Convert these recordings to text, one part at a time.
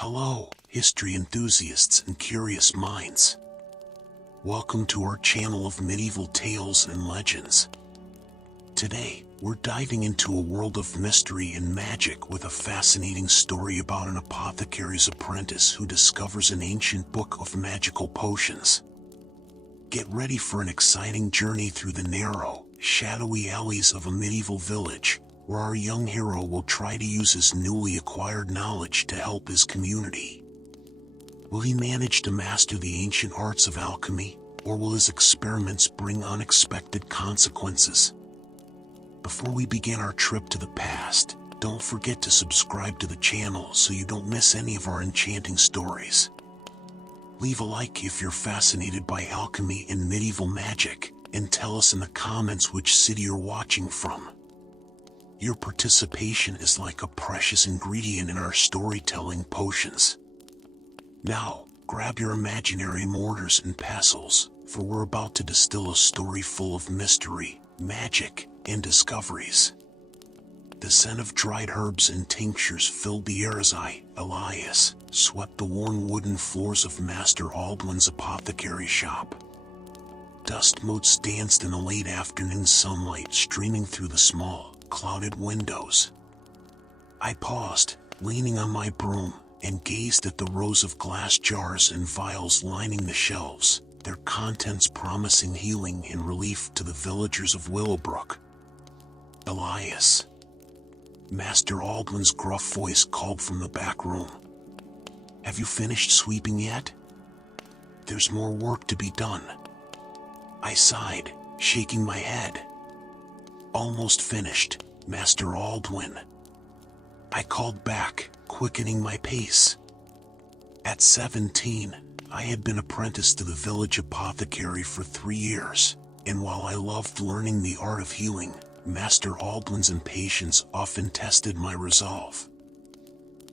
Hello, history enthusiasts and curious minds. Welcome to our channel of medieval tales and legends. Today, we're diving into a world of mystery and magic with a fascinating story about an apothecary's apprentice who discovers an ancient book of magical potions. Get ready for an exciting journey through the narrow, shadowy alleys of a medieval village, where our young hero will try to use his newly acquired knowledge to help his community. Will he manage to master the ancient arts of alchemy, or will his experiments bring unexpected consequences? Before we begin our trip to the past, don't forget to subscribe to the channel so you don't miss any of our enchanting stories. Leave a like if you're fascinated by alchemy and medieval magic, and tell us in the comments which city you're watching from. Your participation is like a precious ingredient in our storytelling potions. Now, grab your imaginary mortars and pestles, for we're about to distill a story full of mystery, magic, and discoveries. The scent of dried herbs and tinctures filled the air as Elias, swept the worn wooden floors of Master Aldwin's apothecary shop. Dust motes danced in the late afternoon sunlight streaming through the small, clouded windows. I paused, leaning on my broom, and gazed at the rows of glass jars and vials lining the shelves, their contents promising healing and relief to the villagers of Willowbrook. Elias. Master Aldwin's gruff voice called from the back room. Have you finished sweeping yet? There's more work to be done. I sighed, shaking my head. Almost finished, Master Aldwin. I called back, quickening my pace. At 17, I had been apprenticed to the village apothecary for 3 years, and while I loved learning the art of healing, Master Aldwin's impatience often tested my resolve.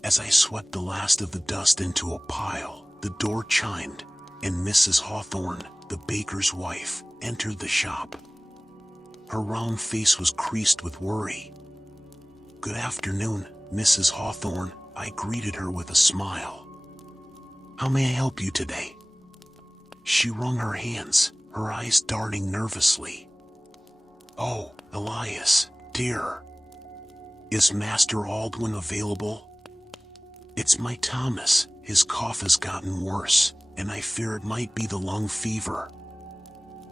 As I swept the last of the dust into a pile, the door chimed, and Mrs. Hawthorne, the baker's wife, entered the shop. Her round face was creased with worry. Good afternoon, Mrs. Hawthorne, I greeted her with a smile. How may I help you today? She wrung her hands, her eyes darting nervously. Oh, Elias, dear. Is Master Aldwin available? It's my Thomas, his cough has gotten worse, and I fear it might be the lung fever.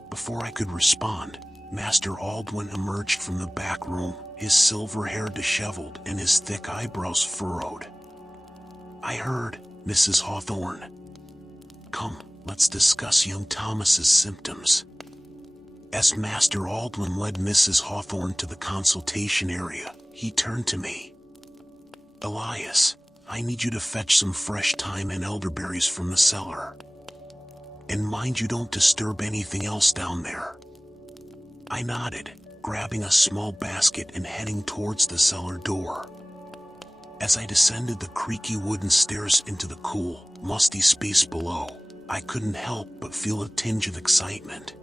Before I could respond, Master Aldwin emerged from the back room, his silver hair disheveled and his thick eyebrows furrowed. I heard, Mrs. Hawthorne. Come, let's discuss young Thomas's symptoms. As Master Aldwin led Mrs. Hawthorne to the consultation area, he turned to me. Elias, I need you to fetch some fresh thyme and elderberries from the cellar. And mind you don't disturb anything else down there. I nodded, grabbing a small basket and heading towards the cellar door. As I descended the creaky wooden stairs into the cool, musty space below, I couldn't help but feel a tinge of excitement.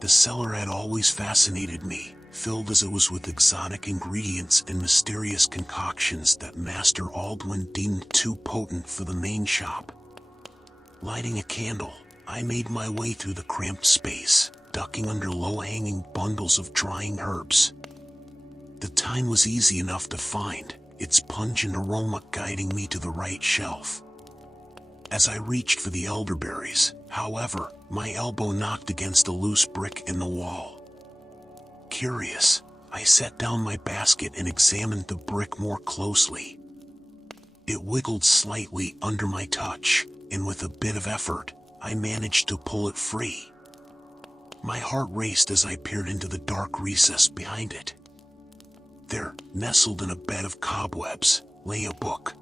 The cellar had always fascinated me, filled as it was with exotic ingredients and mysterious concoctions that Master Aldwin deemed too potent for the main shop. Lighting a candle, I made my way through the cramped space, ducking under low-hanging bundles of drying herbs. The thyme was easy enough to find, its pungent aroma guiding me to the right shelf. As I reached for the elderberries, however, my elbow knocked against a loose brick in the wall. Curious, I set down my basket and examined the brick more closely. It wiggled slightly under my touch, and with a bit of effort, I managed to pull it free. My heart raced as I peered into the dark recess behind it. There, nestled in a bed of cobwebs, lay a book.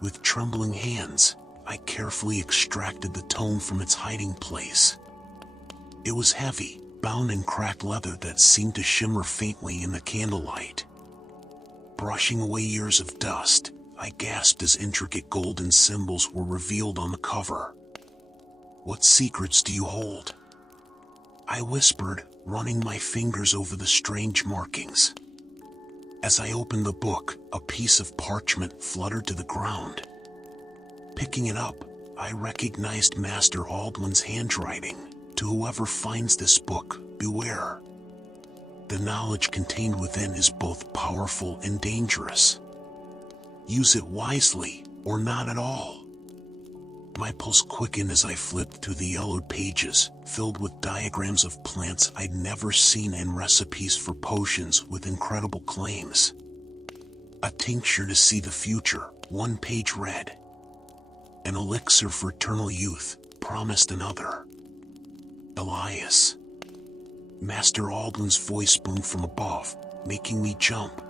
With trembling hands, I carefully extracted the tome from its hiding place. It was heavy, bound in cracked leather that seemed to shimmer faintly in the candlelight. Brushing away years of dust, I gasped as intricate golden symbols were revealed on the cover. What secrets do you hold? I whispered, running my fingers over the strange markings. As I opened the book, a piece of parchment fluttered to the ground, Picking it up, I recognized Master Aldwin's handwriting. To whoever finds this book, beware. The knowledge contained within is both powerful and dangerous. Use it wisely, or not at all. My pulse quickened as I flipped through the yellowed pages, filled with diagrams of plants I'd never seen and recipes for potions with incredible claims. A tincture to see the future, one page read. An elixir for eternal youth, promised another. Elias. Master Aldwin's voice boomed from above, making me jump.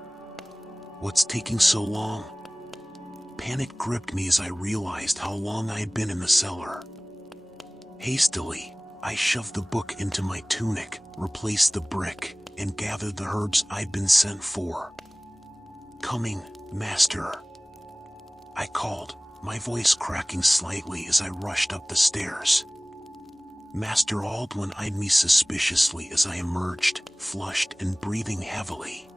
What's taking so long? Panic gripped me as I realized how long I had been in the cellar. Hastily, I shoved the book into my tunic, replaced the brick, and gathered the herbs I'd been sent for. Coming, Master. I called, my voice cracking slightly as I rushed up the stairs. Master Aldwin eyed me suspiciously as I emerged, flushed and breathing heavily.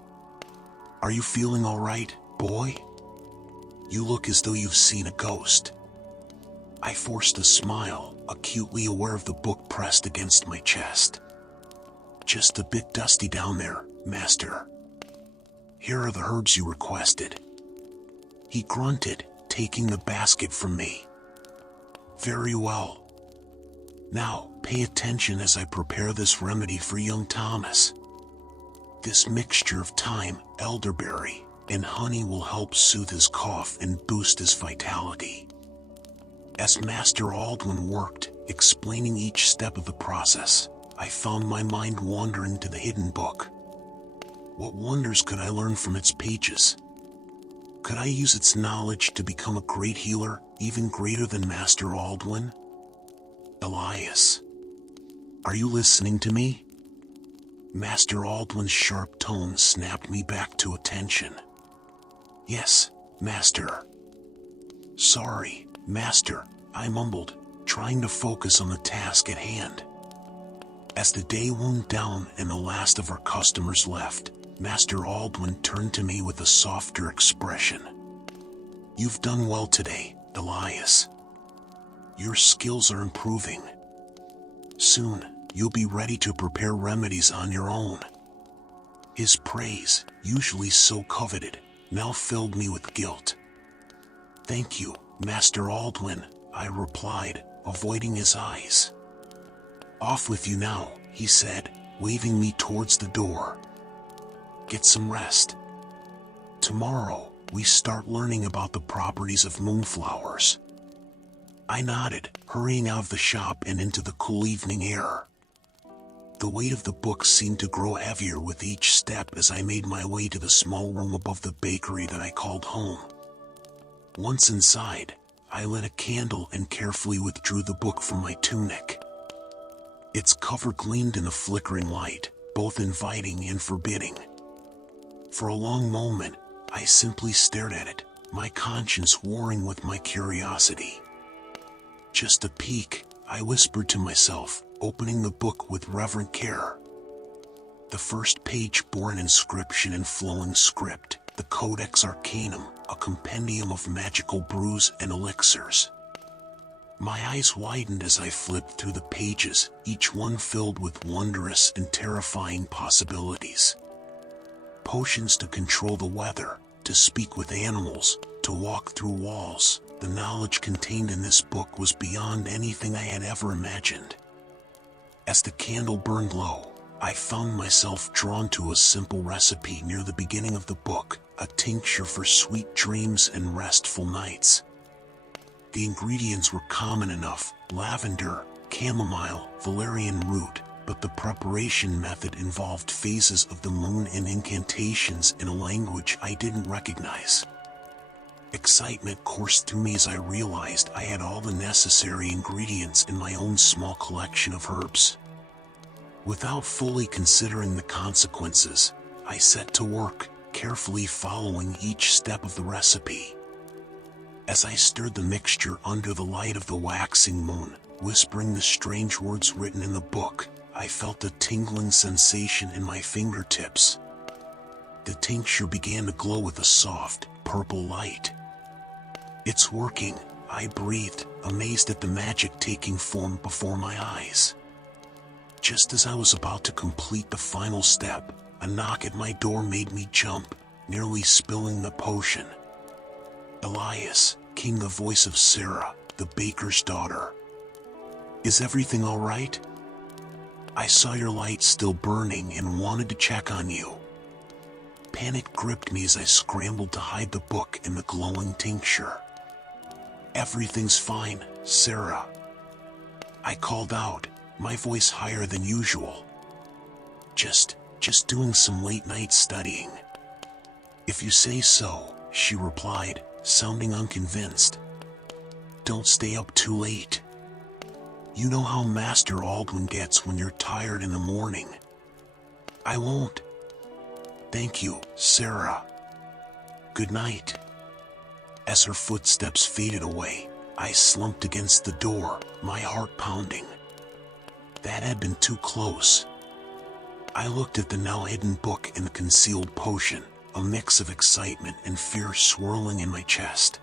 Are you feeling all right, boy? You look as though you've seen a ghost. I forced a smile, acutely aware of the book pressed against my chest. Just a bit dusty down there, Master. Here are the herbs you requested. He grunted, taking the basket from me. Very well. Now, pay attention as I prepare this remedy for young Thomas. This mixture of thyme, elderberry, and honey will help soothe his cough and boost his vitality. As Master Aldwin worked, explaining each step of the process, I found my mind wandering to the hidden book. What wonders could I learn from its pages? Could I use its knowledge to become a great healer, even greater than Master Aldwin? Elias. Are you listening to me? Master Aldwin's sharp tone snapped me back to attention. Yes, Master. Sorry, Master, I mumbled, trying to focus on the task at hand. As the day wound down and the last of our customers left, Master Aldwin turned to me with a softer expression. You've done well today, Elias. Your skills are improving. Soon, you'll be ready to prepare remedies on your own. His praise, usually so coveted, now filled me with guilt. Thank you, Master Aldwin, I replied, avoiding his eyes. Off with you now, he said, waving me towards the door. Get some rest. Tomorrow, we start learning about the properties of moonflowers. I nodded, hurrying out of the shop and into the cool evening air. The weight of the book seemed to grow heavier with each step as I made my way to the small room above the bakery that I called home. Once inside, I lit a candle and carefully withdrew the book from my tunic. Its cover gleamed in the flickering light, both inviting and forbidding. For a long moment, I simply stared at it, my conscience warring with my curiosity. Just a peek, I whispered to myself, opening the book with reverent care. The first page bore an inscription in flowing script, the Codex Arcanum, a compendium of magical brews and elixirs. My eyes widened as I flipped through the pages, each one filled with wondrous and terrifying possibilities. Potions to control the weather, to speak with animals, to walk through walls. The knowledge contained in this book was beyond anything I had ever imagined. As the candle burned low, I found myself drawn to a simple recipe near the beginning of the book, a tincture for sweet dreams and restful nights. The ingredients were common enough: lavender, chamomile, valerian root, but the preparation method involved phases of the moon and incantations in a language I didn't recognize. Excitement coursed through me as I realized I had all the necessary ingredients in my own small collection of herbs. Without fully considering the consequences, I set to work, carefully following each step of the recipe. As I stirred the mixture under the light of the waxing moon, whispering the strange words written in the book, I felt a tingling sensation in my fingertips. The tincture began to glow with a soft, purple light. It's working, I breathed, amazed at the magic taking form before my eyes. Just as I was about to complete the final step, a knock at my door made me jump, nearly spilling the potion. "Elias," came the voice of Sarah, the baker's daughter. "Is everything all right? I saw your light still burning and wanted to check on you." Panic gripped me as I scrambled to hide the book and the glowing tincture. "Everything's fine, Sarah," I called out, my voice higher than usual. Just doing some late-night studying." "If you say so," she replied, sounding unconvinced. "Don't stay up too late. You know how Master Aldwin gets when you're tired in the morning." "I won't." "Thank you, Sarah. Good night." As her footsteps faded away, I slumped against the door, my heart pounding. That had been too close. I looked at the now hidden book and the concealed potion, a mix of excitement and fear swirling in my chest.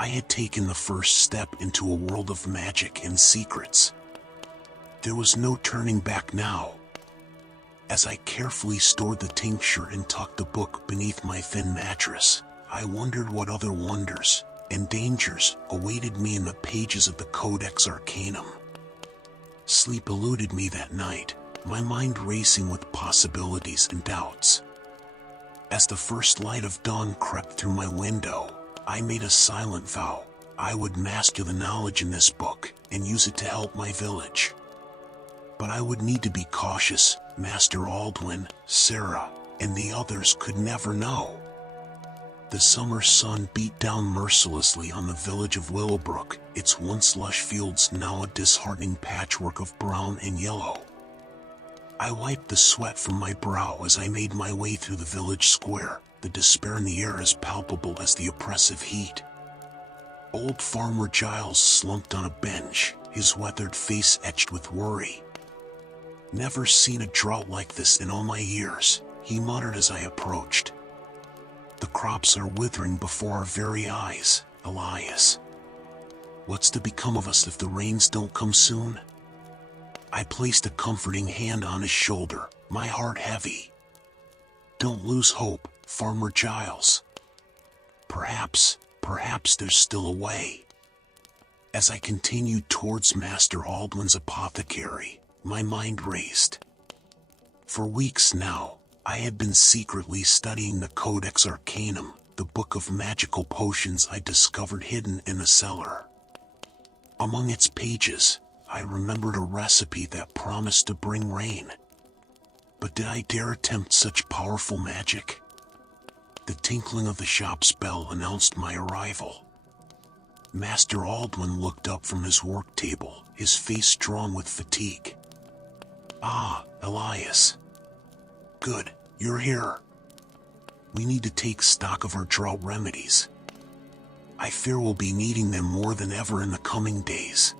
I had taken the first step into a world of magic and secrets. There was no turning back now. As I carefully stored the tincture and tucked the book beneath my thin mattress, I wondered what other wonders and dangers awaited me in the pages of the Codex Arcanum. Sleep eluded me that night, my mind racing with possibilities and doubts. As the first light of dawn crept through my window, I made a silent vow. I would master the knowledge in this book and use it to help my village. But I would need to be cautious. Master Aldwin, Sarah, and the others could never know. The summer sun beat down mercilessly on the village of Willowbrook, its once lush fields now a disheartening patchwork of brown and yellow. I wiped the sweat from my brow as I made my way through the village square, the despair in the air as palpable as the oppressive heat. Old Farmer Giles slumped on a bench, his weathered face etched with worry. "Never seen a drought like this in all my years," he muttered as I approached. "The crops are withering before our very eyes, Elias. What's to become of us if the rains don't come soon?" I placed a comforting hand on his shoulder, my heart heavy. "Don't lose hope, Farmer Giles. Perhaps there's still a way." As I continued towards Master Aldwin's apothecary, my mind raced. For weeks now, I had been secretly studying the Codex Arcanum, the book of magical potions I discovered hidden in a cellar. Among its pages, I remembered a recipe that promised to bring rain. But did I dare attempt such powerful magic? The tinkling of the shop's bell announced my arrival. Master Aldwin looked up from his work table, his face drawn with fatigue. "Ah, Elias. Good, you're here. We need to take stock of our drought remedies. I fear we'll be needing them more than ever in the coming days."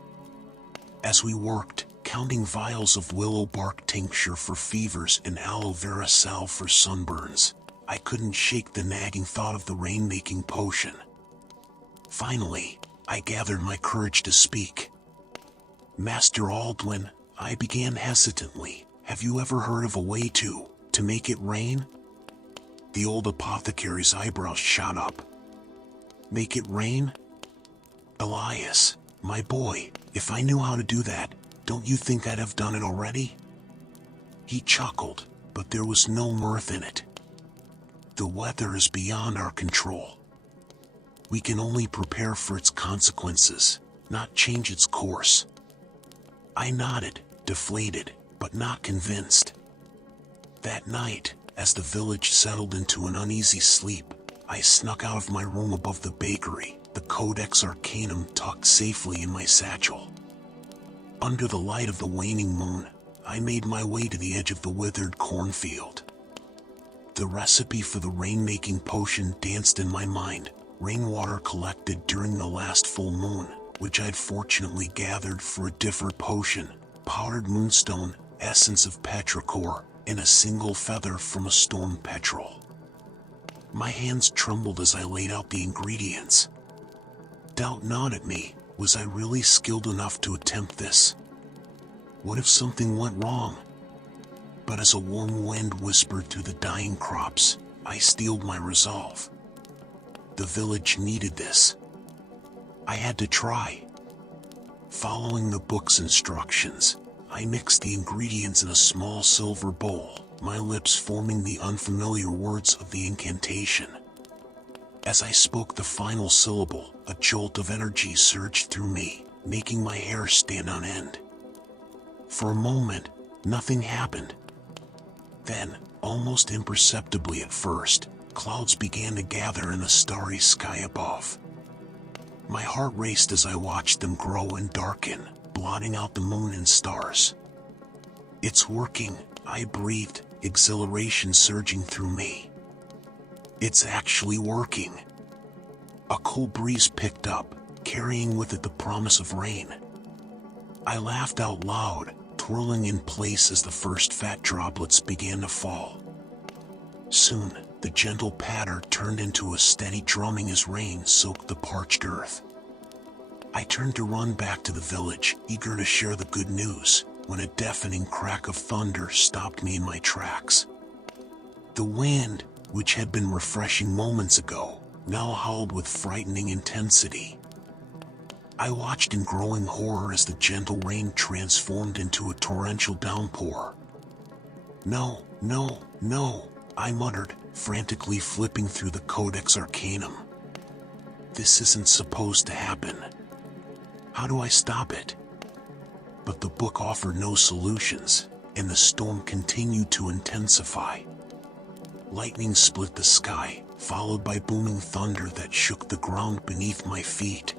As we worked, counting vials of willow bark tincture for fevers and aloe vera salve for sunburns, I couldn't shake the nagging thought of the rain-making potion. Finally, I gathered my courage to speak. "Master Aldwin," I began hesitantly, "have you ever heard of a way to make it rain?" The old apothecary's eyebrows shot up. "Make it rain? Elias, my boy, if I knew how to do that, don't you think I'd have done it already?" He chuckled, but there was no mirth in it. "The weather is beyond our control. We can only prepare for its consequences, not change its course." I nodded, deflated, but not convinced. That night, as the village settled into an uneasy sleep, I snuck out of my room above the bakery, the Codex Arcanum tucked safely in my satchel. Under the light of the waning moon, I made my way to the edge of the withered cornfield. The recipe for the rain-making potion danced in my mind, rainwater collected during the last full moon, which I'd fortunately gathered for a different potion, powdered moonstone, essence of petrichor, and a single feather from a storm petrel. My hands trembled as I laid out the ingredients. Doubt gnawed at me. Was I really skilled enough to attempt this? What if something went wrong? But as a warm wind whispered through the dying crops, I steeled my resolve. The village needed this. I had to try. Following the book's instructions, I mixed the ingredients in a small silver bowl, my lips forming the unfamiliar words of the incantation. As I spoke the final syllable, a jolt of energy surged through me, making my hair stand on end. For a moment, nothing happened. Then, almost imperceptibly at first, clouds began to gather in the starry sky above. My heart raced as I watched them grow and darken, blotting out the moon and stars. It's working, I breathed, exhilaration surging through me. It's actually working. A cool breeze picked up, carrying with it the promise of rain. I laughed out loud, twirling in place as the first fat droplets began to fall. Soon, the gentle patter turned into a steady drumming as rain soaked the parched earth. I turned to run back to the village, eager to share the good news, when a deafening crack of thunder stopped me in my tracks. The wind, which had been refreshing moments ago, now howled with frightening intensity. I watched in growing horror as the gentle rain transformed into a torrential downpour. No, no, no, I muttered, frantically flipping through the Codex Arcanum. This isn't supposed to happen. How do I stop it? But the book offered no solutions, and the storm continued to intensify. Lightning split the sky, followed by booming thunder that shook the ground beneath my feet.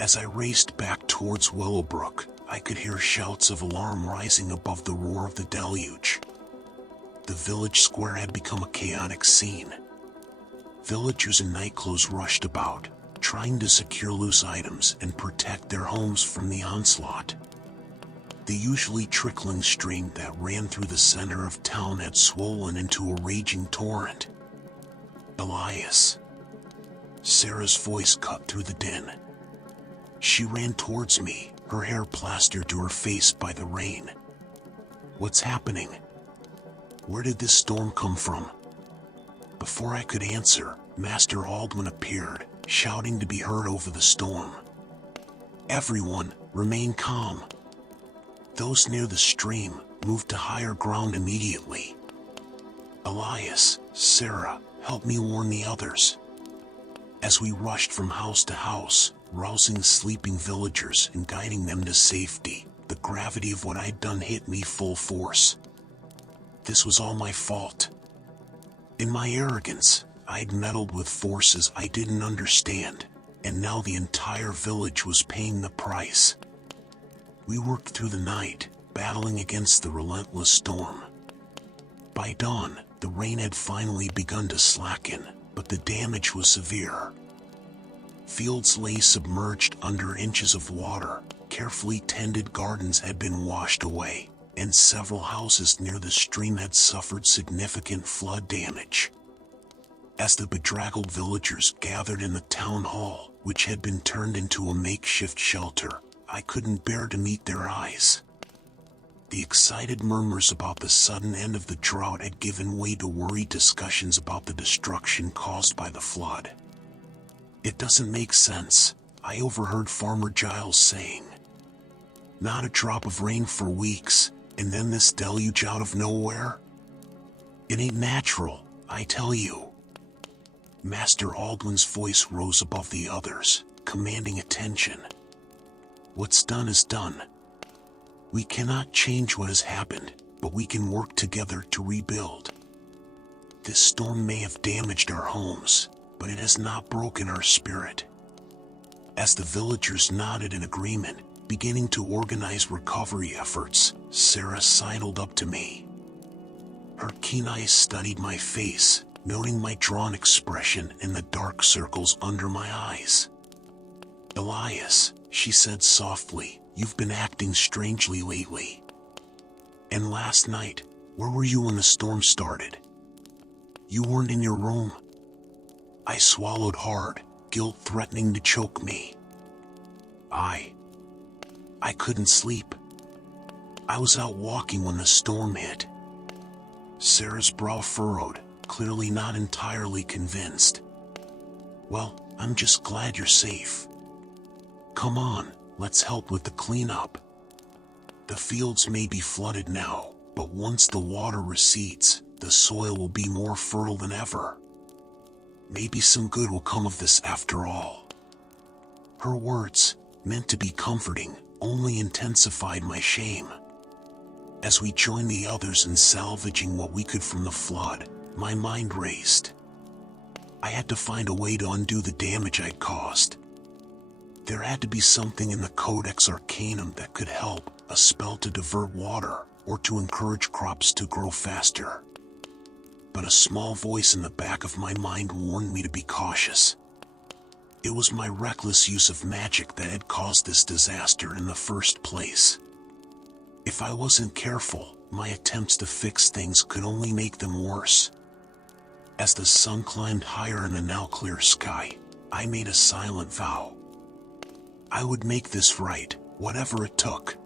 As I raced back towards Willowbrook, I could hear shouts of alarm rising above the roar of the deluge. The village square had become a chaotic scene. Villagers in nightclothes rushed about, trying to secure loose items and protect their homes from the onslaught. The usually trickling stream that ran through the center of town had swollen into a raging torrent. Elias. Sarah's voice cut through the din. She ran towards me, her hair plastered to her face by the rain. What's happening? Where did this storm come from? Before I could answer, Master Aldwin appeared, shouting to be heard over the storm. Everyone, remain calm. Those near the stream moved to higher ground immediately. Elias, Sarah, help me warn the others. As we rushed from house to house, rousing sleeping villagers and guiding them to safety, the gravity of what I'd done hit me full force. This was all my fault. In my arrogance, I'd meddled with forces I didn't understand, and now the entire village was paying the price. We worked through the night, battling against the relentless storm. By dawn, the rain had finally begun to slacken, but the damage was severe. Fields lay submerged under inches of water, carefully tended gardens had been washed away, and several houses near the stream had suffered significant flood damage. As the bedraggled villagers gathered in the town hall, which had been turned into a makeshift shelter, I couldn't bear to meet their eyes. The excited murmurs about the sudden end of the drought had given way to worried discussions about the destruction caused by the flood. It doesn't make sense, I overheard Farmer Giles saying. Not a drop of rain for weeks, and then this deluge out of nowhere? It ain't natural, I tell you. Master Aldwin's voice rose above the others, commanding attention. What's done is done. We cannot change what has happened, but we can work together to rebuild. This storm may have damaged our homes, but it has not broken our spirit. As the villagers nodded in agreement, beginning to organize recovery efforts, Sarah sidled up to me. Her keen eyes studied my face, noting my drawn expression and the dark circles under my eyes. Elias, she said softly, you've been acting strangely lately. And last night, where were you when the storm started? You weren't in your room. I swallowed hard, guilt threatening to choke me. I couldn't sleep. I was out walking when the storm hit. Sarah's brow furrowed, clearly not entirely convinced. Well, I'm just glad you're safe. Come on, let's help with the cleanup. The fields may be flooded now, but once the water recedes, the soil will be more fertile than ever. Maybe some good will come of this after all. Her words, meant to be comforting, only intensified my shame. As we joined the others in salvaging what we could from the flood, my mind raced. I had to find a way to undo the damage I'd caused. There had to be something in the Codex Arcanum that could help, a spell to divert water, or to encourage crops to grow faster. But a small voice in the back of my mind warned me to be cautious. It was my reckless use of magic that had caused this disaster in the first place. If I wasn't careful, my attempts to fix things could only make them worse. As the sun climbed higher in the now clear sky, I made a silent vow. I would make this right, whatever it took.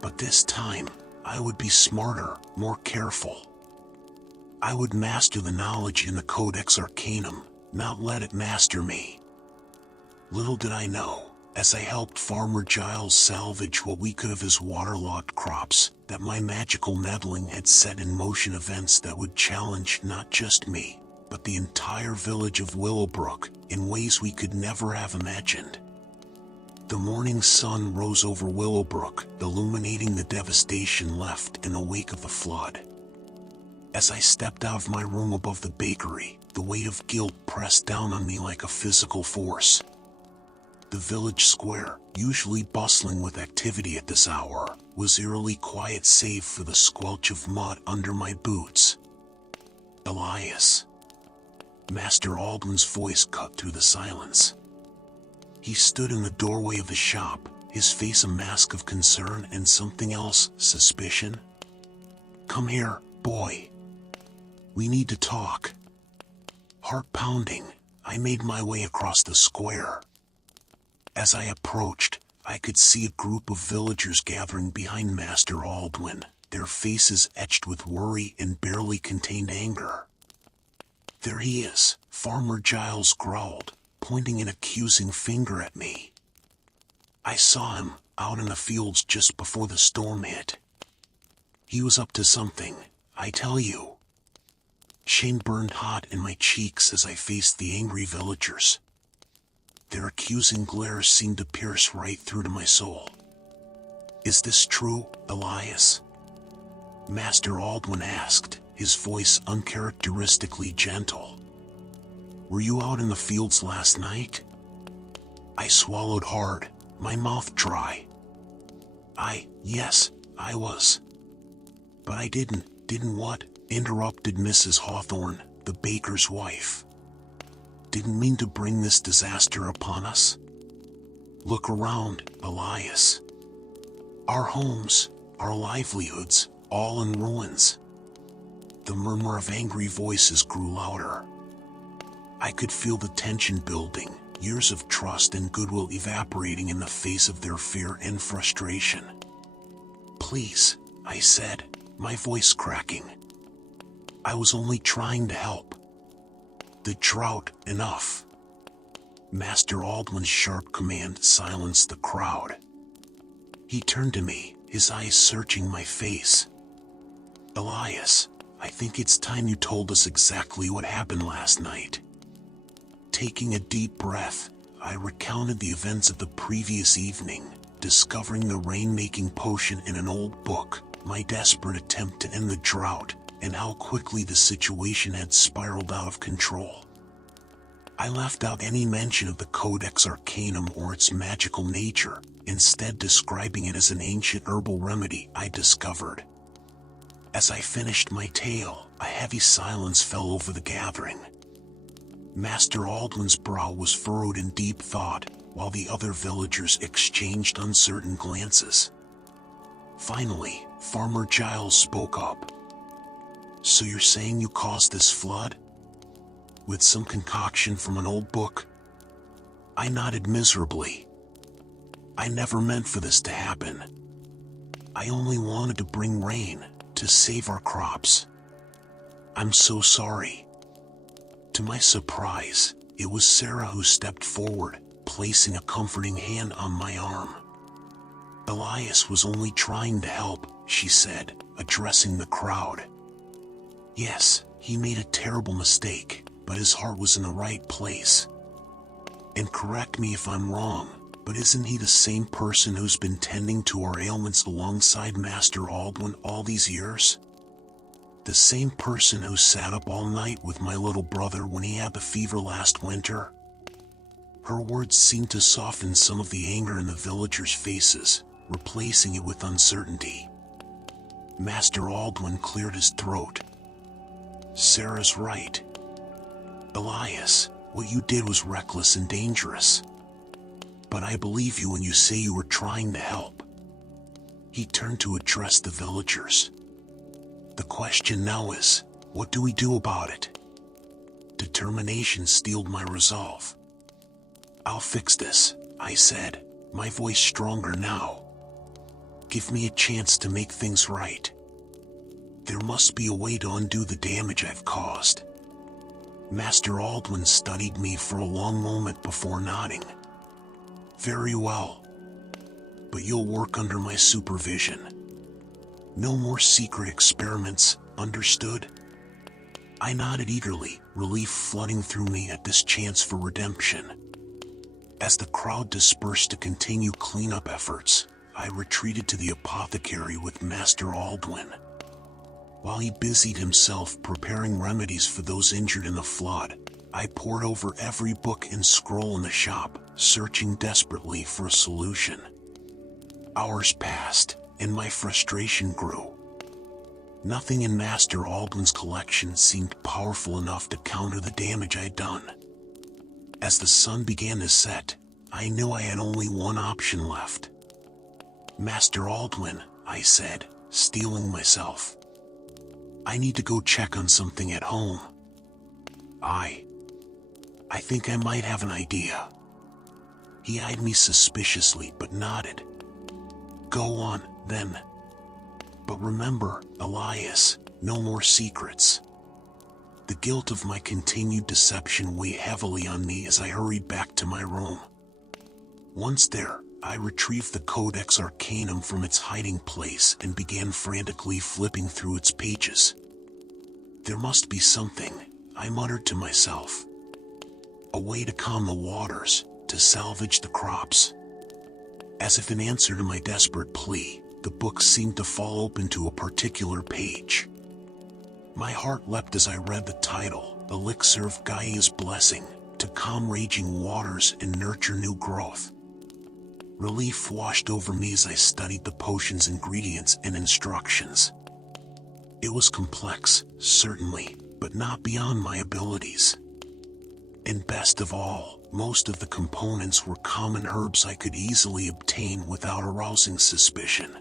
But this time, I would be smarter, more careful. I would master the knowledge in the Codex Arcanum, not let it master me. Little did I know, as I helped Farmer Giles salvage what we could of his waterlogged crops, that my magical meddling had set in motion events that would challenge not just me, but the entire village of Willowbrook, in ways we could never have imagined. The morning sun rose over Willowbrook, illuminating the devastation left in the wake of the flood. As I stepped out of my room above the bakery, the weight of guilt pressed down on me like a physical force. The village square, usually bustling with activity at this hour, was eerily quiet save for the squelch of mud under my boots. Elias. Master Aldwin's voice cut through the silence. He stood in the doorway of the shop, his face a mask of concern and something else, suspicion. Come here, boy. We need to talk. Heart pounding, I made my way across the square. As I approached, I could see a group of villagers gathering behind Master Aldwin, their faces etched with worry and barely contained anger. There he is, Farmer Giles growled, pointing an accusing finger at me. I saw him, out in the fields just before the storm hit. He was up to something, I tell you. Shame burned hot in my cheeks as I faced the angry villagers. Their accusing glares seemed to pierce right through to my soul. Is this true, Elias? Master Aldwin asked, his voice uncharacteristically gentle. Were you out in the fields last night? I swallowed hard, my mouth dry. Yes, I was. But I didn't what? Interrupted Mrs. Hawthorne, the baker's wife. Didn't mean to bring this disaster upon us. Look around, Elias. Our homes, our livelihoods, all in ruins. The murmur of angry voices grew louder. I could feel the tension building, years of trust and goodwill evaporating in the face of their fear and frustration. Please, I said, my voice cracking. I was only trying to help. The drought, enough. Master Aldwin's sharp command silenced the crowd. He turned to me, his eyes searching my face. Elias, I think it's time you told us exactly what happened last night. Taking a deep breath, I recounted the events of the previous evening, discovering the rain-making potion in an old book, my desperate attempt to end the drought, and how quickly the situation had spiraled out of control. I left out any mention of the Codex Arcanum or its magical nature, instead describing it as an ancient herbal remedy I discovered. As I finished my tale, a heavy silence fell over the gathering. Master Aldwin's brow was furrowed in deep thought, while the other villagers exchanged uncertain glances. Finally, Farmer Giles spoke up. So you're saying you caused this flood? With some concoction from an old book? I nodded miserably. I never meant for this to happen. I only wanted to bring rain, to save our crops. I'm so sorry. To my surprise, it was Sarah who stepped forward, placing a comforting hand on my arm. Elias was only trying to help, she said, addressing the crowd. Yes, he made a terrible mistake, but his heart was in the right place. And correct me if I'm wrong, but isn't he the same person who's been tending to our ailments alongside Master Aldwin all these years? The same person who sat up all night with my little brother when he had the fever last winter? Her words seemed to soften some of the anger in the villagers' faces, replacing it with uncertainty. Master Aldwin cleared his throat. Sarah's right. Elias, what you did was reckless and dangerous. But I believe you when you say you were trying to help. He turned to address the villagers. The question now is, what do we do about it? Determination steeled my resolve. I'll fix this, I said, my voice stronger now. Give me a chance to make things right. There must be a way to undo the damage I've caused. Master Aldwin studied me for a long moment before nodding. Very well. But you'll work under my supervision. No more secret experiments, understood? I nodded eagerly, relief flooding through me at this chance for redemption. As the crowd dispersed to continue cleanup efforts, I retreated to the apothecary with Master Aldwin. While he busied himself preparing remedies for those injured in the flood, I pored over every book and scroll in the shop, searching desperately for a solution. Hours passed, and my frustration grew. Nothing in Master Aldwin's collection seemed powerful enough to counter the damage I'd done. As the sun began to set, I knew I had only one option left. Master Aldwin, I said, steeling myself. I need to go check on something at home. I think I might have an idea. He eyed me suspiciously but nodded. Go on, then. But remember, Elias, no more secrets. The guilt of my continued deception weighed heavily on me as I hurried back to my room. Once there, I retrieved the Codex Arcanum from its hiding place and began frantically flipping through its pages. There must be something, I muttered to myself. A way to calm the waters, to salvage the crops. As if in answer to my desperate plea, the book seemed to fall open to a particular page. My heart leapt as I read the title, Elixir of Gaia's Blessing, to calm raging waters and nurture new growth. Relief washed over me as I studied the potion's ingredients and instructions. It was complex, certainly, but not beyond my abilities. And best of all, most of the components were common herbs I could easily obtain without arousing suspicion.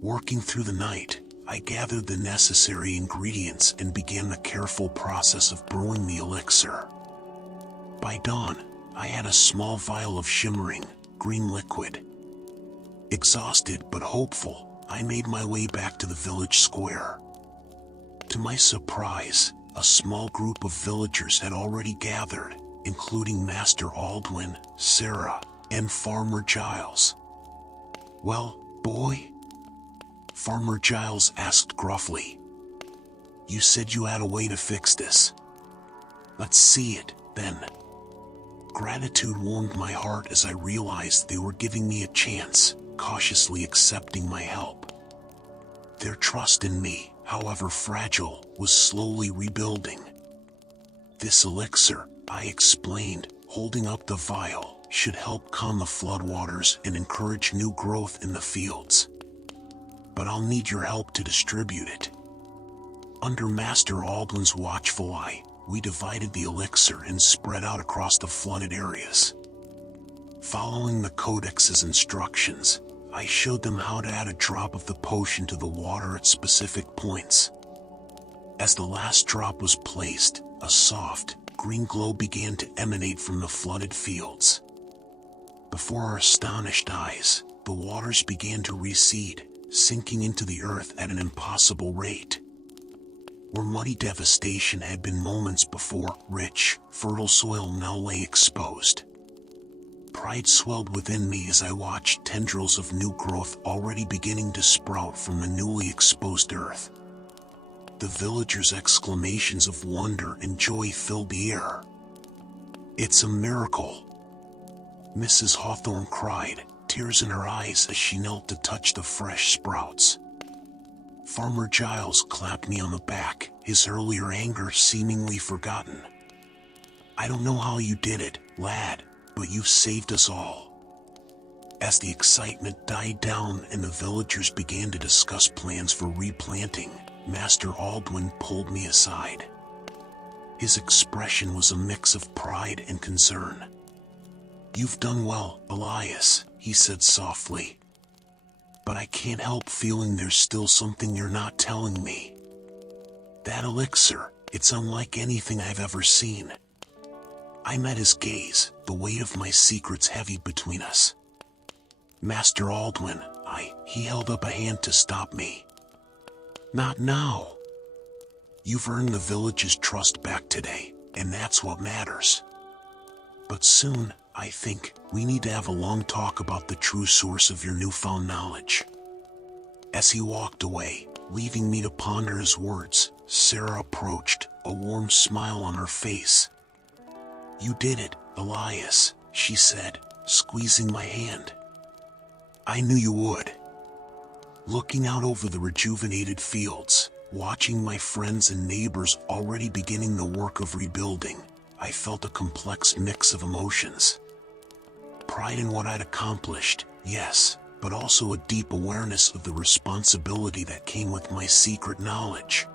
Working through the night, I gathered the necessary ingredients and began the careful process of brewing the elixir. By dawn, I had a small vial of shimmering, green liquid. Exhausted but hopeful, I made my way back to the village square. To my surprise, a small group of villagers had already gathered, including Master Aldwin, Sarah, and Farmer Giles. Well, boy? Farmer Giles asked gruffly. You said you had a way to fix this. Let's see it, then. Gratitude warmed my heart as I realized they were giving me a chance, cautiously accepting my help. Their trust in me, however fragile, was slowly rebuilding. This elixir, I explained, holding up the vial, should help calm the floodwaters and encourage new growth in the fields. But I'll need your help to distribute it. Under Master Aldwin's watchful eye, we divided the elixir and spread out across the flooded areas. Following the Codex's instructions, I showed them how to add a drop of the potion to the water at specific points. As the last drop was placed, a soft, green glow began to emanate from the flooded fields. Before our astonished eyes, the waters began to recede, sinking into the earth at an impossible rate. Where muddy devastation had been moments before, rich, fertile soil now lay exposed. Pride swelled within me as I watched tendrils of new growth already beginning to sprout from the newly exposed earth. The villagers' exclamations of wonder and joy filled the air. "It's a miracle!" Mrs. Hawthorne cried, tears in her eyes as she knelt to touch the fresh sprouts. Farmer Giles clapped me on the back, his earlier anger seemingly forgotten. "I don't know how you did it, lad, but you've saved us all." As the excitement died down and the villagers began to discuss plans for replanting, Master Aldwin pulled me aside. His expression was a mix of pride and concern. "You've done well, Elias," he said softly. "But I can't help feeling there's still something you're not telling me. That elixir, it's unlike anything I've ever seen." I met his gaze, the weight of my secrets heavy between us. "Master Aldwin," he held up a hand to stop me. "Not now. You've earned the village's trust back today, and that's what matters. But soon, I think, we need to have a long talk about the true source of your newfound knowledge." As he walked away, leaving me to ponder his words, Sarah approached, a warm smile on her face. "You did it, Elias," she said, squeezing my hand. "I knew you would." Looking out over the rejuvenated fields, watching my friends and neighbors already beginning the work of rebuilding, I felt a complex mix of emotions. Pride in what I'd accomplished, yes, but also a deep awareness of the responsibility that came with my secret knowledge.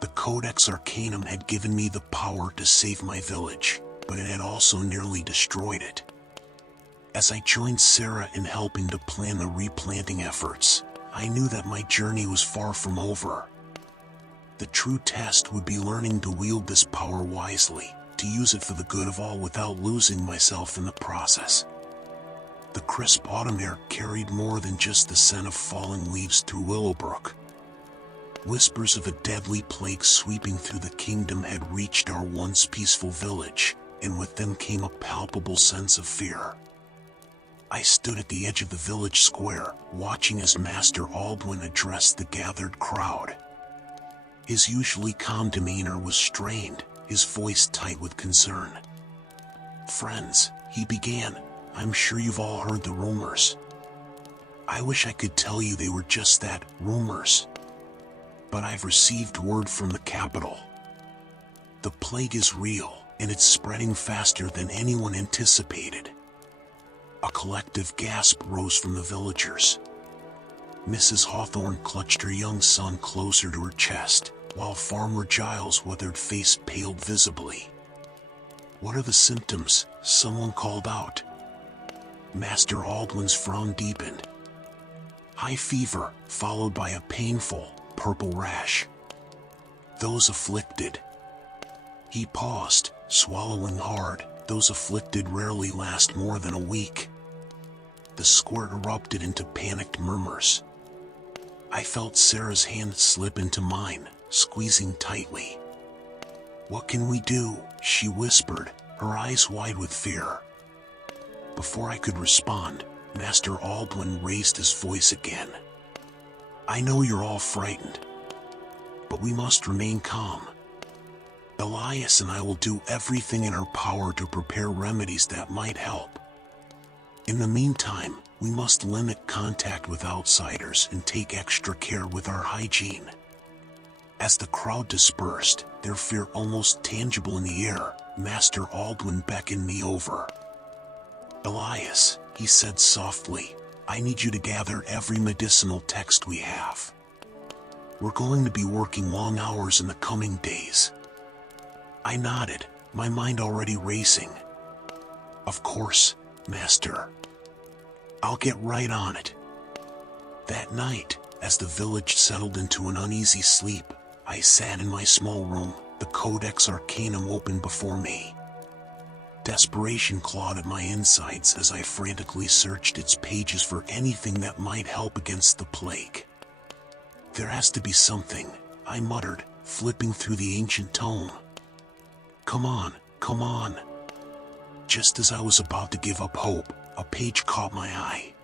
The Codex Arcanum had given me the power to save my village, but it had also nearly destroyed it. As I joined Sarah in helping to plan the replanting efforts, I knew that my journey was far from over. The true test would be learning to wield this power wisely, to use it for the good of all without losing myself in the process. The crisp autumn air carried more than just the scent of falling leaves through Willowbrook. Whispers of a deadly plague sweeping through the kingdom had reached our once peaceful village, and with them came a palpable sense of fear. I stood at the edge of the village square, watching as Master Aldwin addressed the gathered crowd. His usually calm demeanor was strained, his voice tight with concern. "Friends," he began, "I'm sure you've all heard the rumors. I wish I could tell you they were just that, rumors. But I've received word from the capital. The plague is real, and it's spreading faster than anyone anticipated." A collective gasp rose from the villagers. Mrs. Hawthorne clutched her young son closer to her chest, while Farmer Giles' weathered face paled visibly. "What are the symptoms?" someone called out. Master Aldwin's frown deepened. "High fever, followed by a painful, purple rash. Those afflicted..." He paused, swallowing hard. "Those afflicted rarely last more than a week." The square erupted into panicked murmurs. I felt Sarah's hand slip into mine, squeezing tightly. "What can we do?" she whispered, her eyes wide with fear. Before I could respond, Master Aldwin raised his voice again. "I know you're all frightened, but we must remain calm. Elias and I will do everything in our power to prepare remedies that might help. In the meantime, we must limit contact with outsiders and take extra care with our hygiene." As the crowd dispersed, their fear almost tangible in the air, Master Aldwin beckoned me over. "Elias," he said softly, "I need you to gather every medicinal text we have. We're going to be working long hours in the coming days." I nodded, my mind already racing. "Of course, Master. I'll get right on it." That night, as the village settled into an uneasy sleep, I sat in my small room, the Codex Arcanum opened before me. Desperation clawed at my insides as I frantically searched its pages for anything that might help against the plague. "There has to be something," I muttered, flipping through the ancient tome. Come on, come on." Just as I was about to give up hope, a page caught my eye.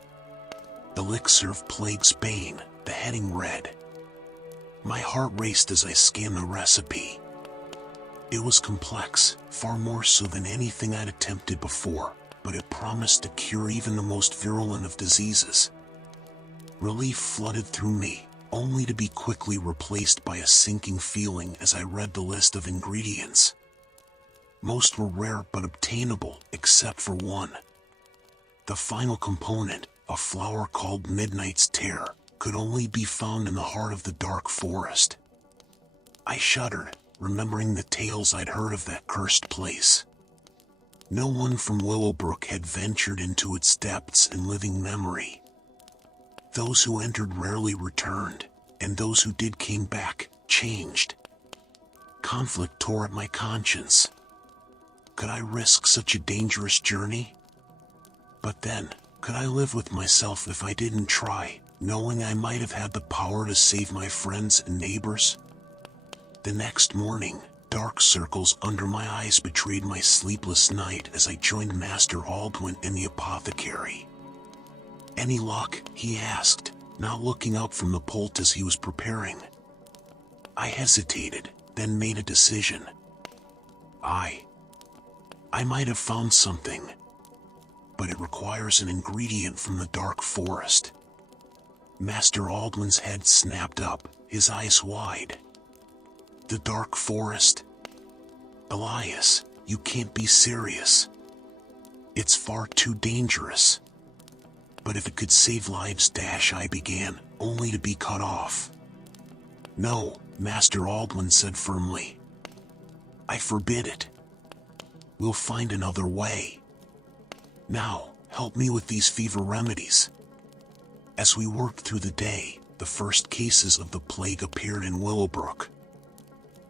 "Elixir of Plague's Bane," the heading read. My heart raced as I scanned the recipe. It was complex, far more so than anything I'd attempted before, but it promised to cure even the most virulent of diseases. Relief flooded through me, only to be quickly replaced by a sinking feeling as I read the list of ingredients. Most were rare but obtainable, except for one. The final component, a flower called Midnight's Tear, could only be found in the heart of the dark forest. I shuddered, remembering the tales I'd heard of that cursed place. No one from Willowbrook had ventured into its depths in living memory. Those who entered rarely returned, and those who did came back, changed. Conflict tore at my conscience. Could I risk such a dangerous journey? But then, could I live with myself if I didn't try, knowing I might have had the power to save my friends and neighbors? The next morning, dark circles under my eyes betrayed my sleepless night as I joined Master Aldwin in the apothecary. "Any luck?" he asked, not looking up from the pult as he was preparing. I hesitated, then made a decision. I might have found something, but it requires an ingredient from the dark forest. Master Aldwin's head snapped up, his eyes wide. "The dark forest? Elias, you can't be serious. It's far too dangerous." "But if it could save lives," I began, only to be cut off. "No," Master Aldwin said firmly. "I forbid it. We'll find another way. Now, help me with these fever remedies." As we worked through the day, the first cases of the plague appeared in Willowbrook.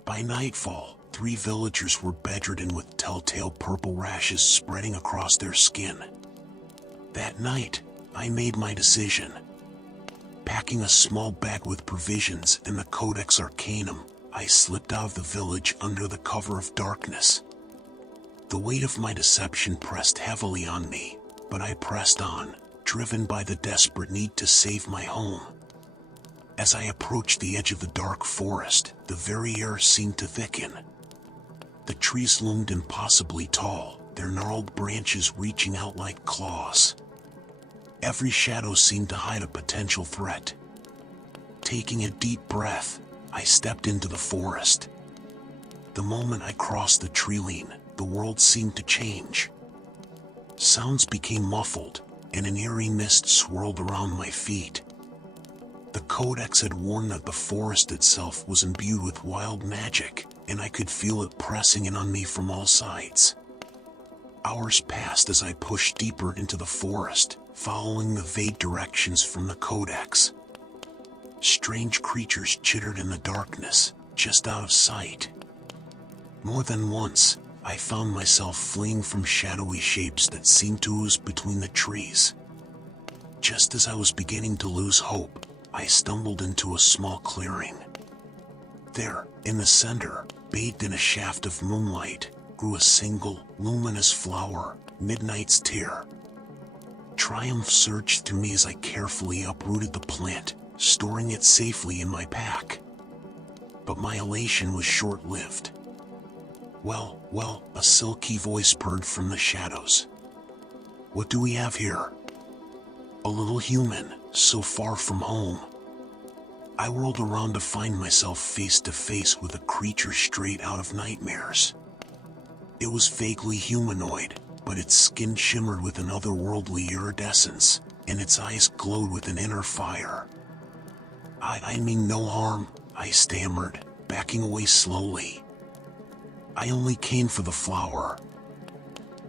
By nightfall, 3 villagers were bedridden with telltale purple rashes spreading across their skin. That night, I made my decision. Packing a small bag with provisions and the Codex Arcanum, I slipped out of the village under the cover of darkness. The weight of my deception pressed heavily on me, but I pressed on, driven by the desperate need to save my home. As I approached the edge of the dark forest, the very air seemed to thicken. The trees loomed impossibly tall, their gnarled branches reaching out like claws. Every shadow seemed to hide a potential threat. Taking a deep breath, I stepped into the forest. The moment I crossed the tree-line, the world seemed to change. Sounds became muffled, and an eerie mist swirled around my feet. The Codex had warned that the forest itself was imbued with wild magic, and I could feel it pressing in on me from all sides. Hours passed as I pushed deeper into the forest, following the vague directions from the Codex. Strange creatures chittered in the darkness, just out of sight. More than once, I found myself fleeing from shadowy shapes that seemed to ooze between the trees. Just as I was beginning to lose hope, I stumbled into a small clearing. There, in the center, bathed in a shaft of moonlight, grew a single, luminous flower, Midnight's Tear. Triumph surged through me as I carefully uprooted the plant, storing it safely in my pack. But my elation was short-lived. Well, a silky voice purred from the shadows. "What do we have here?" A little human, so far from home. I whirled around to find myself face to face with a creature straight out of nightmares. It was vaguely humanoid, but its skin shimmered with an otherworldly iridescence, and its eyes glowed with an inner fire. I mean no harm," I stammered, backing away slowly. "I only came for the flower.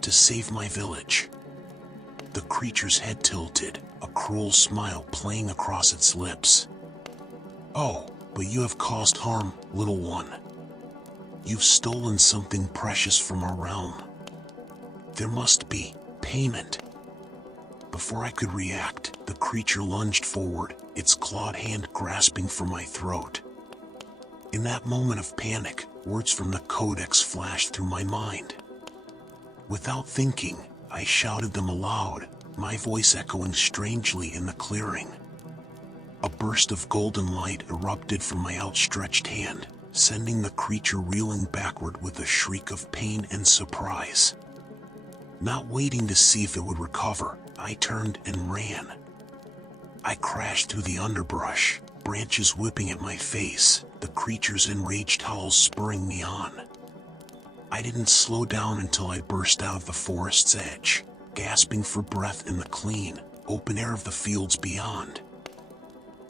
To save my village." The creature's head tilted, a cruel smile playing across its lips. "Oh, but you have caused harm, little one. You've stolen something precious from our realm. There must be payment. Before I could react, the creature lunged forward, its clawed hand grasping for my throat. In that moment of panic, words from the codex flashed through my mind. Without thinking, I shouted them aloud, my voice echoing strangely in the clearing. A burst of golden light erupted from my outstretched hand, sending the creature reeling backward with a shriek of pain and surprise. Not waiting to see if it would recover, I turned and ran. I crashed through the underbrush, branches whipping at my face, the creature's enraged howls spurring me on. I didn't slow down until I burst out of the forest's edge, gasping for breath in the clean, open air of the fields beyond.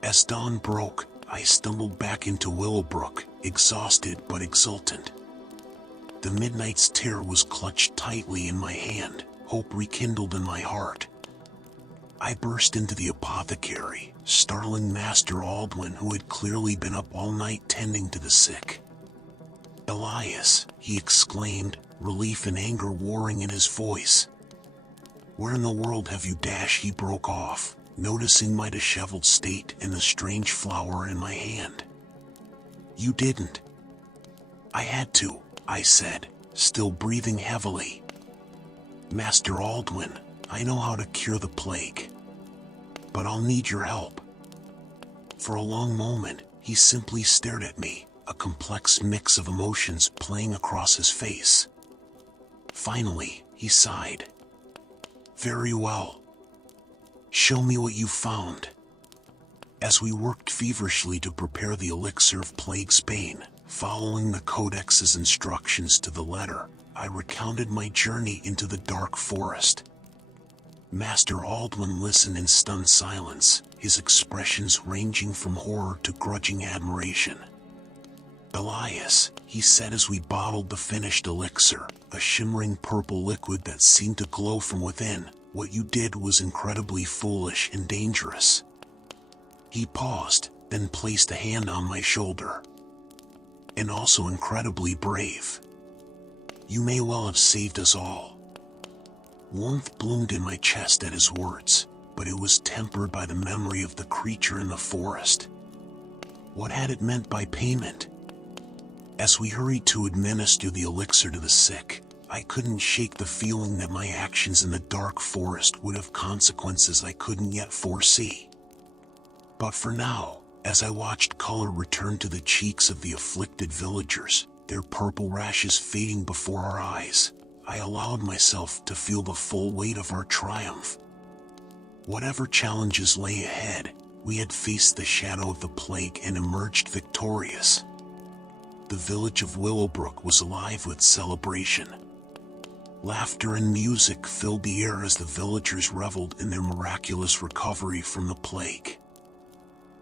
As dawn broke, I stumbled back into Willowbrook, exhausted but exultant. The midnight's terror was clutched tightly in my hand, hope rekindled in my heart. I burst into the apothecary, startling Master Aldwin, who had clearly been up all night tending to the sick. "Elias," he exclaimed, relief and anger warring in his voice. "Where in the world have you dashed?" he broke off, noticing my disheveled state and the strange flower in my hand. "You didn't." "I had to," I said, still breathing heavily. "Master Aldwin, I know how to cure the plague. But I'll need your help." For a long moment, he simply stared at me, a complex mix of emotions playing across his face. Finally, he sighed. "Very well. Show me what you found." As we worked feverishly to prepare the elixir of Plague's Bane, following the Codex's instructions to the letter, I recounted my journey into the dark forest. Master Aldwin listened in stunned silence, his expressions ranging from horror to grudging admiration. "Elias," he said as we bottled the finished elixir, a shimmering purple liquid that seemed to glow from within, "what you did was incredibly foolish and dangerous." He paused, then placed a hand on my shoulder. "And also incredibly brave. You may well have saved us all." Warmth bloomed in my chest at his words, but it was tempered by the memory of the creature in the forest. What had it meant by payment? As we hurried to administer the elixir to the sick, I couldn't shake the feeling that my actions in the dark forest would have consequences I couldn't yet foresee. But for now, as I watched color return to the cheeks of the afflicted villagers, their purple rashes fading before our eyes, I allowed myself to feel the full weight of our triumph. Whatever challenges lay ahead, we had faced the shadow of the plague and emerged victorious. The village of Willowbrook was alive with celebration. Laughter and music filled the air as the villagers reveled in their miraculous recovery from the plague.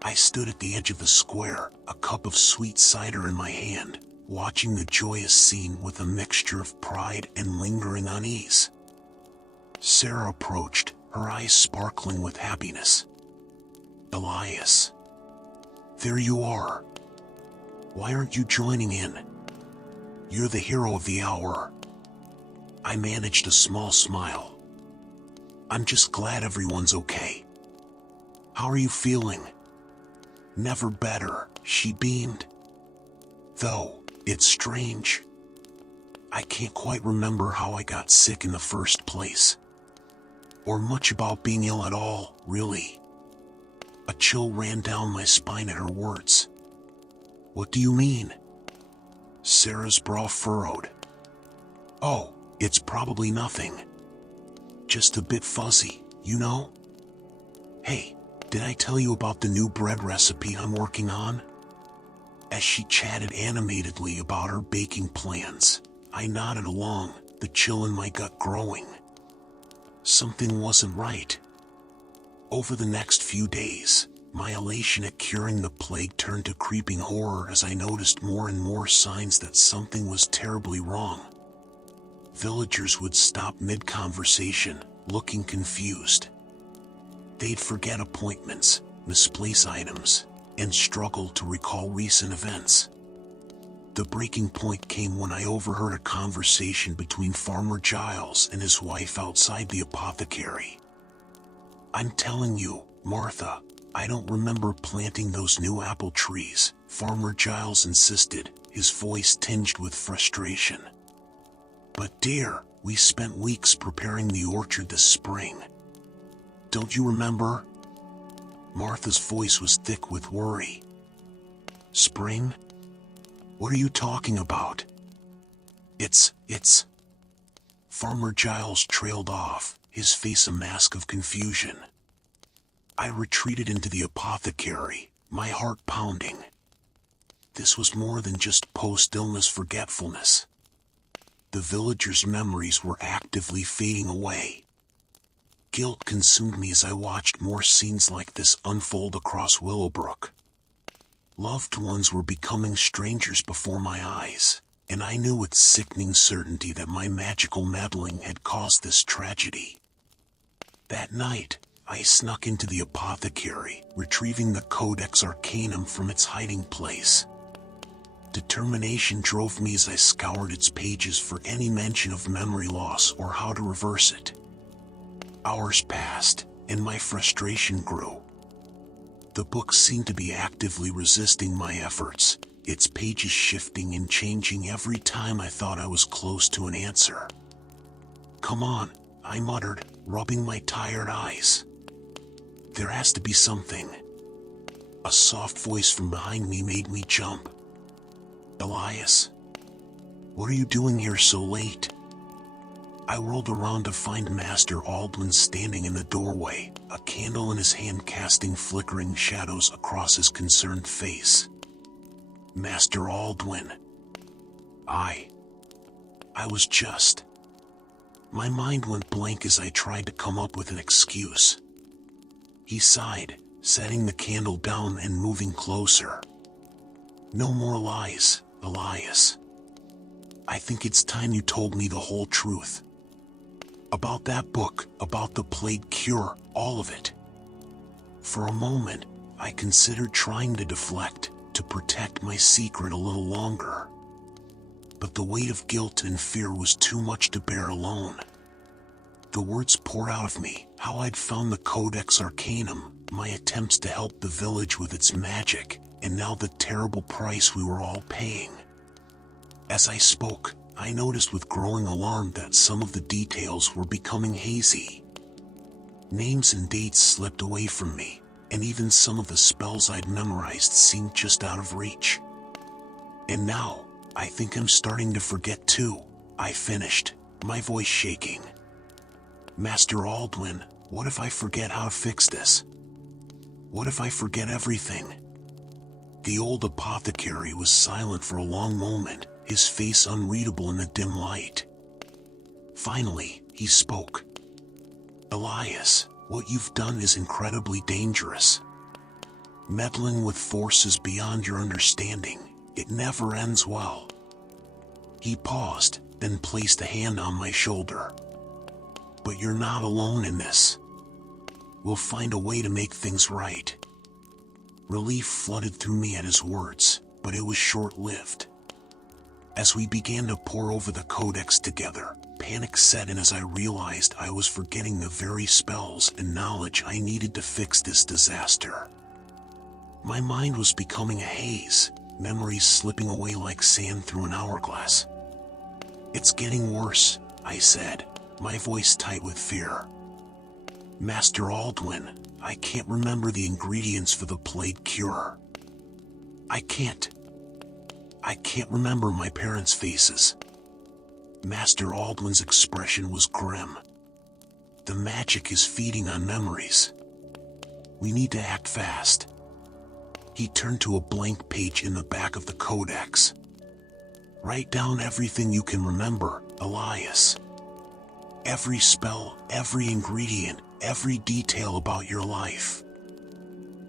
I stood at the edge of the square, a cup of sweet cider in my hand, watching the joyous scene with a mixture of pride and lingering unease. Sarah approached, her eyes sparkling with happiness. "Elias, there you are. Why aren't you joining in? You're the hero of the hour." I managed a small smile. "I'm just glad everyone's okay. How are you feeling?" "Never better," she beamed. "Though, it's strange. I can't quite remember how I got sick in the first place. Or much about being ill at all, really." A chill ran down my spine at her words. "What do you mean?" Sarah's brow furrowed. "Oh, it's probably nothing. Just a bit fuzzy, you know? Hey, did I tell you about the new bread recipe I'm working on?" As she chatted animatedly about her baking plans, I nodded along, the chill in my gut growing. Something wasn't right. Over the next few days, my elation at curing the plague turned to creeping horror as I noticed more and more signs that something was terribly wrong. Villagers would stop mid-conversation, looking confused. They'd forget appointments, misplace items, and struggle to recall recent events. The breaking point came when I overheard a conversation between Farmer Giles and his wife outside the apothecary. "I'm telling you, Martha, I don't remember planting those new apple trees," Farmer Giles insisted, his voice tinged with frustration. "But dear, we spent weeks preparing the orchard this spring. Don't you remember?" Martha's voice was thick with worry. "Spring? What are you talking about?" It's... Farmer Giles trailed off, his face a mask of confusion. I retreated into the apothecary, my heart pounding. This was more than just post-illness forgetfulness. The villagers' memories were actively fading away. Guilt consumed me as I watched more scenes like this unfold across Willowbrook. Loved ones were becoming strangers before my eyes, and I knew with sickening certainty that my magical meddling had caused this tragedy. That night, I snuck into the apothecary, retrieving the Codex Arcanum from its hiding place. Determination drove me as I scoured its pages for any mention of memory loss or how to reverse it. Hours passed, and my frustration grew. The book seemed to be actively resisting my efforts, its pages shifting and changing every time I thought I was close to an answer. "Come on," I muttered, rubbing my tired eyes. "There has to be something." A soft voice from behind me made me jump. "Elias, what are you doing here so late?" I whirled around to find Master Aldwin standing in the doorway, a candle in his hand casting flickering shadows across his concerned face. "Master Aldwin." I was just... My mind went blank as I tried to come up with an excuse. He sighed, setting the candle down and moving closer. "No more lies, Elias. I think it's time you told me the whole truth. About that book, about the plague cure, all of it." For a moment, I considered trying to deflect, to protect my secret a little longer. But the weight of guilt and fear was too much to bear alone. The words poured out of me, how I'd found the Codex Arcanum, my attempts to help the village with its magic, and now the terrible price we were all paying. As I spoke, I noticed with growing alarm that some of the details were becoming hazy. Names and dates slipped away from me, and even some of the spells I'd memorized seemed just out of reach. "And now, I think I'm starting to forget too," I finished, my voice shaking. "Master Aldwin, what if I forget how to fix this? What if I forget everything?" The old apothecary was silent for a long moment, his face unreadable in the dim light. Finally, he spoke. "Elias, what you've done is incredibly dangerous. Meddling with forces beyond your understanding, it never ends well." He paused, then placed a hand on my shoulder. "But you're not alone in this. We'll find a way to make things right." Relief flooded through me at his words, but it was short-lived. As we began to pore over the codex together, panic set in as I realized I was forgetting the very spells and knowledge I needed to fix this disaster. My mind was becoming a haze, memories slipping away like sand through an hourglass. "It's getting worse," I said, my voice tight with fear. "Master Aldwin, I can't remember the ingredients for the plague cure. I can't remember my parents' faces." Master Aldwin's expression was grim. "The magic is feeding on memories. We need to act fast." He turned to a blank page in the back of the codex. "Write down everything you can remember, Elias. Every spell, every ingredient, every detail about your life.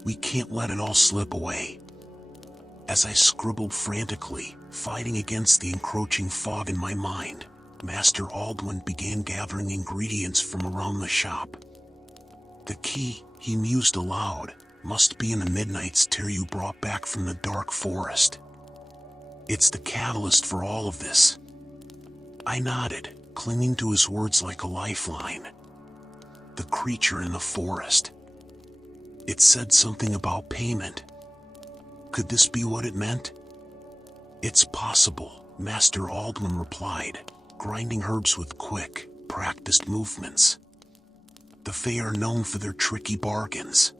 We can't let it all slip away." As I scribbled frantically, fighting against the encroaching fog in my mind, Master Aldwin began gathering ingredients from around the shop. "The key," he mused aloud, "must be in the midnight's tear you brought back from the dark forest. It's the catalyst for all of this. I nodded, clinging to his words like a lifeline. The creature in the forest. It said something about payment. Could this be what it meant? It's possible, Master Aldwin replied, grinding herbs with quick, practiced movements. The Fae are known for their tricky bargains.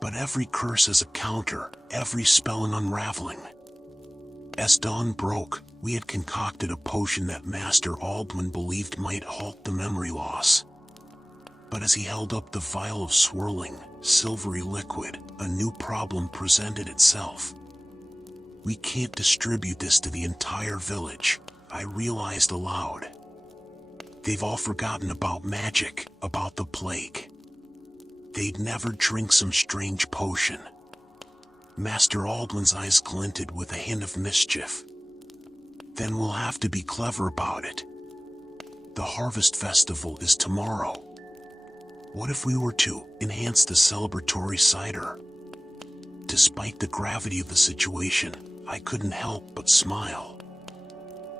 But every curse has a counter, every spell an unraveling. As dawn broke, we had concocted a potion that Master Aldwin believed might halt the memory loss. But as he held up the vial of swirling, silvery liquid, a new problem presented itself. We can't distribute this to the entire village, I realized aloud. They've all forgotten about magic, about the plague. They'd never drink some strange potion. Master Aldwin's eyes glinted with a hint of mischief. Then we'll have to be clever about it. The Harvest Festival is tomorrow. What if we were to enhance the celebratory cider? Despite the gravity of the situation, I couldn't help but smile.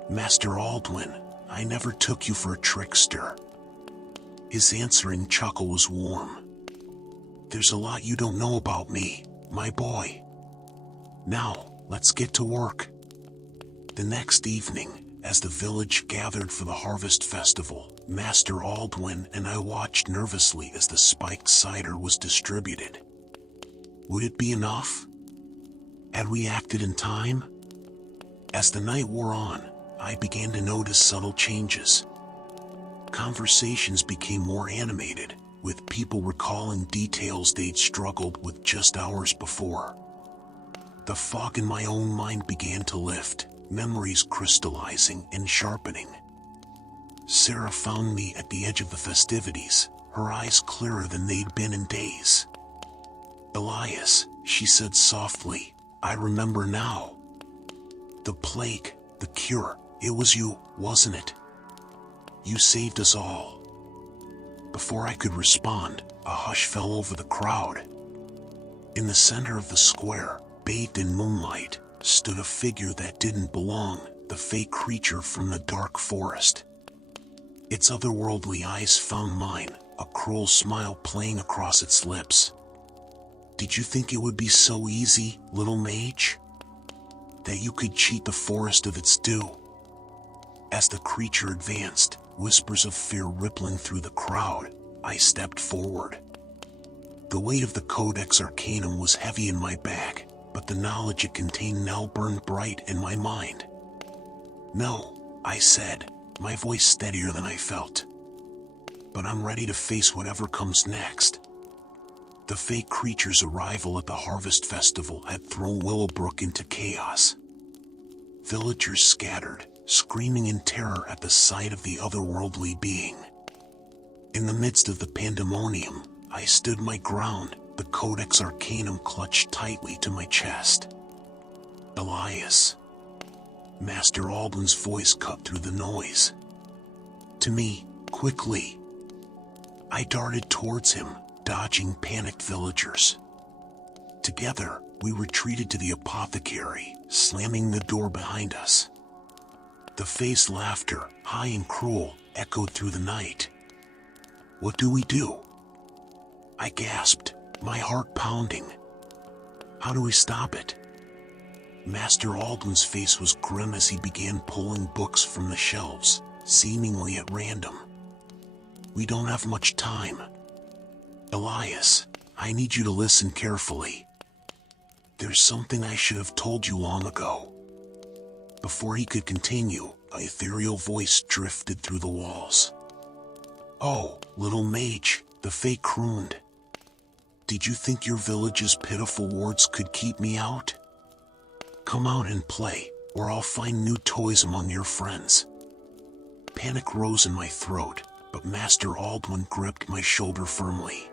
Master Aldwin, I never took you for a trickster. His answering chuckle was warm. There's a lot you don't know about me, my boy. Now, let's get to work. The next evening, as the village gathered for the Harvest Festival, Master Aldwin and I watched nervously as the spiked cider was distributed. Would it be enough? Had we acted in time? As the night wore on, I began to notice subtle changes. Conversations became more animated, with people recalling details they'd struggled with just hours before. The fog in my own mind began to lift, memories crystallizing and sharpening. Sarah found me at the edge of the festivities, her eyes clearer than they'd been in days. Elias, she said softly, I remember now. The plague, the cure, it was you, wasn't it? You saved us all. Before I could respond, a hush fell over the crowd. In the center of the square, bathed in moonlight, stood a figure that didn't belong, the fake creature from the dark forest. Its otherworldly eyes found mine, a cruel smile playing across its lips. Did you think it would be so easy, little mage? That you could cheat the forest of its due? As the creature advanced, whispers of fear rippling through the crowd, I stepped forward. The weight of the Codex Arcanum was heavy in my bag, but the knowledge it contained now burned bright in my mind. No, I said, my voice steadier than I felt. But I'm ready to face whatever comes next. The fake creature's arrival at the Harvest Festival had thrown Willowbrook into chaos. Villagers scattered, screaming in terror at the sight of the otherworldly being. In the midst of the pandemonium, I stood my ground, the Codex Arcanum clutched tightly to my chest. Elias. Master Aldwin's voice cut through the noise. To me, quickly. I darted towards him, dodging panicked villagers. Together, we retreated to the apothecary, slamming the door behind us. The Fae's laughter, high and cruel, echoed through the night. What do we do? I gasped, my heart pounding. How do we stop it? Master Aldwin's face was grim as he began pulling books from the shelves, seemingly at random. We don't have much time. Elias, I need you to listen carefully. There's something I should have told you long ago. Before he could continue, an ethereal voice drifted through the walls. Oh, little mage, the Fae crooned. Did you think your village's pitiful wards could keep me out? Come out and play, or I'll find new toys among your friends. Panic rose in my throat, but Master Aldwin gripped my shoulder firmly.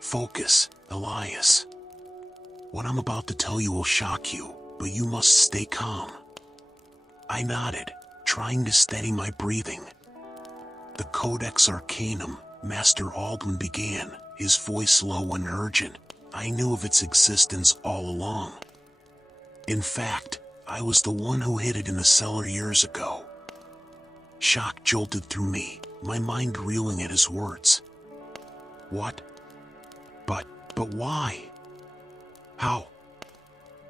Focus, Elias. What I'm about to tell you will shock you, but you must stay calm. I nodded, trying to steady my breathing. The Codex Arcanum, Master Aldwin began, his voice low and urgent. I knew of its existence all along. In fact, I was the one who hid it in the cellar years ago. Shock jolted through me, my mind reeling at his words. What? But why? How?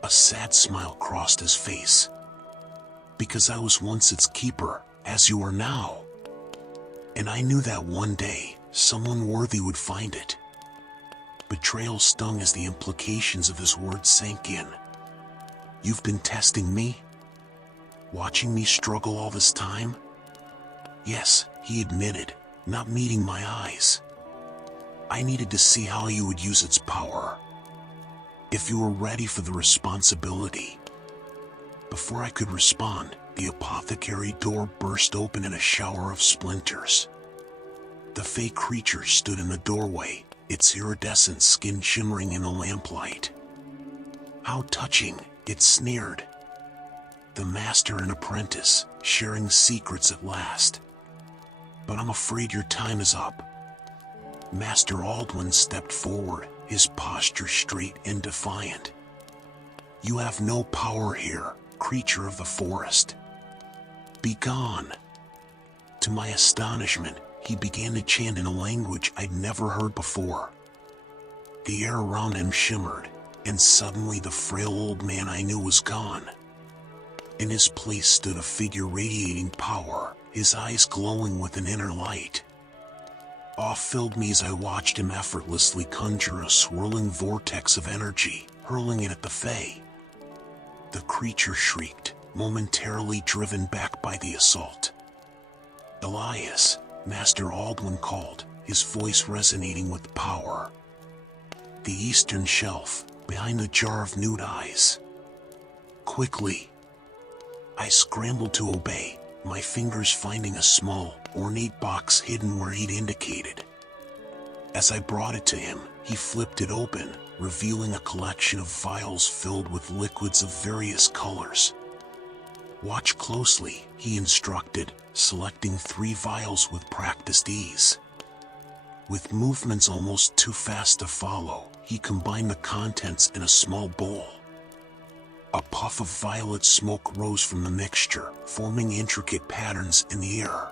A sad smile crossed his face. Because I was once its keeper, as you are now. And I knew that one day, someone worthy would find it. Betrayal stung as the implications of his words sank in. You've been testing me? Watching me struggle all this time? Yes, he admitted, not meeting my eyes. I needed to see how you would use its power. If you were ready for the responsibility. Before I could respond, the apothecary door burst open in a shower of splinters. The fey creature stood in the doorway, its iridescent skin shimmering in the lamplight. How touching, it sneered. The master and apprentice, sharing secrets at last. But I'm afraid your time is up. Master Aldwin stepped forward, his posture straight and defiant. You have no power here, creature of the forest. Be gone. To my astonishment, he began to chant in a language I'd never heard before. The air around him shimmered, and suddenly the frail old man I knew was gone. In his place stood a figure radiating power, his eyes glowing with an inner light. Awe filled me as I watched him effortlessly conjure a swirling vortex of energy, hurling it at the Fae. The creature shrieked, momentarily driven back by the assault. Elias, Master Aldwin called, his voice resonating with power. The eastern shelf, behind the jar of nude eyes. Quickly. I scrambled to obey, my fingers finding a small, ornate box hidden where he'd indicated. As I brought it to him, he flipped it open, revealing a collection of vials filled with liquids of various colors. Watch closely, he instructed, selecting 3 vials with practiced ease. With movements almost too fast to follow, he combined the contents in a small bowl. A puff of violet smoke rose from the mixture, forming intricate patterns in the air.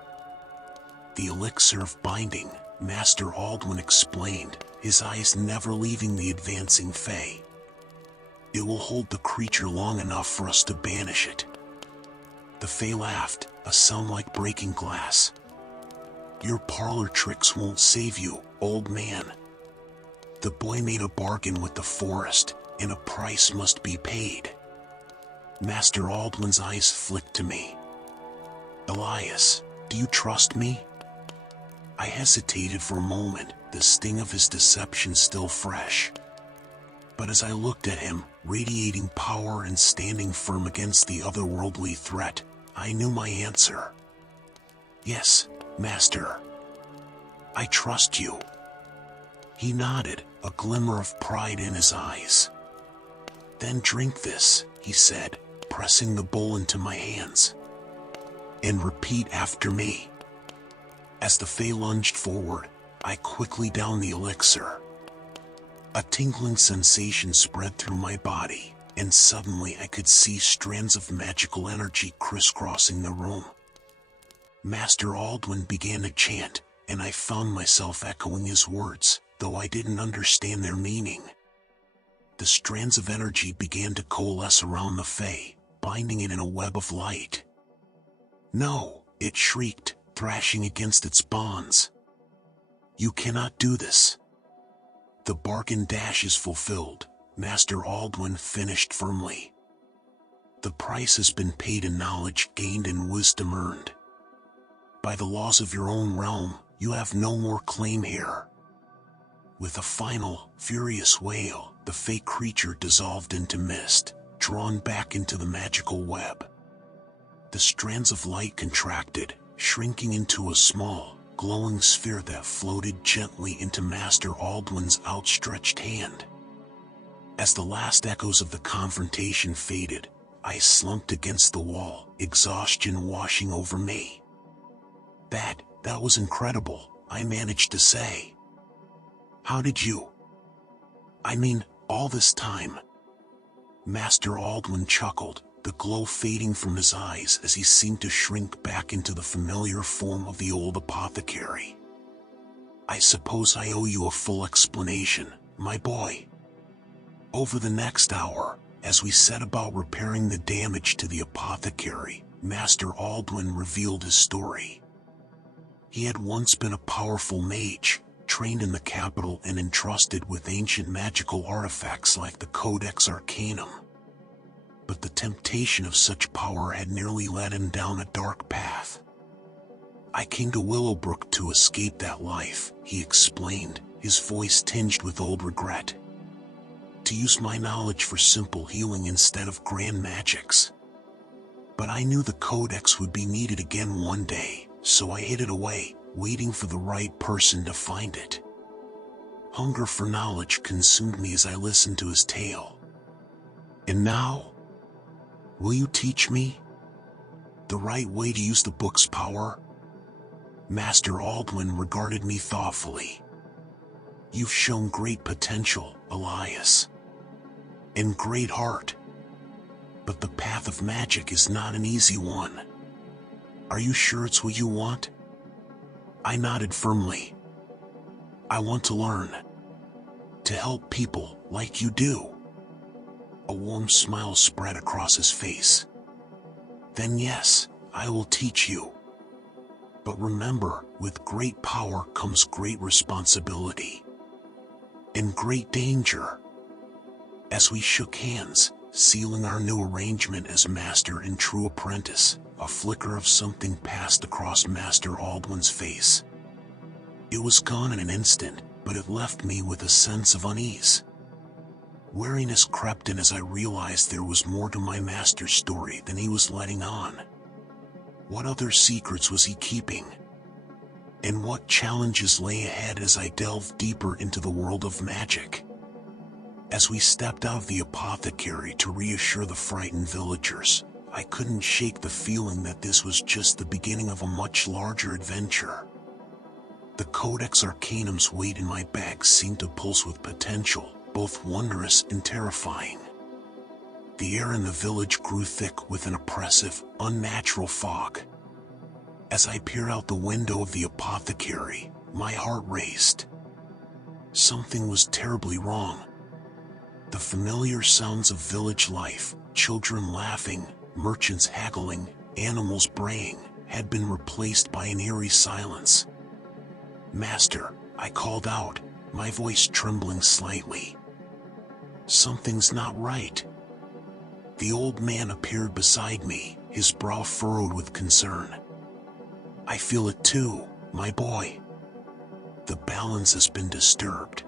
The elixir of binding, Master Aldwin explained, his eyes never leaving the advancing Fae. It will hold the creature long enough for us to banish it. The Fae laughed, a sound like breaking glass. Your parlor tricks won't save you, old man. The boy made a bargain with the forest, and a price must be paid. Master Aldwin's eyes flicked to me. Elias, do you trust me? I hesitated for a moment, the sting of his deception still fresh. But as I looked at him, radiating power and standing firm against the otherworldly threat, I knew my answer. Yes, Master. I trust you. He nodded, a glimmer of pride in his eyes. Then drink this, he said, pressing the bowl into my hands. And repeat after me. As the Fae lunged forward, I quickly downed the elixir. A tingling sensation spread through my body, and suddenly I could see strands of magical energy crisscrossing the room. Master Aldwin began to chant, and I found myself echoing his words, though I didn't understand their meaning. The strands of energy began to coalesce around the Fae, binding it in a web of light. No, it shrieked, thrashing against its bonds. You cannot do this. The bargain dash is fulfilled, Master Aldwin finished firmly. The price has been paid in knowledge gained and wisdom earned. By the laws of your own realm, you have no more claim here. With a final, furious wail, the fake creature dissolved into mist, drawn back into the magical web. The strands of light contracted, shrinking into a small, glowing sphere that floated gently into Master Aldwin's outstretched hand. As the last echoes of the confrontation faded, I slumped against the wall, exhaustion washing over me. That was incredible, I managed to say. How did you? I mean, all this time. Master Aldwin chuckled, the glow fading from his eyes as he seemed to shrink back into the familiar form of the old apothecary. "I suppose I owe you a full explanation, my boy." Over the next hour, as we set about repairing the damage to the apothecary, Master Aldwin revealed his story. He had once been a powerful mage, trained in the capital and entrusted with ancient magical artifacts like the Codex Arcanum. But the temptation of such power had nearly led him down a dark path. "I came to Willowbrook to escape that life," he explained, his voice tinged with old regret. "To use my knowledge for simple healing instead of grand magics. But I knew the Codex would be needed again one day, so I hid it away, waiting for the right person to find it." Hunger for knowledge consumed me as I listened to his tale. "And now? Will you teach me the right way to use the book's power?" Master Aldwin regarded me thoughtfully. "You've shown great potential, Elias, and great heart. But the path of magic is not an easy one. Are you sure it's what you want?" I nodded firmly. "I want to learn. To help people like you do." A warm smile spread across his face. "Then yes, I will teach you. But remember, with great power comes great responsibility. And great danger." As we shook hands, sealing our new arrangement as master and true apprentice, a flicker of something passed across Master Aldwin's face. It was gone in an instant, but it left me with a sense of unease. Wariness crept in as I realized there was more to my master's story than he was letting on. What other secrets was he keeping? And what challenges lay ahead as I delved deeper into the world of magic? As we stepped out of the apothecary to reassure the frightened villagers, I couldn't shake the feeling that this was just the beginning of a much larger adventure. The Codex Arcanum's weight in my bag seemed to pulse with potential, both wondrous and terrifying. The air in the village grew thick with an oppressive, unnatural fog. As I peered out the window of the apothecary, my heart raced. Something was terribly wrong. The familiar sounds of village life, children laughing, merchants haggling, animals braying, had been replaced by an eerie silence. "Master," I called out, my voice trembling slightly. "Something's not right." The old man appeared beside me, his brow furrowed with concern. "I feel it too, my boy. The balance has been disturbed."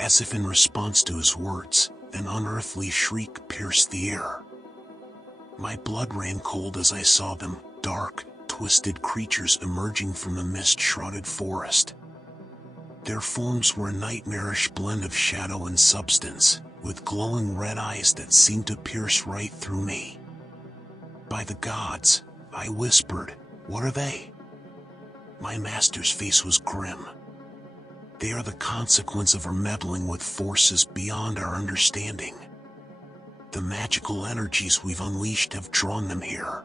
As if in response to his words, an unearthly shriek pierced the air. My blood ran cold as I saw them, dark, twisted creatures emerging from the mist-shrouded forest. Their forms were a nightmarish blend of shadow and substance, with glowing red eyes that seemed to pierce right through me. "By the gods," I whispered, "what are they?" My master's face was grim. "They are the consequence of our meddling with forces beyond our understanding. The magical energies we've unleashed have drawn them here."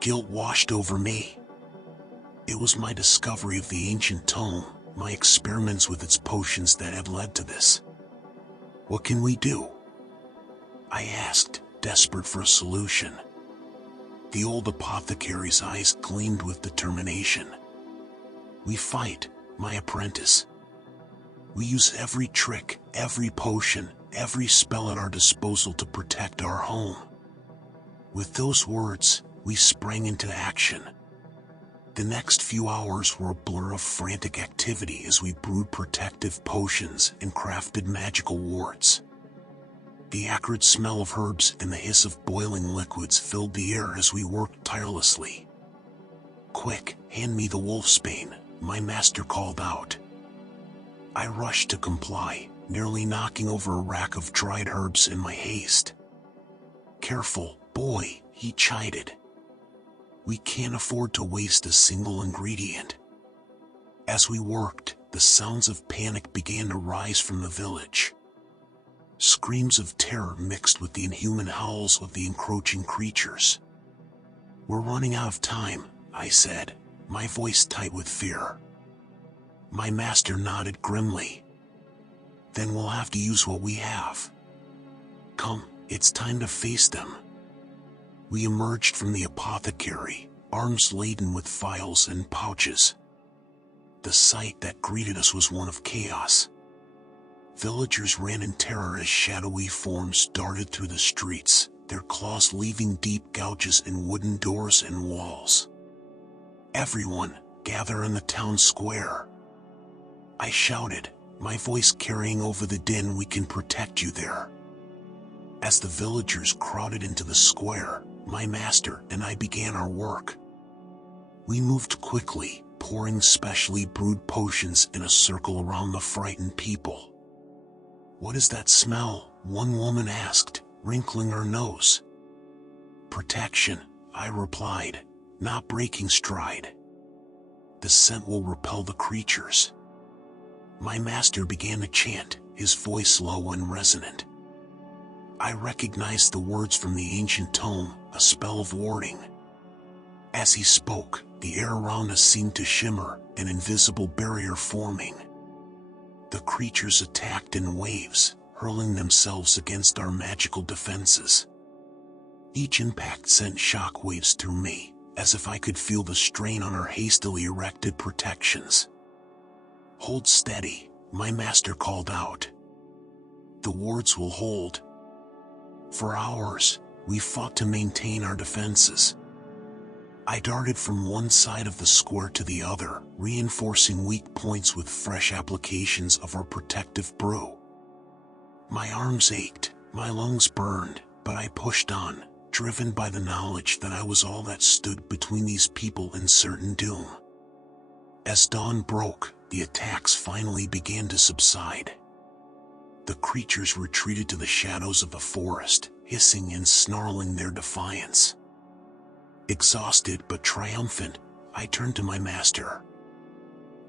Guilt washed over me. It was my discovery of the ancient tome, my experiments with its potions that had led to this. "What can we do?" I asked, desperate for a solution. The old apothecary's eyes gleamed with determination. "We fight, my apprentice. We use every trick, every potion, every spell at our disposal to protect our home." With those words, we sprang into action. The next few hours were a blur of frantic activity as we brewed protective potions and crafted magical wards. The acrid smell of herbs and the hiss of boiling liquids filled the air as we worked tirelessly. "Quick, hand me the wolfsbane," my master called out. I rushed to comply, nearly knocking over a rack of dried herbs in my haste. "Careful, boy," he chided. "We can't afford to waste a single ingredient." As we worked, the sounds of panic began to rise from the village. screams of terror mixed with the inhuman howls of the encroaching creatures. "We're running out of time," I said, my voice tight with fear. My master nodded grimly. "Then we'll have to use what we have. Come, it's time to face them." We emerged from the apothecary, arms laden with vials and pouches. The sight that greeted us was one of chaos. Villagers ran in terror as shadowy forms darted through the streets, their claws leaving deep gouges in wooden doors and walls. "Everyone, gather in the town square," I shouted, my voice carrying over the din. "We can protect you there." As the villagers crowded into the square, my master and I began our work. We moved quickly, pouring specially brewed potions in a circle around the frightened people. "What is that smell?" one woman asked, wrinkling her nose. "Protection," I replied, not breaking stride. "The scent will repel the creatures." My master began to chant, his voice low and resonant. I recognized the words from the ancient tome, a spell of warding. As he spoke, the air around us seemed to shimmer, an invisible barrier forming. The creatures attacked in waves, hurling themselves against our magical defenses. Each impact sent shockwaves through me, as if I could feel the strain on our hastily erected protections. "Hold steady," my master called out. "The wards will hold." For hours, we fought to maintain our defenses. I darted from one side of the square to the other, reinforcing weak points with fresh applications of our protective brew. My arms ached, my lungs burned, but I pushed on, driven by the knowledge that I was all that stood between these people and certain doom. As dawn broke, the attacks finally began to subside. The creatures retreated to the shadows of the forest, hissing and snarling their defiance. Exhausted but triumphant, I turned to my master.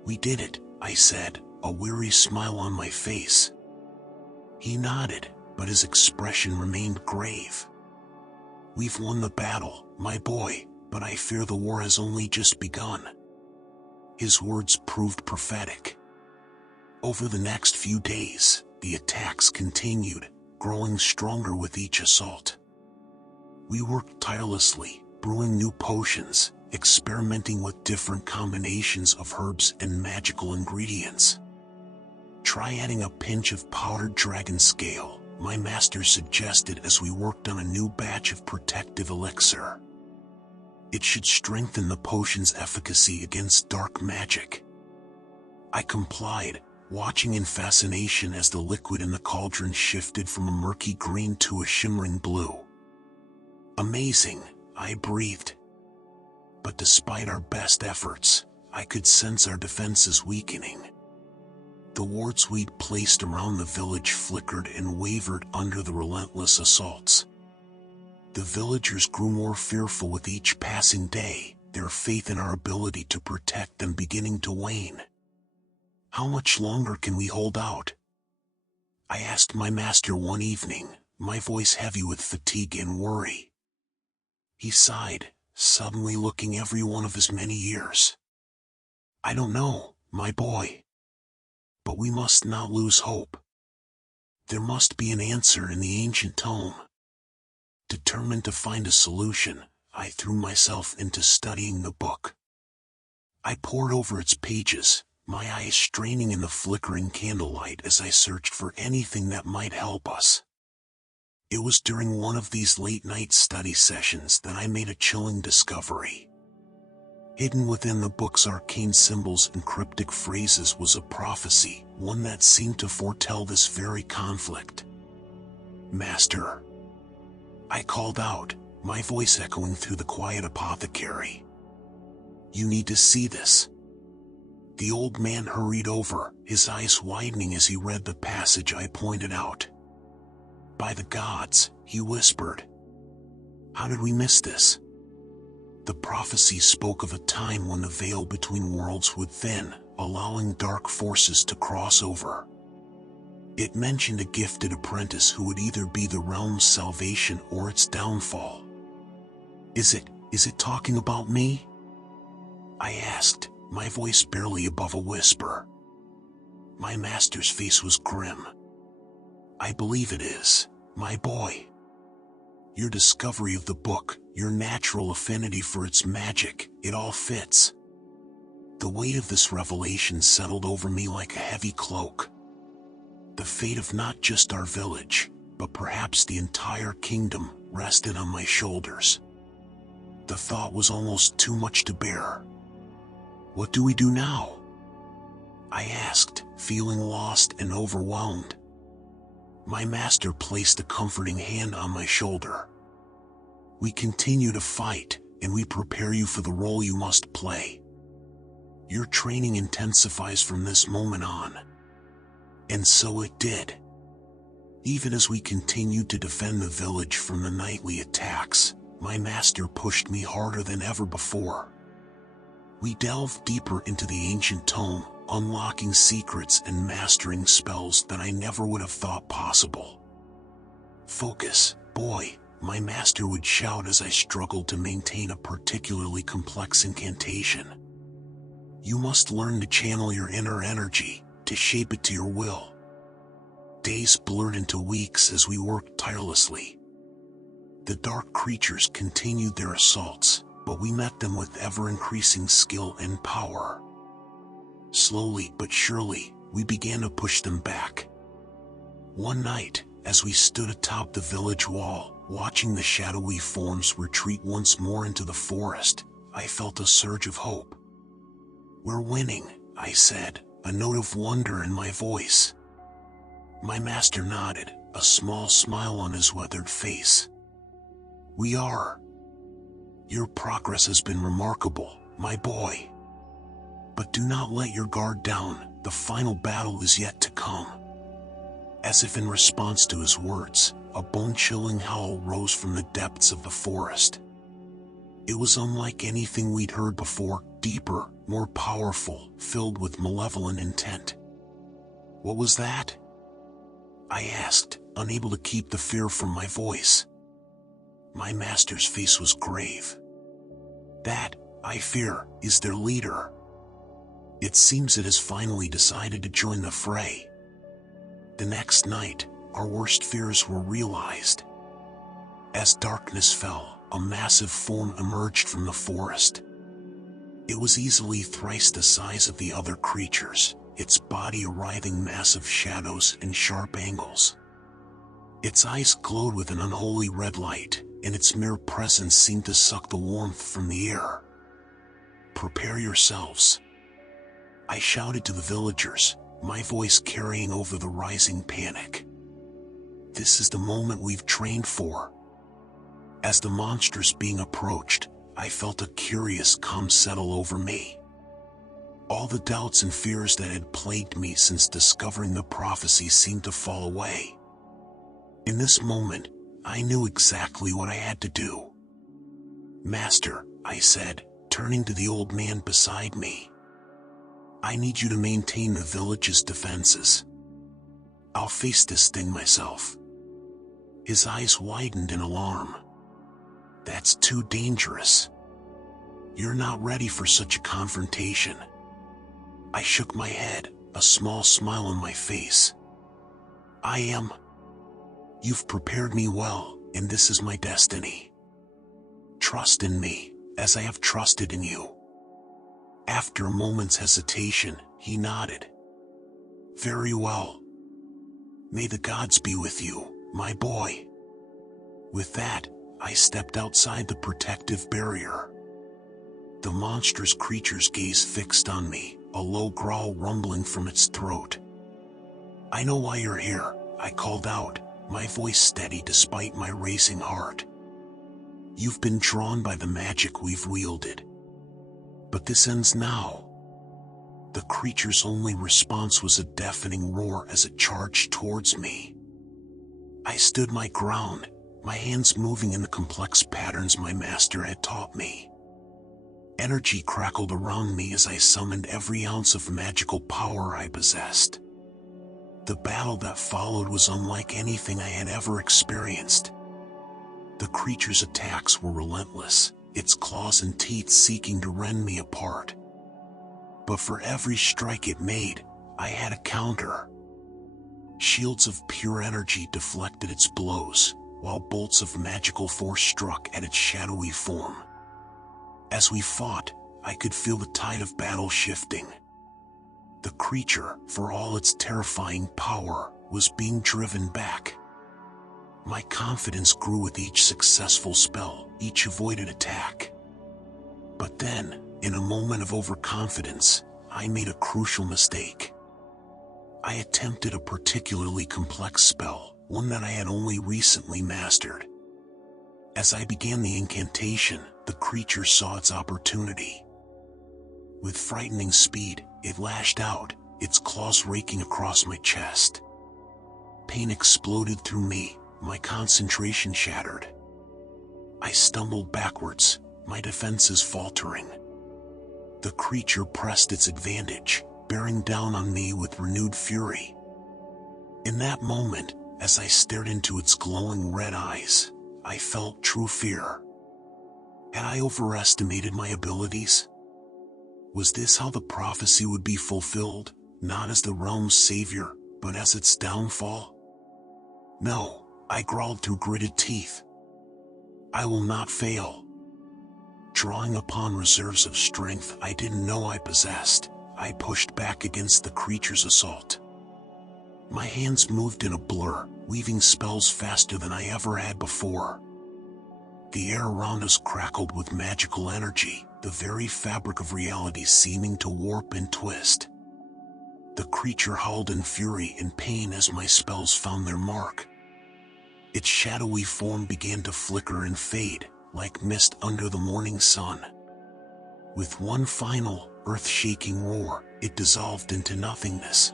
"We did it," I said, a weary smile on my face. He nodded, but his expression remained grave. "We've won the battle, my boy, but I fear the war has only just begun." His words proved prophetic. Over the next few days, the attacks continued, growing stronger with each assault. We worked tirelessly, brewing new potions, experimenting with different combinations of herbs and magical ingredients. "Try adding a pinch of powdered dragon scale," my master suggested as we worked on a new batch of protective elixir. "It should strengthen the potion's efficacy against dark magic." I complied, watching in fascination as the liquid in the cauldron shifted from a murky green to a shimmering blue. "Amazing," I breathed. But despite our best efforts, I could sense our defenses weakening. The wards we'd placed around the village flickered and wavered under the relentless assaults. The villagers grew more fearful with each passing day, their faith in our ability to protect them beginning to wane. "How much longer can we hold out?" I asked my master one evening, my voice heavy with fatigue and worry. He sighed, suddenly looking every one of his many years. "I don't know, my boy. But we must not lose hope. There must be an answer in the ancient tome." Determined to find a solution, I threw myself into studying the book. I pored over its pages, my eyes straining in the flickering candlelight as I searched for anything that might help us. It was during one of these late-night study sessions that I made a chilling discovery. Hidden within the book's arcane symbols and cryptic phrases was a prophecy, one that seemed to foretell this very conflict. "Master," I called out, my voice echoing through the quiet apothecary. "You need to see this." The old man hurried over, his eyes widening as he read the passage I pointed out. "By the gods," he whispered. "How did we miss this?" The prophecy spoke of a time when the veil between worlds would thin, allowing dark forces to cross over. It mentioned a gifted apprentice who would either be the realm's salvation or its downfall. Is it talking about me? I asked, my voice barely above a whisper. My master's face was grim. I believe it is, my boy. Your discovery of the book, your natural affinity for its magic, it all fits. The weight of this revelation settled over me like a heavy cloak. The fate of not just our village, but perhaps the entire kingdom, rested on my shoulders. The thought was almost too much to bear. What do we do now? I asked, feeling lost and overwhelmed. My master placed a comforting hand on my shoulder. We continue to fight, and we prepare you for the role you must play. Your training intensifies from this moment on. And so it did. Even as we continued to defend the village from the nightly attacks, my master pushed me harder than ever before. We delved deeper into the ancient tome, unlocking secrets and mastering spells that I never would have thought possible. Focus, boy, my master would shout as I struggled to maintain a particularly complex incantation. You must learn to channel your inner energy, to shape it to your will. Days blurred into weeks as we worked tirelessly. The dark creatures continued their assaults, but we met them with ever-increasing skill and power. Slowly but surely, we began to push them back. One night, as we stood atop the village wall, watching the shadowy forms retreat once more into the forest, I felt a surge of hope. "We're winning," I said, a note of wonder in my voice. My master nodded, a small smile on his weathered face. "We are. Your progress has been remarkable, my boy. But do not let your guard down, the final battle is yet to come." As if in response to his words, a bone-chilling howl rose from the depths of the forest. It was unlike anything we'd heard before, deeper, more powerful, filled with malevolent intent. "What was that?" I asked, unable to keep the fear from my voice. My master's face was grave. "That, I fear, is their leader. It seems it has finally decided to join the fray." The next night, our worst fears were realized. As darkness fell, a massive form emerged from the forest. It was easily thrice the size of the other creatures, its body a writhing mass of shadows and sharp angles. Its eyes glowed with an unholy red light, and its mere presence seemed to suck the warmth from the air. "Prepare yourselves," I shouted to the villagers, my voice carrying over the rising panic. "This is the moment we've trained for." As the monstrous being approached, I felt a curious calm settle over me. All the doubts and fears that had plagued me since discovering the prophecy seemed to fall away. In this moment, I knew exactly what I had to do. "Master," I said, turning to the old man beside me, "I need you to maintain the village's defenses. I'll face this thing myself." His eyes widened in alarm. "That's too dangerous. You're not ready for such a confrontation." I shook my head, a small smile on my face. "I am. You've prepared me well, and this is my destiny. Trust in me, as I have trusted in you." After a moment's hesitation, he nodded. "Very well. May the gods be with you, my boy." With that, I stepped outside the protective barrier. The monstrous creature's gaze fixed on me, a low growl rumbling from its throat. "I know why you're here," I called out, my voice steady despite my racing heart. "You've been drawn by the magic we've wielded. But this ends now." The creature's only response was a deafening roar as it charged towards me. I stood my ground, my hands moving in the complex patterns my master had taught me. Energy crackled around me as I summoned every ounce of magical power I possessed. The battle that followed was unlike anything I had ever experienced. The creature's attacks were relentless, its claws and teeth seeking to rend me apart. But for every strike it made, I had a counter. Shields of pure energy deflected its blows, while bolts of magical force struck at its shadowy form. As we fought, I could feel the tide of battle shifting. The creature, for all its terrifying power, was being driven back. My confidence grew with each successful spell, each avoided attack. But then, in a moment of overconfidence, I made a crucial mistake. I attempted a particularly complex spell, one that I had only recently mastered. As I began the incantation, the creature saw its opportunity. With frightening speed, it lashed out, its claws raking across my chest. Pain exploded through me, my concentration shattered. I stumbled backwards, my defenses faltering. The creature pressed its advantage, bearing down on me with renewed fury. In that moment, as I stared into its glowing red eyes, I felt true fear. Had I overestimated my abilities? Was this how the prophecy would be fulfilled, not as the realm's savior, but as its downfall? No, I growled through gritted teeth. I will not fail. Drawing upon reserves of strength I didn't know I possessed, I pushed back against the creature's assault. My hands moved in a blur, weaving spells faster than I ever had before. The air around us crackled with magical energy, the very fabric of reality seeming to warp and twist. The creature howled in fury and pain as my spells found their mark. Its shadowy form began to flicker and fade, like mist under the morning sun. With one final, earth-shaking roar, it dissolved into nothingness.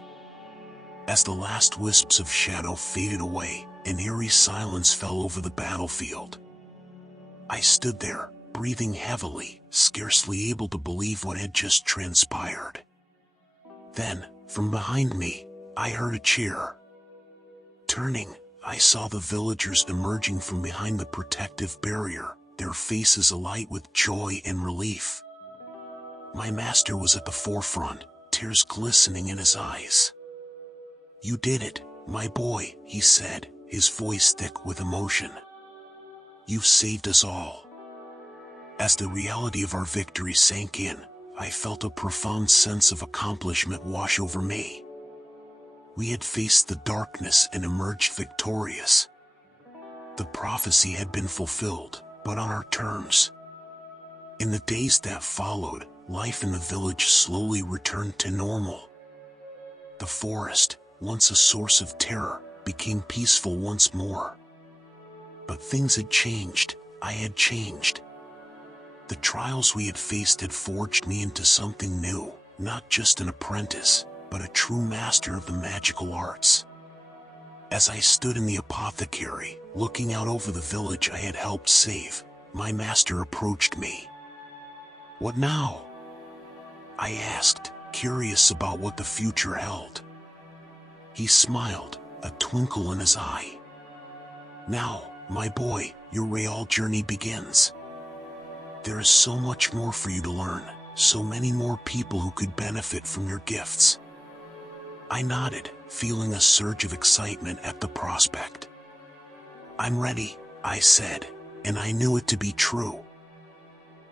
As the last wisps of shadow faded away, an eerie silence fell over the battlefield. I stood there, breathing heavily, scarcely able to believe what had just transpired. Then, from behind me, I heard a cheer. Turning, I saw the villagers emerging from behind the protective barrier, their faces alight with joy and relief. My master was at the forefront, tears glistening in his eyes. "You did it, my boy," he said, his voice thick with emotion. "You've saved us all." As the reality of our victory sank in, I felt a profound sense of accomplishment wash over me. We had faced the darkness and emerged victorious. The prophecy had been fulfilled, but on our terms. In the days that followed, life in the village slowly returned to normal. The forest, once a source of terror, became peaceful once more. But things had changed. I had changed. The trials we had faced had forged me into something new, not just an apprentice, but a true master of the magical arts. As I stood in the apothecary, looking out over the village I had helped save, my master approached me. "What now?" I asked, curious about what the future held. He smiled, a twinkle in his eye. "Now, my boy, your real journey begins. There is so much more for you to learn, so many more people who could benefit from your gifts." I nodded, feeling a surge of excitement at the prospect. "I'm ready," I said, and I knew it to be true.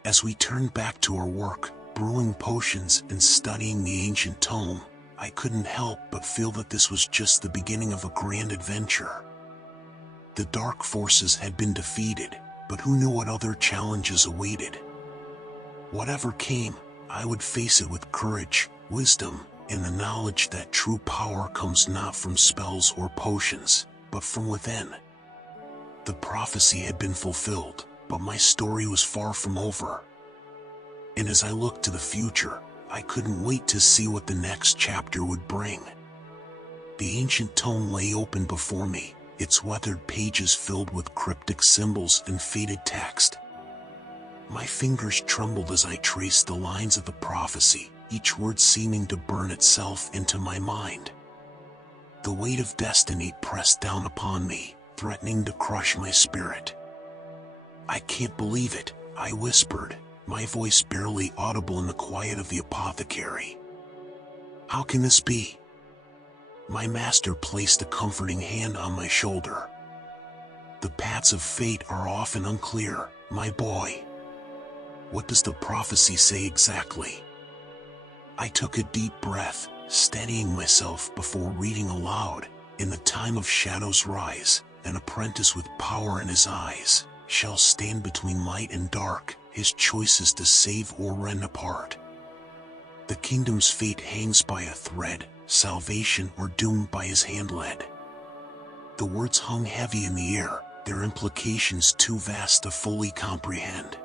As we turned back to our work, brewing potions and studying the ancient tome, I couldn't help but feel that this was just the beginning of a grand adventure. The dark forces had been defeated, but who knew what other challenges awaited? Whatever came, I would face it with courage, wisdom, and the knowledge that true power comes not from spells or potions, but from within. The prophecy had been fulfilled, but my story was far from over. And as I looked to the future, I couldn't wait to see what the next chapter would bring. The ancient tome lay open before me, its weathered pages filled with cryptic symbols and faded text. My fingers trembled as I traced the lines of the prophecy, each word seeming to burn itself into my mind. The weight of destiny pressed down upon me, threatening to crush my spirit. "I can't believe it," I whispered, my voice barely audible in the quiet of the apothecary. "How can this be?" My master placed a comforting hand on my shoulder. "The paths of fate are often unclear, my boy. What does the prophecy say exactly?" I took a deep breath, steadying myself before reading aloud. "In the time of shadows rise, an apprentice with power in his eyes shall stand between light and dark, his choice is to save or rend apart. The kingdom's fate hangs by a thread, salvation or doom by his hand led." The words hung heavy in the air, their implications too vast to fully comprehend.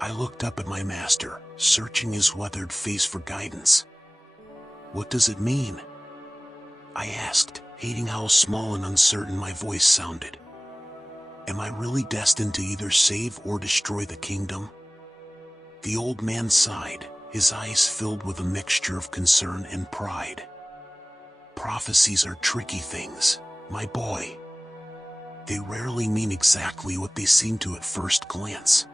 I looked up at my master, searching his weathered face for guidance. "What does it mean?" I asked, hating how small and uncertain my voice sounded. "Am I really destined to either save or destroy the kingdom?" The old man sighed, his eyes filled with a mixture of concern and pride. "Prophecies are tricky things, my boy. They rarely mean exactly what they seem to at first glance.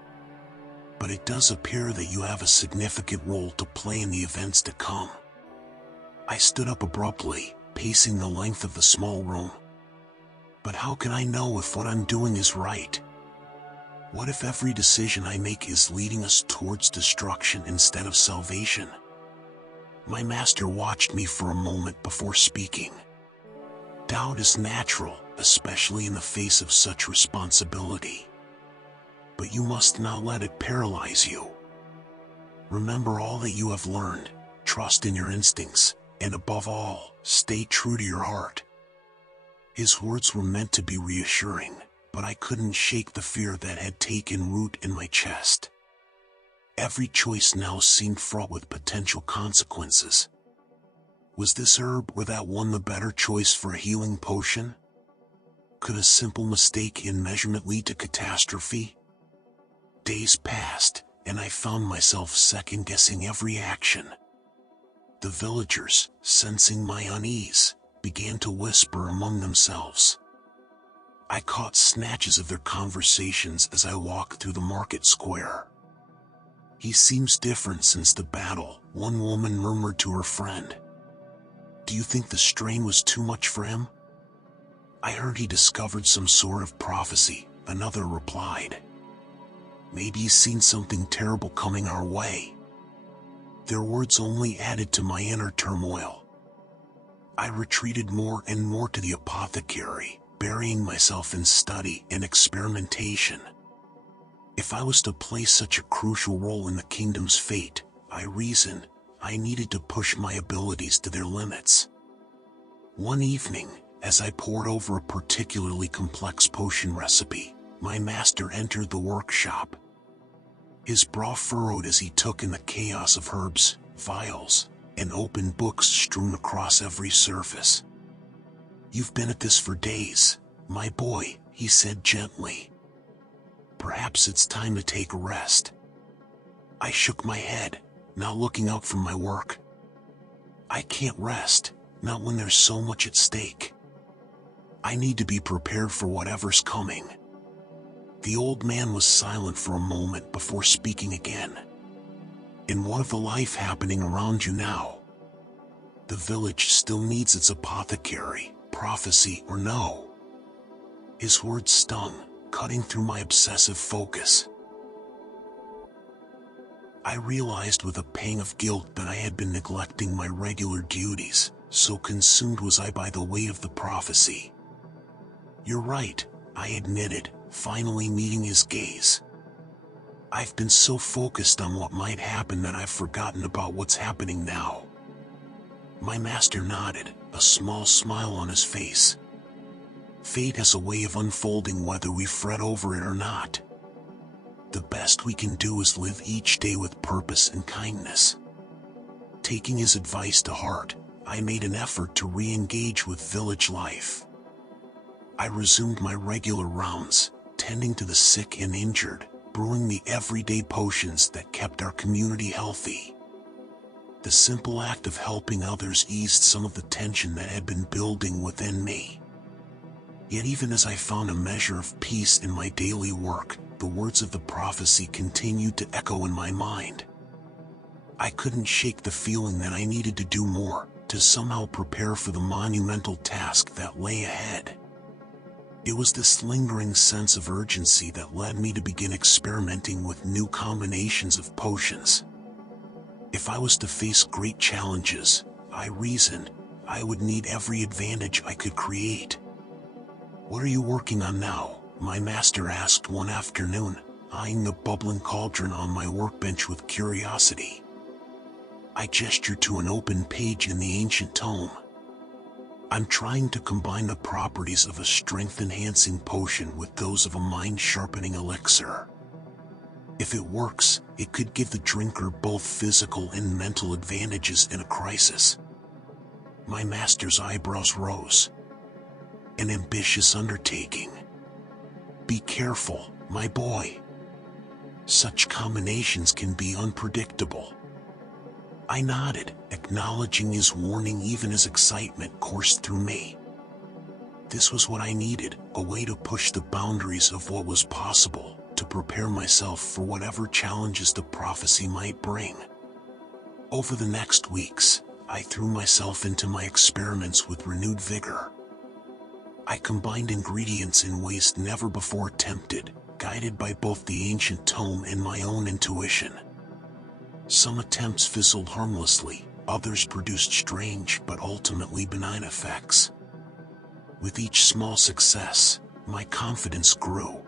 But it does appear that you have a significant role to play in the events to come." I stood up abruptly, pacing the length of the small room. "But how can I know if what I'm doing is right? What if every decision I make is leading us towards destruction instead of salvation?" My master watched me for a moment before speaking. "Doubt is natural, especially in the face of such responsibility. But you must not let it paralyze you. Remember all that you have learned, trust in your instincts, and above all, stay true to your heart." His words were meant to be reassuring, but I couldn't shake the fear that had taken root in my chest. Every choice now seemed fraught with potential consequences. Was this herb or that one the better choice for a healing potion? Could a simple mistake in measurement lead to catastrophe? Days passed, and I found myself second-guessing every action. The villagers, sensing my unease, began to whisper among themselves. I caught snatches of their conversations as I walked through the market square. "He seems different since the battle," one woman murmured to her friend. "Do you think the strain was too much for him?" "I heard he discovered some sort of prophecy," another replied. "Maybe he's seen something terrible coming our way." Their words only added to my inner turmoil. I retreated more and more to the apothecary, burying myself in study and experimentation. If I was to play such a crucial role in the kingdom's fate, I reasoned, I needed to push my abilities to their limits. One evening, as I pored over a particularly complex potion recipe, my master entered the workshop. His brow furrowed as he took in the chaos of herbs, vials, and open books strewn across every surface. "You've been at this for days, my boy," he said gently. "Perhaps it's time to take a rest." I shook my head, not looking out from my work. "I can't rest, not when there's so much at stake. I need to be prepared for whatever's coming." The old man was silent for a moment before speaking again. "In what of the life happening around you now? The village still needs its apothecary, prophecy or no?" His words stung, cutting through my obsessive focus. I realized with a pang of guilt that I had been neglecting my regular duties, so consumed was I by the weight of the prophecy. "You're right," I admitted, finally meeting his gaze. "I've been so focused on what might happen that I've forgotten about what's happening now." My master nodded, a small smile on his face. "Fate has a way of unfolding whether we fret over it or not. The best we can do is live each day with purpose and kindness." Taking his advice to heart, I made an effort to re-engage with village life. I resumed my regular rounds, tending to the sick and injured, brewing the everyday potions that kept our community healthy. The simple act of helping others eased some of the tension that had been building within me. Yet even as I found a measure of peace in my daily work, the words of the prophecy continued to echo in my mind. I couldn't shake the feeling that I needed to do more, to somehow prepare for the monumental task that lay ahead. It was this lingering sense of urgency that led me to begin experimenting with new combinations of potions. If I was to face great challenges, I reasoned, I would need every advantage I could create. "What are you working on now?" my master asked one afternoon, eyeing the bubbling cauldron on my workbench with curiosity. I gestured to an open page in the ancient tome. "I'm trying to combine the properties of a strength-enhancing potion with those of a mind-sharpening elixir. If it works, it could give the drinker both physical and mental advantages in a crisis." My master's eyebrows rose. "An ambitious undertaking. Be careful, my boy. Such combinations can be unpredictable." I nodded, acknowledging his warning even as excitement coursed through me. This was what I needed, a way to push the boundaries of what was possible, to prepare myself for whatever challenges the prophecy might bring. Over the next weeks, I threw myself into my experiments with renewed vigor. I combined ingredients in ways never before attempted, guided by both the ancient tome and my own intuition. Some attempts fizzled harmlessly, others produced strange but ultimately benign effects. With each small success, my confidence grew.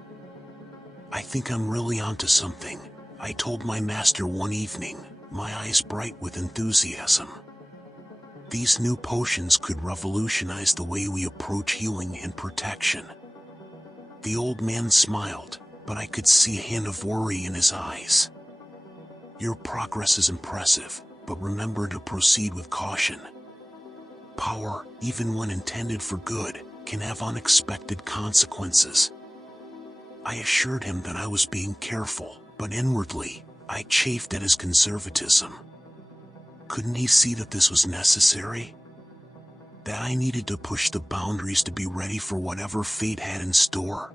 "I think I'm really onto something," I told my master one evening, my eyes bright with enthusiasm. These new potions could revolutionize the way we approach healing and protection. The old man smiled, but I could see a hint of worry in his eyes. "Your progress is impressive, but remember to proceed with caution. Power, even when intended for good, can have unexpected consequences." I assured him that I was being careful, but inwardly, I chafed at his conservatism. Couldn't he see that this was necessary? That I needed to push the boundaries to be ready for whatever fate had in store?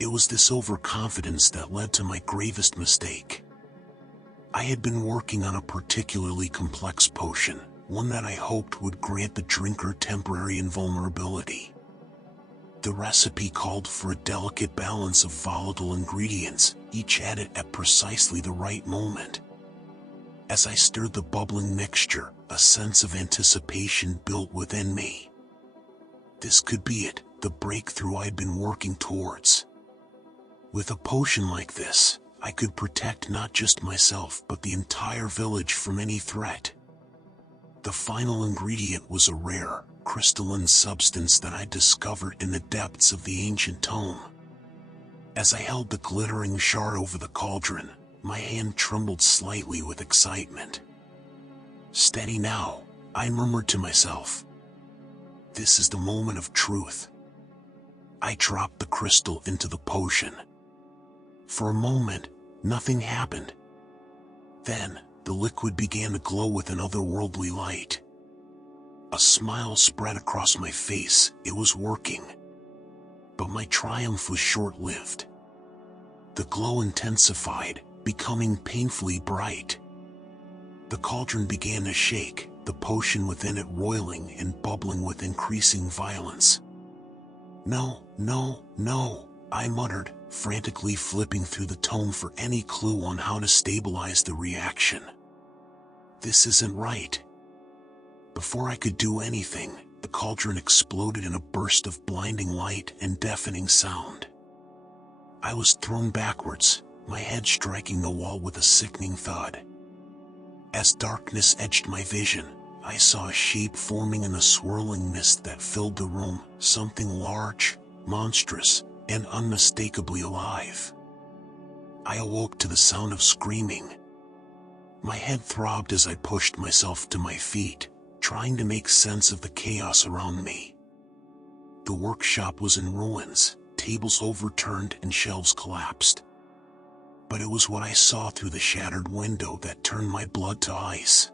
It was this overconfidence that led to my gravest mistake. I had been working on a particularly complex potion, one that I hoped would grant the drinker temporary invulnerability. The recipe called for a delicate balance of volatile ingredients, each added at precisely the right moment. As I stirred the bubbling mixture, a sense of anticipation built within me. This could be it, the breakthrough I'd been working towards. With a potion like this, I could protect not just myself but the entire village from any threat. The final ingredient was a rare, crystalline substance that I discovered in the depths of the ancient tome. As I held the glittering shard over the cauldron, my hand trembled slightly with excitement. "Steady now," I murmured to myself. "This is the moment of truth." I dropped the crystal into the potion. For a moment, nothing happened. Then, the liquid began to glow with an otherworldly light. A smile spread across my face. It was working. But my triumph was short-lived. The glow intensified, becoming painfully bright. The cauldron began to shake, the potion within it roiling and bubbling with increasing violence. "No, no, no," I muttered, frantically flipping through the tome for any clue on how to stabilize the reaction. "This isn't right." Before I could do anything, the cauldron exploded in a burst of blinding light and deafening sound. I was thrown backwards, my head striking the wall with a sickening thud. As darkness edged my vision, I saw a shape forming in the swirling mist that filled the room, something large, monstrous, and unmistakably alive. I awoke to the sound of screaming. My head throbbed as I pushed myself to my feet, trying to make sense of the chaos around me. The workshop was in ruins, tables overturned and shelves collapsed. But it was what I saw through the shattered window that turned my blood to ice.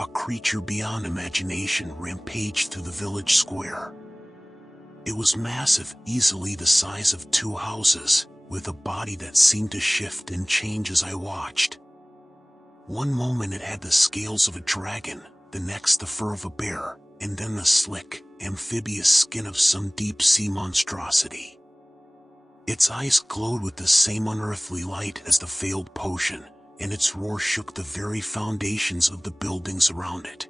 A creature beyond imagination rampaged through the village square. It was massive, easily the size of 2 houses, with a body that seemed to shift and change as I watched. One moment it had the scales of a dragon, the next the fur of a bear, and then the slick, amphibious skin of some deep-sea monstrosity. Its eyes glowed with the same unearthly light as the failed potion, and its roar shook the very foundations of the buildings around it.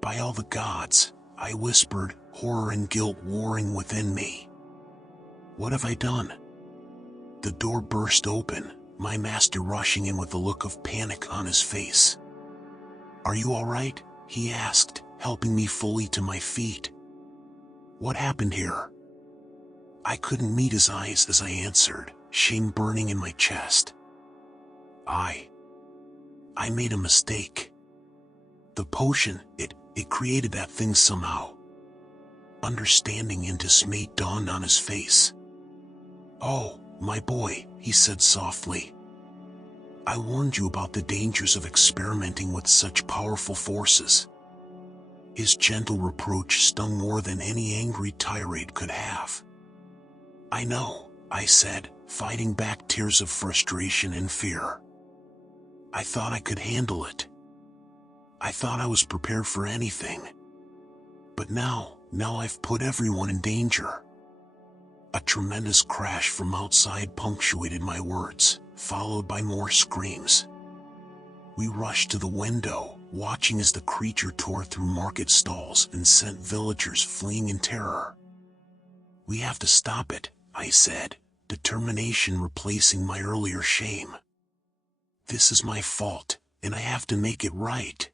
By all the gods, I whispered, horror and guilt warring within me. What have I done? The door burst open, my master rushing in with a look of panic on his face. Are you all right? He asked, helping me fully to my feet. What happened here? I couldn't meet his eyes as I answered, shame burning in my chest. I made a mistake. The potion, it created that thing somehow. Understanding and dismay dawned on his face. Oh, my boy, he said softly. I warned you about the dangers of experimenting with such powerful forces. His gentle reproach stung more than any angry tirade could have. I know, I said, fighting back tears of frustration and fear. I thought I could handle it. I thought I was prepared for anything. But now I've put everyone in danger. A tremendous crash from outside punctuated my words, followed by more screams. We rushed to the window, watching as the creature tore through market stalls and sent villagers fleeing in terror. We have to stop it, I said, determination replacing my earlier shame. This is my fault, and I have to make it right.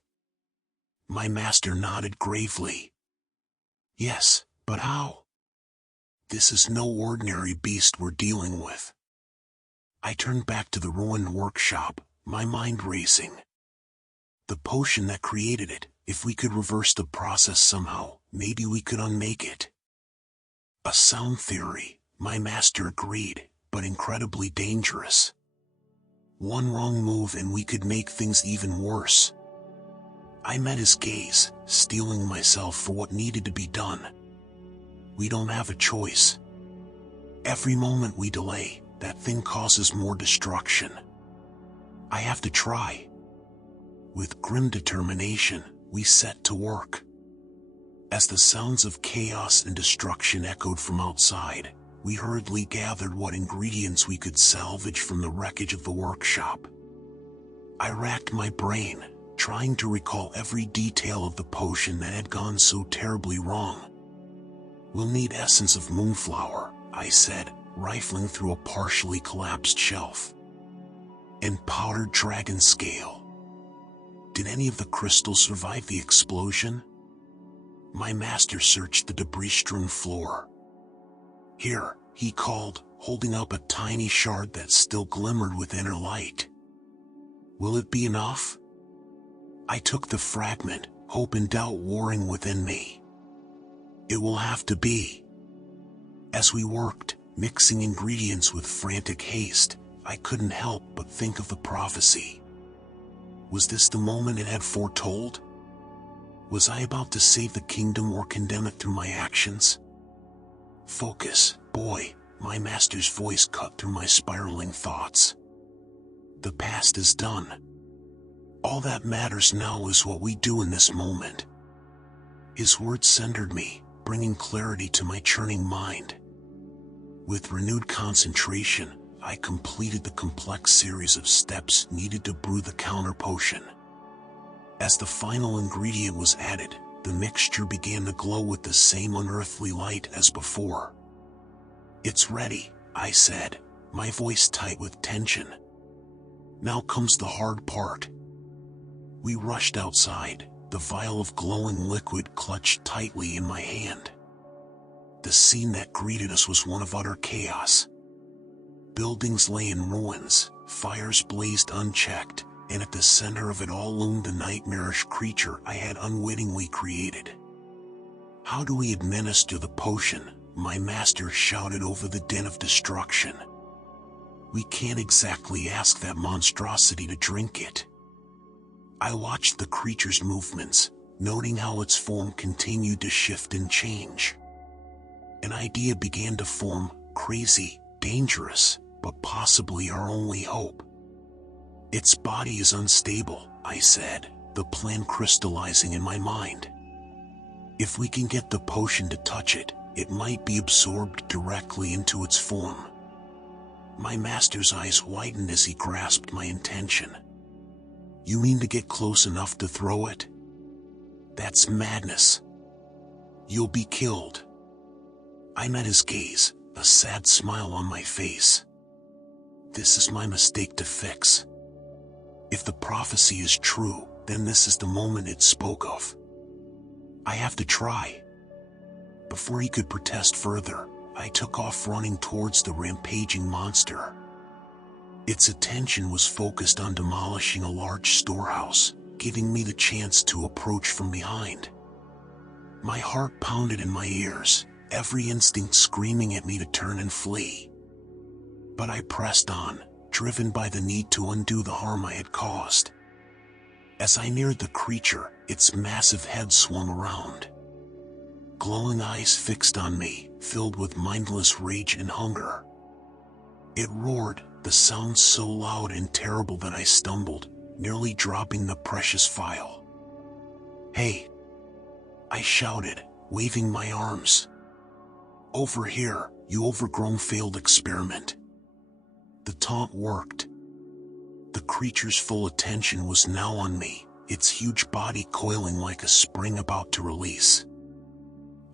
My master nodded gravely. Yes, but how? This is no ordinary beast we're dealing with. I turned back to the ruined workshop, my mind racing. The potion that created it, if we could reverse the process somehow, maybe we could unmake it. A sound theory, my master agreed, but incredibly dangerous. One wrong move and we could make things even worse. I met his gaze, steeling myself for what needed to be done. We don't have a choice. Every moment we delay, that thing causes more destruction. I have to try. With grim determination, we set to work. As the sounds of chaos and destruction echoed from outside, we hurriedly gathered what ingredients we could salvage from the wreckage of the workshop. I racked my brain, trying to recall every detail of the potion that had gone so terribly wrong. We'll need essence of moonflower, I said, rifling through a partially collapsed shelf. And powdered dragon scale. Did any of the crystals survive the explosion? My master searched the debris-strewn floor. Here, he called, holding up a tiny shard that still glimmered with inner light. Will it be enough? I took the fragment, hope and doubt warring within me. It will have to be. As we worked, mixing ingredients with frantic haste, I couldn't help but think of the prophecy. Was this the moment it had foretold? Was I about to save the kingdom or condemn it through my actions? Focus, boy, my master's voice cut through my spiraling thoughts. The past is done. All that matters now is what we do in this moment. His words centered me, bringing clarity to my churning mind. With renewed concentration, I completed the complex series of steps needed to brew the counter potion. As the final ingredient was added, the mixture began to glow with the same unearthly light as before. It's ready, I said, my voice tight with tension. Now comes the hard part. We rushed outside, the vial of glowing liquid clutched tightly in my hand. The scene that greeted us was one of utter chaos. Buildings lay in ruins, fires blazed unchecked, and at the center of it all loomed the nightmarish creature I had unwittingly created. How do we administer the potion? My master shouted over the din of destruction. We can't exactly ask that monstrosity to drink it. I watched the creature's movements, noting how its form continued to shift and change. An idea began to form: crazy, dangerous, but possibly our only hope. Its body is unstable, I said, the plan crystallizing in my mind. If we can get the potion to touch it, it might be absorbed directly into its form. My master's eyes widened as he grasped my intention. You mean to get close enough to throw it? That's madness. You'll be killed. I met his gaze, a sad smile on my face. This is my mistake to fix. If the prophecy is true, then this is the moment it spoke of. I have to try. Before he could protest further, I took off running towards the rampaging monster. Its attention was focused on demolishing a large storehouse, giving me the chance to approach from behind. My heart pounded in my ears, every instinct screaming at me to turn and flee. But I pressed on, driven by the need to undo the harm I had caused. As I neared the creature, its massive head swung around. Glowing eyes fixed on me, filled with mindless rage and hunger. It roared, the sound so loud and terrible that I stumbled, nearly dropping the precious vial. Hey! I shouted, waving my arms. Over here, you overgrown failed experiment. The taunt worked. The creature's full attention was now on me, its huge body coiling like a spring about to release.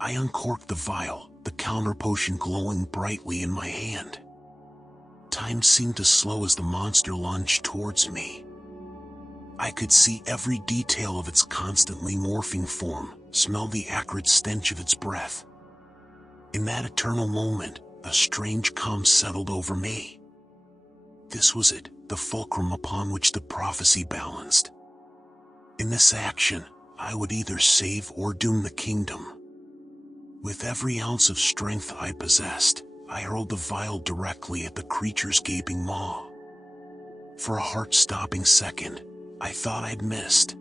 I uncorked the vial, the counter potion glowing brightly in my hand. Time seemed to slow as the monster lunged towards me. I could see every detail of its constantly morphing form, smell the acrid stench of its breath. In that eternal moment, a strange calm settled over me. This was it, the fulcrum upon which the prophecy balanced. In this action, I would either save or doom the kingdom. With every ounce of strength I possessed, I hurled the vial directly at the creature's gaping maw. For a heart-stopping second, I thought I'd missed.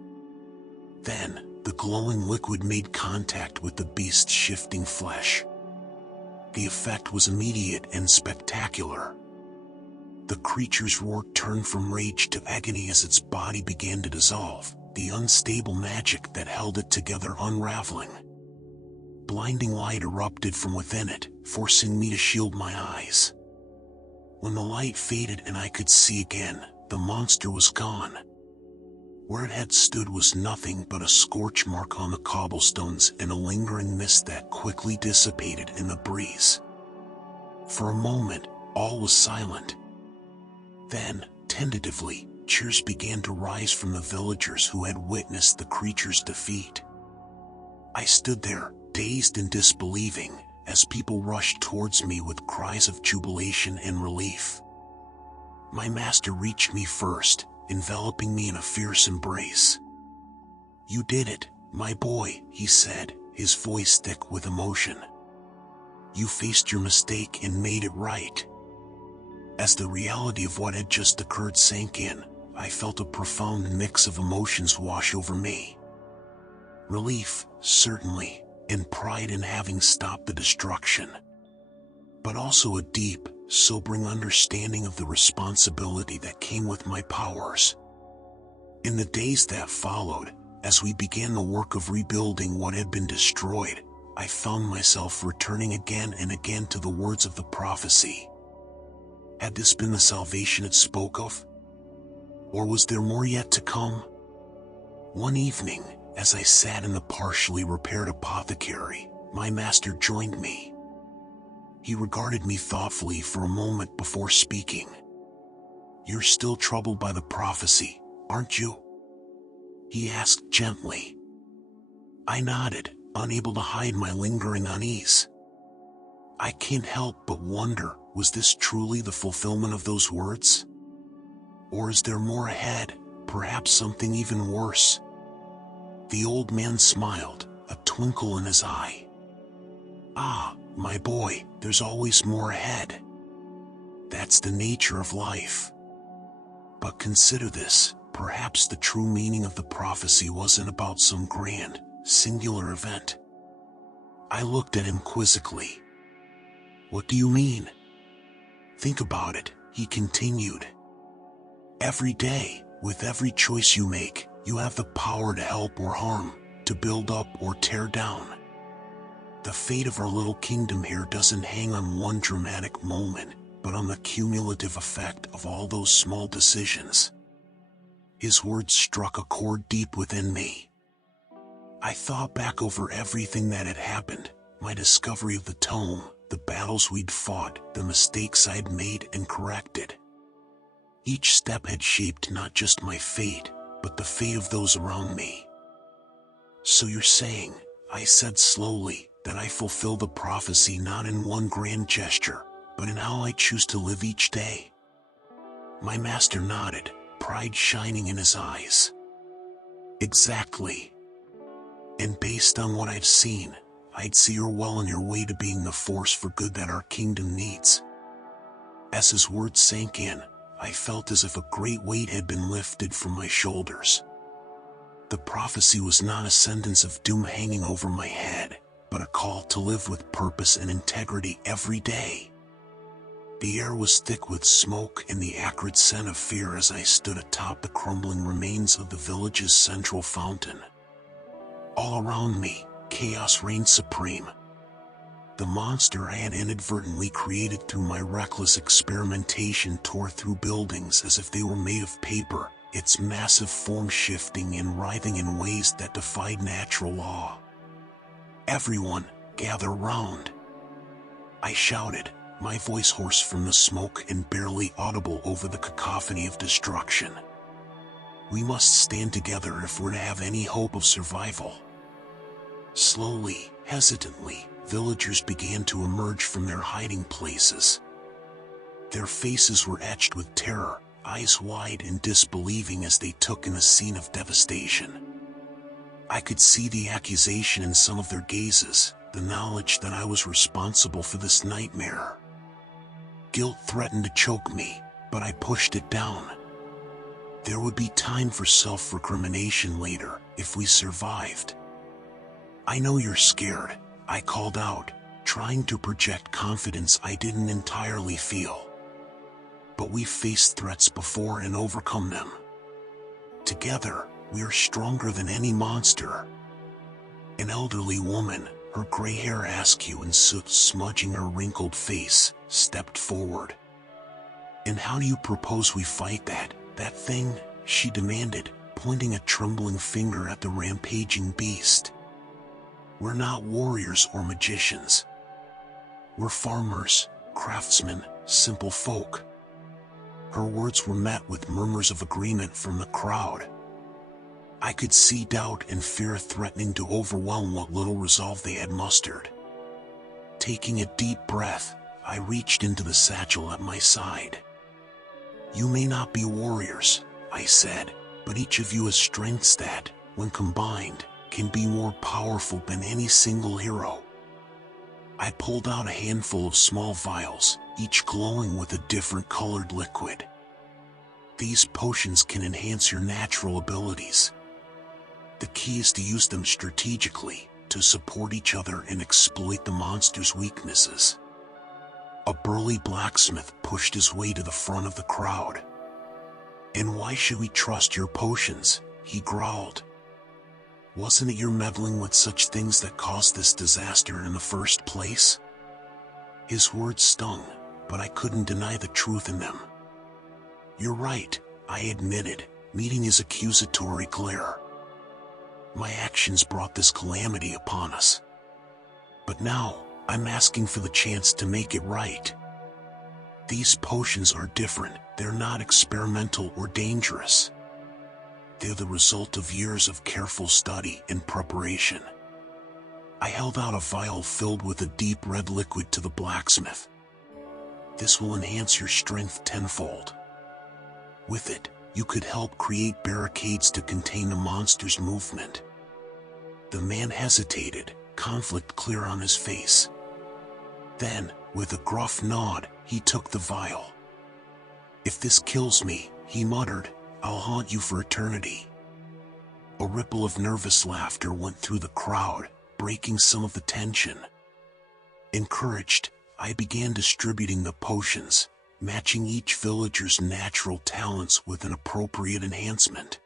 Then, the glowing liquid made contact with the beast's shifting flesh. The effect was immediate and spectacular. The creature's roar turned from rage to agony as its body began to dissolve, the unstable magic that held it together unraveling. Blinding light erupted from within it, forcing me to shield my eyes. When the light faded and I could see again, the monster was gone. Where it had stood was nothing but a scorch mark on the cobblestones and a lingering mist that quickly dissipated in the breeze. For a moment, all was silent. Then, tentatively, cheers began to rise from the villagers who had witnessed the creature's defeat. I stood there, dazed and disbelieving, as people rushed towards me with cries of jubilation and relief. My master reached me first, enveloping me in a fierce embrace. You did it, my boy, he said, his voice thick with emotion. You faced your mistake and made it right. As the reality of what had just occurred sank in, I felt a profound mix of emotions wash over me. Relief, certainly, and pride in having stopped the destruction. But also a deep, sobering understanding of the responsibility that came with my powers. In the days that followed, as we began the work of rebuilding what had been destroyed, I found myself returning again and again to the words of the prophecy. Had this been the salvation it spoke of? Or was there more yet to come? One evening, as I sat in the partially repaired apothecary, my master joined me. He regarded me thoughtfully for a moment before speaking. You're still troubled by the prophecy, aren't you? He asked gently. I nodded, unable to hide my lingering unease. I can't help but wonder, was this truly the fulfillment of those words? Or is there more ahead, perhaps something even worse? The old man smiled, a twinkle in his eye. Ah, my boy, there's always more ahead. That's the nature of life. But consider this, perhaps the true meaning of the prophecy wasn't about some grand, singular event. I looked at him quizzically. "What do you mean?" "Think about it," he continued. "Every day, with every choice you make, you have the power to help or harm, to build up or tear down. The fate of our little kingdom here doesn't hang on one dramatic moment, but on the cumulative effect of all those small decisions." His words struck a chord deep within me. I thought back over everything that had happened, my discovery of the tome, the battles we'd fought, the mistakes I'd made and corrected. Each step had shaped not just my fate, but the fate of those around me. "So you're saying," I said slowly, "that I fulfill the prophecy not in one grand gesture, but in how I choose to live each day?" My master nodded, pride shining in his eyes. "Exactly. And based on what I've seen, I'd see you're well on your way to being the force for good that our kingdom needs." As his words sank in, I felt as if a great weight had been lifted from my shoulders. The prophecy was not a sentence of doom hanging over my head, but a call to live with purpose and integrity every day. The air was thick with smoke and the acrid scent of fear as I stood atop the crumbling remains of the village's central fountain. All around me, chaos reigned supreme. The monster I had inadvertently created through my reckless experimentation tore through buildings as if they were made of paper, its massive form shifting and writhing in ways that defied natural law. "Everyone, gather round!" I shouted, my voice hoarse from the smoke and barely audible over the cacophony of destruction. "We must stand together if we're to have any hope of survival." Slowly, hesitantly, villagers began to emerge from their hiding places. Their faces were etched with terror, eyes wide and disbelieving as they took in a scene of devastation. I could see the accusation in some of their gazes, the knowledge that I was responsible for this nightmare. Guilt threatened to choke me, but I pushed it down. There would be time for self-recrimination later, if we survived. "I know you're scared," I called out, trying to project confidence I didn't entirely feel. "But we've faced threats before and overcome them. Together, we are stronger than any monster." An elderly woman, her gray hair askew and soot smudging her wrinkled face, stepped forward. "And how do you propose we fight that thing?" she demanded, pointing a trembling finger at the rampaging beast. "We're not warriors or magicians. We're farmers, craftsmen, simple folk." Her words were met with murmurs of agreement from the crowd. I could see doubt and fear threatening to overwhelm what little resolve they had mustered. Taking a deep breath, I reached into the satchel at my side. "You may not be warriors," I said, "but each of you has strengths that, when combined, can be more powerful than any single hero." I pulled out a handful of small vials, each glowing with a different colored liquid. "These potions can enhance your natural abilities. The key is to use them strategically, to support each other and exploit the monster's weaknesses." A burly blacksmith pushed his way to the front of the crowd. "And why should we trust your potions?" he growled. "Wasn't it your meddling with such things that caused this disaster in the first place?" His words stung, but I couldn't deny the truth in them. "You're right," I admitted, meeting his accusatory glare. "My actions brought this calamity upon us. But now, I'm asking for the chance to make it right. These potions are different, they're not experimental or dangerous. They're the result of years of careful study and preparation." I held out a vial filled with a deep red liquid to the blacksmith. "This will enhance your strength tenfold. With it, you could help create barricades to contain the monster's movement." The man hesitated, conflict clear on his face. Then, with a gruff nod, he took the vial. "If this kills me," he muttered, I'll haunt you for eternity." A ripple of nervous laughter went through the crowd, breaking some of the tension. Encouraged, I began distributing the potions, matching each villager's natural talents with an appropriate enhancement.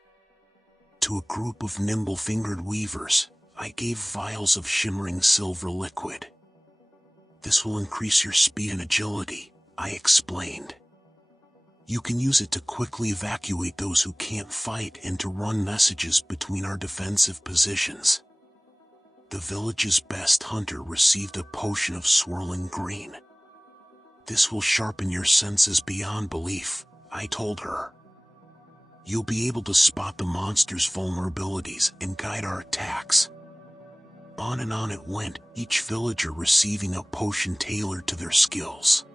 To a group of nimble-fingered weavers, I gave vials of shimmering silver liquid. "This will increase your speed and agility," I explained. "You can use it to quickly evacuate those who can't fight and to run messages between our defensive positions." The village's best hunter received a potion of swirling green. "This will sharpen your senses beyond belief," I told her. "You'll be able to spot the monster's vulnerabilities and guide our attacks." On and on it went, each villager receiving a potion tailored to their skills.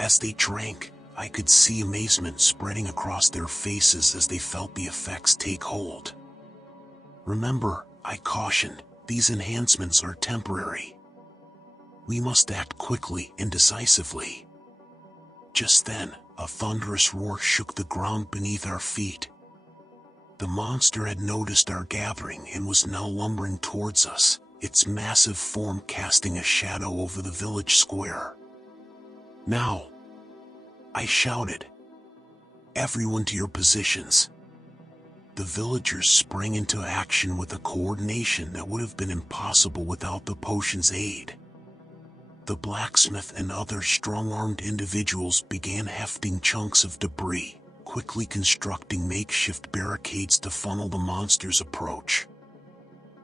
As they drank, I could see amazement spreading across their faces as they felt the effects take hold. "Remember," I cautioned, "these enhancements are temporary. We must act quickly and decisively." Just then, a thunderous roar shook the ground beneath our feet. The monster had noticed our gathering and was now lumbering towards us, its massive form casting a shadow over the village square. "Now!" I shouted. "Everyone to your positions." The villagers sprang into action with a coordination that would have been impossible without the potion's aid. The blacksmith and other strong-armed individuals began hefting chunks of debris, quickly constructing makeshift barricades to funnel the monster's approach.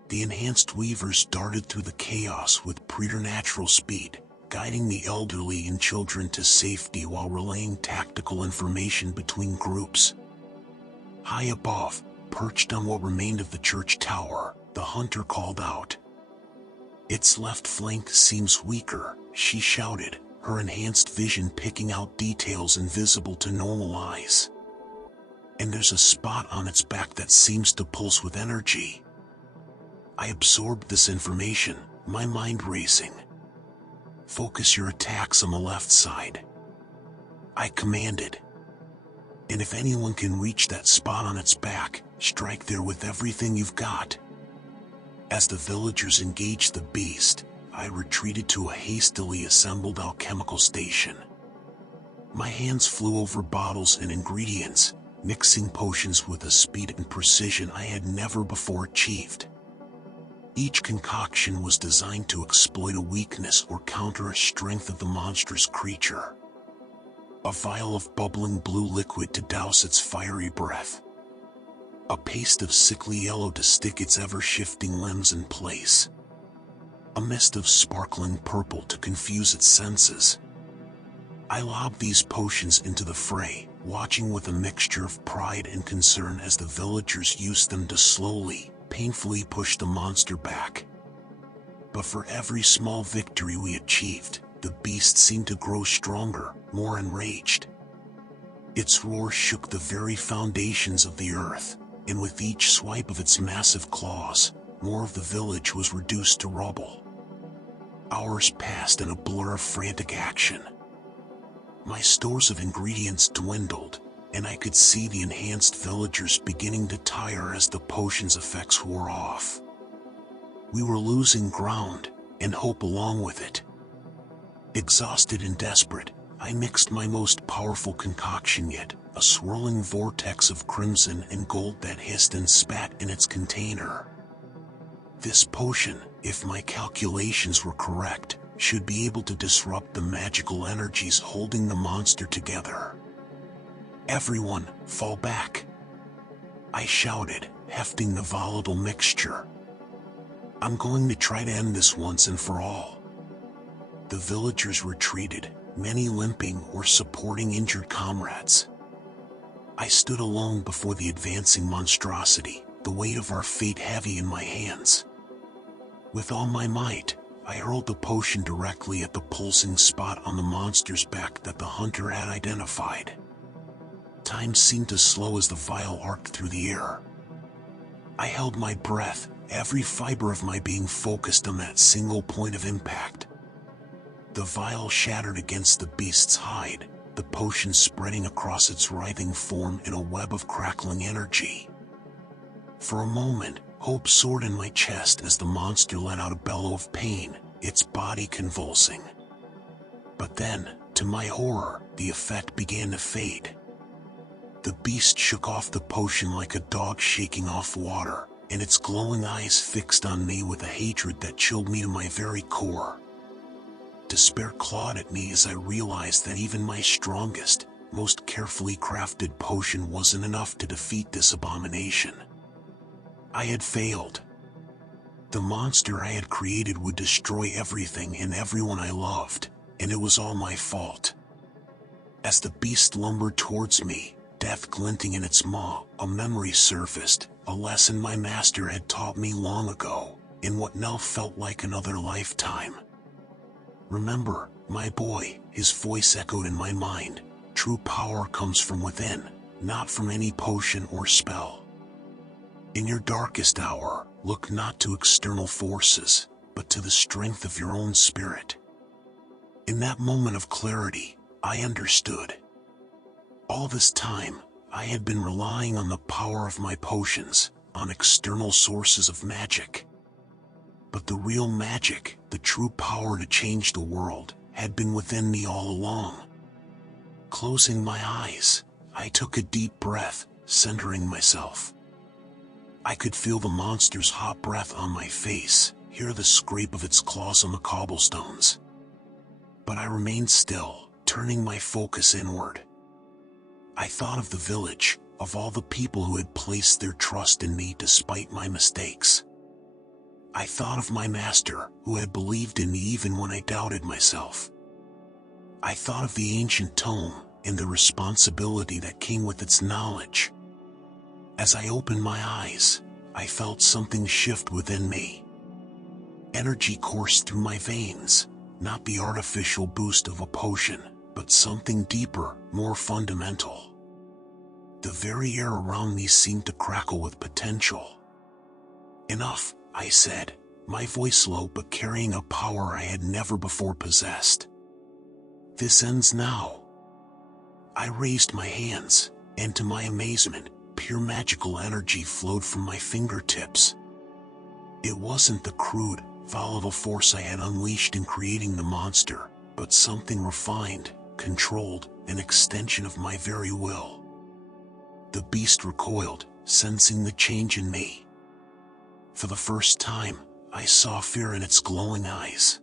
The enhanced weavers darted through the chaos with preternatural speed, guiding the elderly and children to safety while relaying tactical information between groups. High above, perched on what remained of the church tower, the hunter called out. "Its left flank seems weaker," she shouted, her enhanced vision picking out details invisible to normal eyes. "And there's a spot on its back that seems to pulse with energy." I absorbed this information, my mind racing. "Focus your attacks on the left side," I commanded. "And if anyone can reach that spot on its back, strike there with everything you've got." As the villagers engaged the beast, I retreated to a hastily assembled alchemical station. My hands flew over bottles and ingredients, mixing potions with a speed and precision I had never before achieved. Each concoction was designed to exploit a weakness or counter a strength of the monstrous creature. A vial of bubbling blue liquid to douse its fiery breath. A paste of sickly yellow to stick its ever-shifting limbs in place. A mist of sparkling purple to confuse its senses. I lobbed these potions into the fray, watching with a mixture of pride and concern as the villagers used them to slowly, painfully push the monster back. But for every small victory we achieved, the beast seemed to grow stronger, more enraged. Its roar shook the very foundations of the earth, and with each swipe of its massive claws, more of the village was reduced to rubble. Hours passed in a blur of frantic action. My stores of ingredients dwindled, and I could see the enhanced villagers beginning to tire as the potion's effects wore off. We were losing ground, and hope along with it. Exhausted and desperate, I mixed my most powerful concoction yet, a swirling vortex of crimson and gold that hissed and spat in its container. This potion, if my calculations were correct, should be able to disrupt the magical energies holding the monster together. "Everyone, fall back!" I shouted, hefting the volatile mixture. "I'm going to try to end this once and for all." The villagers retreated, many limping or supporting injured comrades. I stood alone before the advancing monstrosity, the weight of our fate heavy in my hands. With all my might, I hurled the potion directly at the pulsing spot on the monster's back that the hunter had identified. Time seemed to slow as the vial arced through the air. I held my breath, every fiber of my being focused on that single point of impact. The vial shattered against the beast's hide, the potion spreading across its writhing form in a web of crackling energy. For a moment, hope soared in my chest as the monster let out a bellow of pain, its body convulsing. But then, to my horror, the effect began to fade. The beast shook off the potion like a dog shaking off water, and its glowing eyes fixed on me with a hatred that chilled me to my very core. Despair clawed at me as I realized that even my strongest, most carefully crafted potion wasn't enough to defeat this abomination. I had failed. The monster I had created would destroy everything and everyone I loved, and it was all my fault. As the beast lumbered towards me, death glinting in its maw, a memory surfaced, a lesson my master had taught me long ago, in what now felt like another lifetime. "Remember, my boy," his voice echoed in my mind, "true power comes from within, not from any potion or spell. In your darkest hour, look not to external forces, but to the strength of your own spirit." In that moment of clarity, I understood. All this time, I had been relying on the power of my potions, on external sources of magic. But the real magic, the true power to change the world, had been within me all along. Closing my eyes, I took a deep breath, centering myself. I could feel the monster's hot breath on my face, hear the scrape of its claws on the cobblestones. But I remained still, turning my focus inward. I thought of the village, of all the people who had placed their trust in me despite my mistakes. I thought of my master, who had believed in me even when I doubted myself. I thought of the ancient tome, and the responsibility that came with its knowledge. As I opened my eyes, I felt something shift within me. Energy coursed through my veins, not the artificial boost of a potion, but something deeper, more fundamental. The very air around me seemed to crackle with potential. "Enough," I said, my voice low but carrying a power I had never before possessed. "This ends now." I raised my hands, and to my amazement, pure magical energy flowed from my fingertips. It wasn't the crude, volatile force I had unleashed in creating the monster, but something refined, controlled, an extension of my very will. The beast recoiled, sensing the change in me. For the first time, I saw fear in its glowing eyes.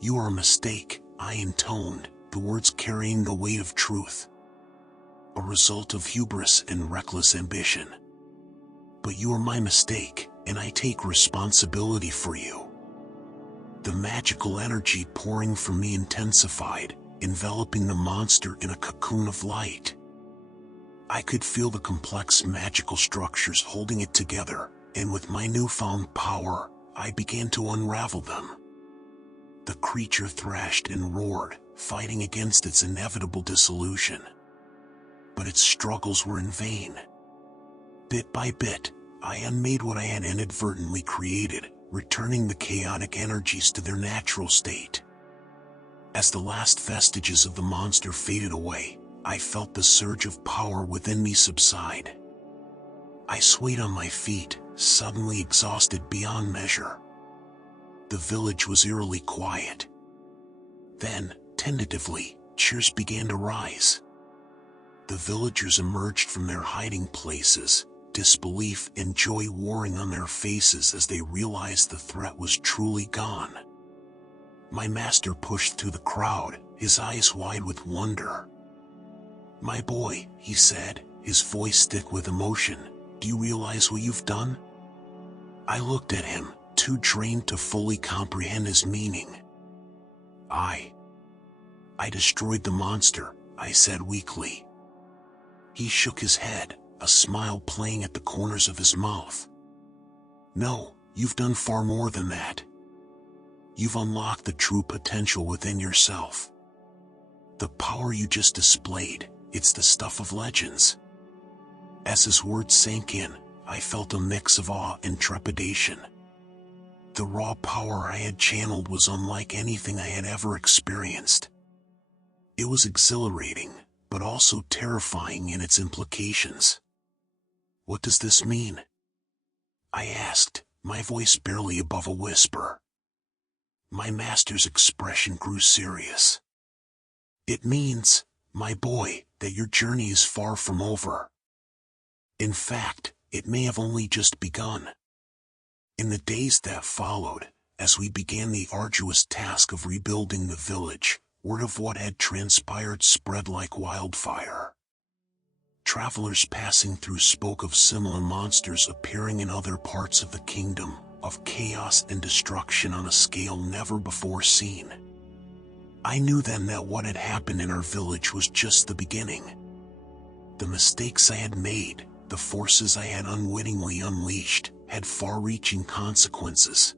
"You are a mistake," I intoned, the words carrying the weight of truth. "A result of hubris and reckless ambition. But you are my mistake, and I take responsibility for you." The magical energy pouring from me intensified, enveloping the monster in a cocoon of light. I could feel the complex magical structures holding it together, and with my newfound power, I began to unravel them. The creature thrashed and roared, fighting against its inevitable dissolution. But its struggles were in vain. Bit by bit, I unmade what I had inadvertently created, returning the chaotic energies to their natural state. As the last vestiges of the monster faded away, I felt the surge of power within me subside. I swayed on my feet, suddenly exhausted beyond measure. The village was eerily quiet. Then, tentatively, cheers began to rise. The villagers emerged from their hiding places, disbelief and joy warring on their faces as they realized the threat was truly gone. My master pushed through the crowd, his eyes wide with wonder. "My boy," he said, his voice thick with emotion, "do you realize what you've done?" I looked at him, too drained to fully comprehend his meaning. I destroyed the monster," I said weakly. He shook his head, a smile playing at the corners of his mouth. "No, you've done far more than that. You've unlocked the true potential within yourself. The power you just displayed, it's the stuff of legends." As his words sank in, I felt a mix of awe and trepidation. The raw power I had channeled was unlike anything I had ever experienced. It was exhilarating, but also terrifying in its implications. "What does this mean?" I asked, my voice barely above a whisper. My master's expression grew serious. "It means, my boy, that your journey is far from over. In fact, it may have only just begun." In the days that followed, as we began the arduous task of rebuilding the village, word of what had transpired spread like wildfire. Travelers passing through spoke of similar monsters appearing in other parts of the kingdom, of chaos and destruction on a scale never before seen. I knew then that what had happened in our village was just the beginning. The mistakes I had made, the forces I had unwittingly unleashed, had far-reaching consequences.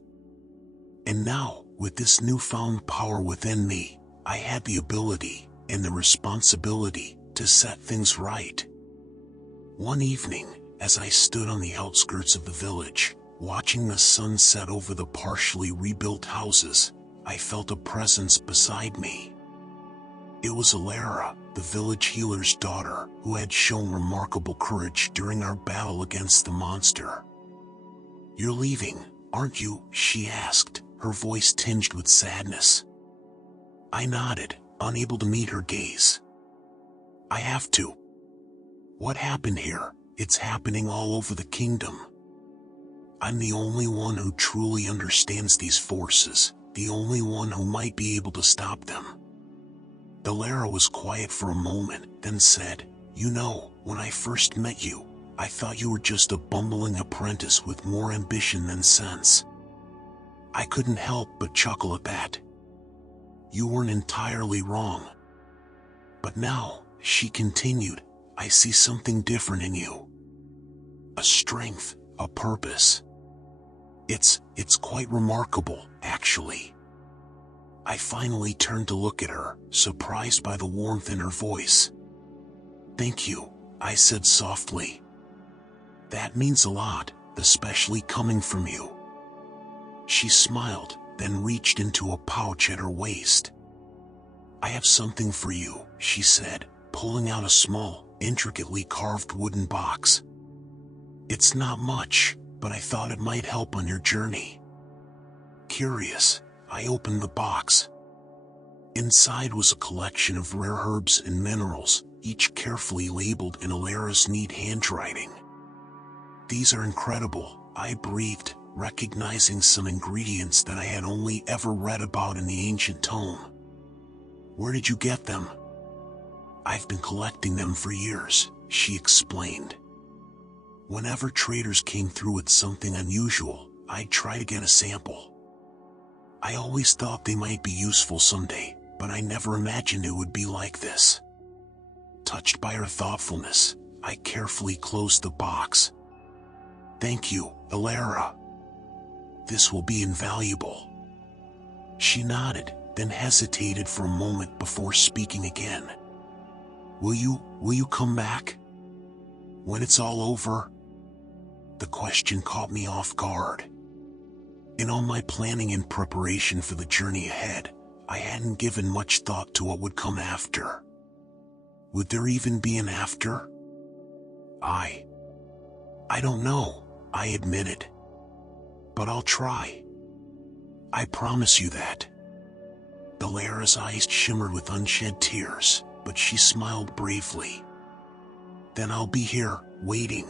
And now, with this newfound power within me, I had the ability, and the responsibility, to set things right. One evening, as I stood on the outskirts of the village, watching the sun set over the partially rebuilt houses, I felt a presence beside me. It was Alara, the village healer's daughter, who had shown remarkable courage during our battle against the monster. "You're leaving, aren't you?" she asked, her voice tinged with sadness. I nodded, unable to meet her gaze. "I have to." "What happened here?" "It's happening all over the kingdom. I'm the only one who truly understands these forces, the only one who might be able to stop them." Alara was quiet for a moment, then said, "You know, when I first met you, I thought you were just a bumbling apprentice with more ambition than sense." I couldn't help but chuckle at that. "You weren't entirely wrong. But now," she continued, "I see something different in you. A strength, a purpose. It's quite remarkable, actually." I finally turned to look at her, surprised by the warmth in her voice. "Thank you," I said softly. "That means a lot, especially coming from you." She smiled, then reached into a pouch at her waist. "I have something for you," she said, pulling out a small, intricately carved wooden box. "It's not much, but I thought it might help on your journey." Curious, I opened the box. Inside was a collection of rare herbs and minerals, each carefully labeled in Alara's neat handwriting. "These are incredible," I breathed, recognizing some ingredients that I had only ever read about in the ancient tome. "Where did you get them?" "I've been collecting them for years," she explained. "Whenever traders came through with something unusual, I'd try to get a sample. I always thought they might be useful someday, but I never imagined it would be like this." Touched by her thoughtfulness, I carefully closed the box. "Thank you, Alara. This will be invaluable." She nodded, then hesitated for a moment before speaking again. Will you come back? When it's all over?" The question caught me off guard. In all my planning and preparation for the journey ahead, I hadn't given much thought to what would come after. Would there even be an after? I don't know, I admitted. But I'll try. I promise you that. Alara's eyes shimmered with unshed tears, but she smiled bravely. Then I'll be here, waiting.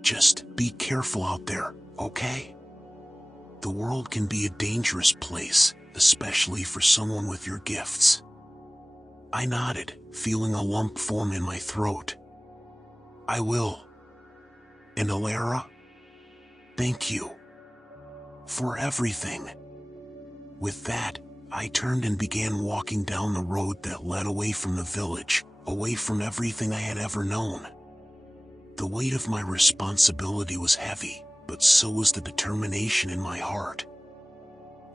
Just be careful out there, okay? The world can be a dangerous place, especially for someone with your gifts. I nodded, feeling a lump form in my throat. I will. And Alara? Thank you. For everything. With that, I turned and began walking down the road that led away from the village, away from everything I had ever known. The weight of my responsibility was heavy, but so was the determination in my heart.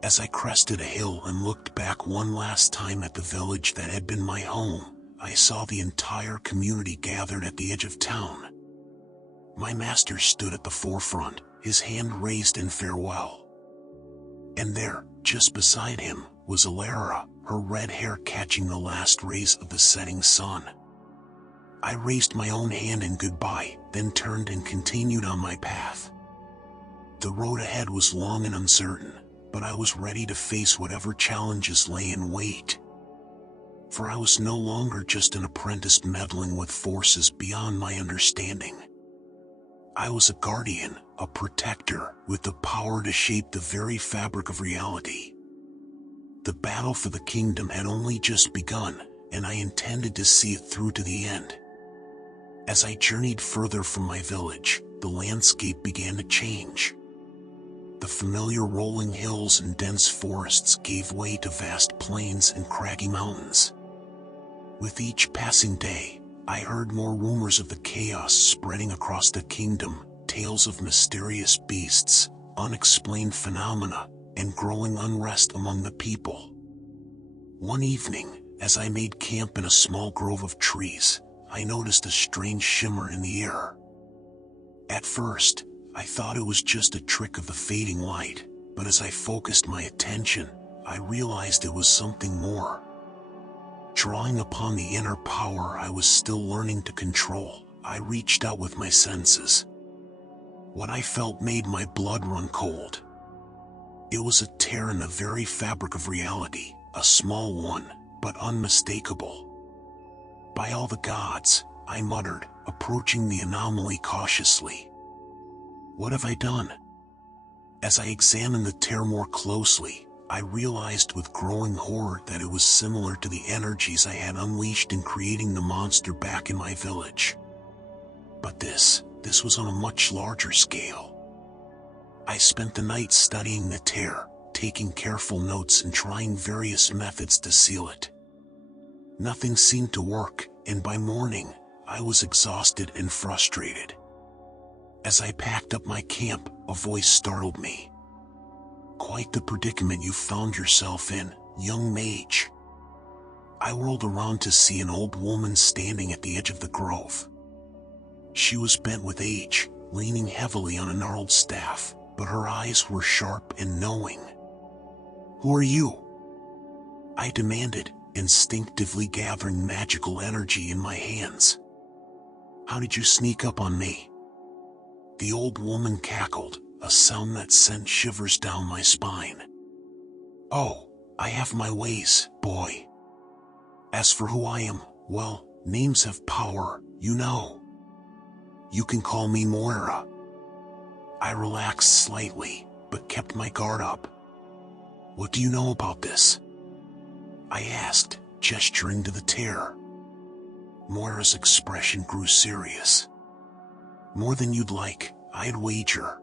As I crested a hill and looked back one last time at the village that had been my home, I saw the entire community gathered at the edge of town. My master stood at the forefront, his hand raised in farewell. And there, just beside him, was Alara, her red hair catching the last rays of the setting sun. I raised my own hand in goodbye, then turned and continued on my path. The road ahead was long and uncertain, but I was ready to face whatever challenges lay in wait. For I was no longer just an apprentice meddling with forces beyond my understanding. I was a guardian, a protector, with the power to shape the very fabric of reality. The battle for the kingdom had only just begun, and I intended to see it through to the end. As I journeyed further from my village, the landscape began to change. The familiar rolling hills and dense forests gave way to vast plains and craggy mountains. With each passing day, I heard more rumors of the chaos spreading across the kingdom, tales of mysterious beasts, unexplained phenomena, and growing unrest among the people. One evening, as I made camp in a small grove of trees, I noticed a strange shimmer in the air. At first, I thought it was just a trick of the fading light, but as I focused my attention, I realized it was something more. Drawing upon the inner power I was still learning to control, I reached out with my senses. What I felt made my blood run cold. It was a tear in the very fabric of reality, a small one, but unmistakable. "By all the gods," I muttered, approaching the anomaly cautiously. "What have I done?" As I examined the tear more closely, I realized with growing horror that it was similar to the energies I had unleashed in creating the monster back in my village. But this was on a much larger scale. I spent the night studying the tear, taking careful notes and trying various methods to seal it. Nothing seemed to work, and by morning, I was exhausted and frustrated. As I packed up my camp, a voice startled me. "Quite the predicament you found yourself in, young mage." I whirled around to see an old woman standing at the edge of the grove. She was bent with age, leaning heavily on a gnarled staff, but her eyes were sharp and knowing. "Who are you?" I demanded, instinctively gathering magical energy in my hands. "How did you sneak up on me?" The old woman cackled, a sound that sent shivers down my spine. "Oh, I have my ways, boy. As for who I am, well, names have power, you know. You can call me Moira." I relaxed slightly, but kept my guard up. "What do you know about this?" I asked, gesturing to the tear. Moira's expression grew serious. "More than you'd like, I'd wager."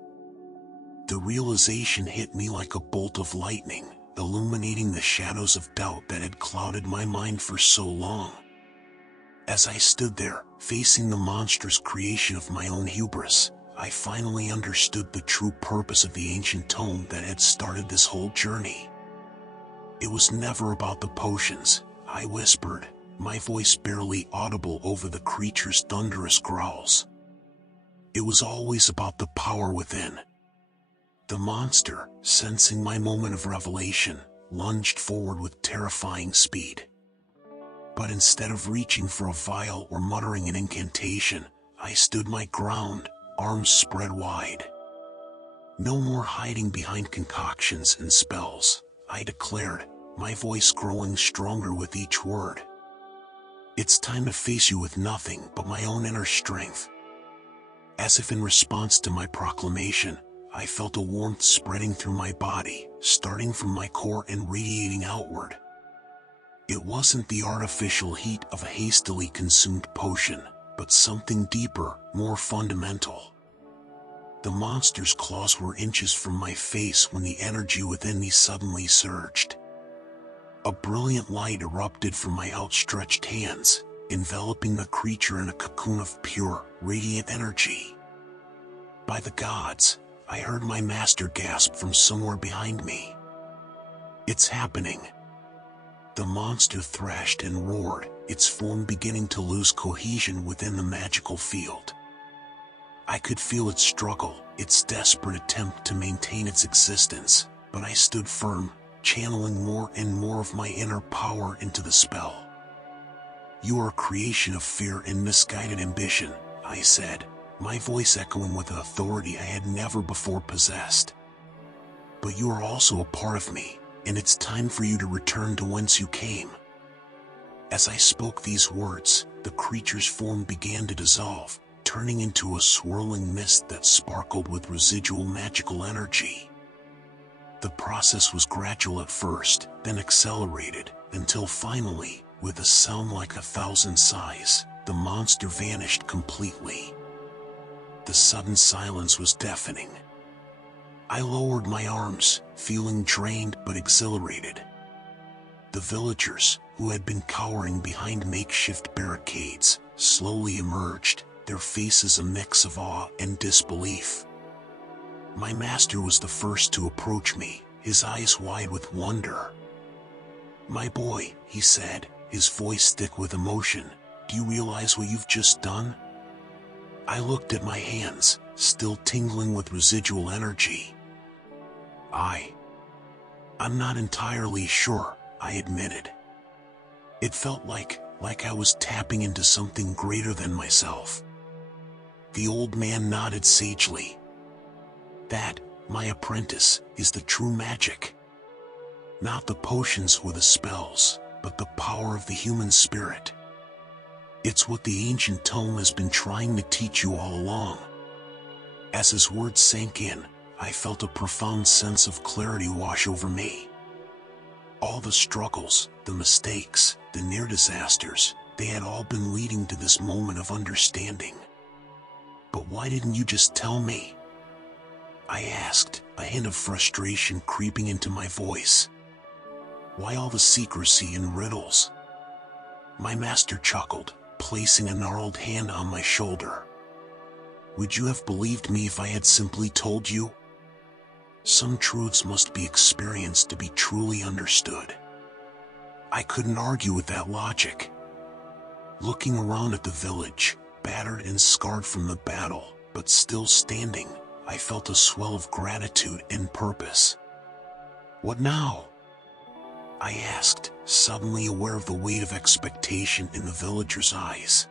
The realization hit me like a bolt of lightning, illuminating the shadows of doubt that had clouded my mind for so long. As I stood there, facing the monstrous creation of my own hubris, I finally understood the true purpose of the ancient tome that had started this whole journey. It was never about the potions, I whispered, my voice barely audible over the creature's thunderous growls. It was always about the power within. The monster, sensing my moment of revelation, lunged forward with terrifying speed. But instead of reaching for a vial or muttering an incantation, I stood my ground, arms spread wide. "No more hiding behind concoctions and spells," I declared, my voice growing stronger with each word. "It's time to face you with nothing but my own inner strength." As if in response to my proclamation, I felt a warmth spreading through my body, starting from my core and radiating outward. It wasn't the artificial heat of a hastily consumed potion, but something deeper, more fundamental. The monster's claws were inches from my face when the energy within me suddenly surged. A brilliant light erupted from my outstretched hands, enveloping the creature in a cocoon of pure, radiant energy. By the gods, I heard my master gasp from somewhere behind me. "It's happening." The monster thrashed and roared, its form beginning to lose cohesion within the magical field. I could feel its struggle, its desperate attempt to maintain its existence, but I stood firm, channeling more and more of my inner power into the spell. "You are a creation of fear and misguided ambition," I said, my voice echoing with an authority I had never before possessed. "But you are also a part of me, and it's time for you to return to whence you came." As I spoke these words, the creature's form began to dissolve, turning into a swirling mist that sparkled with residual magical energy. The process was gradual at first, then accelerated, until finally, with a sound like 1,000 sighs, the monster vanished completely. The sudden silence was deafening. I lowered my arms, feeling drained but exhilarated. The villagers, who had been cowering behind makeshift barricades, slowly emerged, their faces a mix of awe and disbelief. My master was the first to approach me, his eyes wide with wonder. "My boy," he said, his voice thick with emotion, "do you realize what you've just done?" I looked at my hands, still tingling with residual energy. I'm not entirely sure," I admitted. It felt like I was tapping into something greater than myself. The old man nodded sagely. "That, my apprentice, is the true magic. Not the potions or the spells, but the power of the human spirit. It's what the ancient tome has been trying to teach you all along." As his words sank in, I felt a profound sense of clarity wash over me. All the struggles, the mistakes, the near disasters, they had all been leading to this moment of understanding. "But why didn't you just tell me?" I asked, a hint of frustration creeping into my voice. "Why all the secrecy and riddles?" My master chuckled, placing a gnarled hand on my shoulder. "Would you have believed me if I had simply told you? Some truths must be experienced to be truly understood." I couldn't argue with that logic. Looking around at the village, battered and scarred from the battle, but still standing, I felt a swell of gratitude and purpose. "What now?" I asked, suddenly aware of the weight of expectation in the villagers' eyes.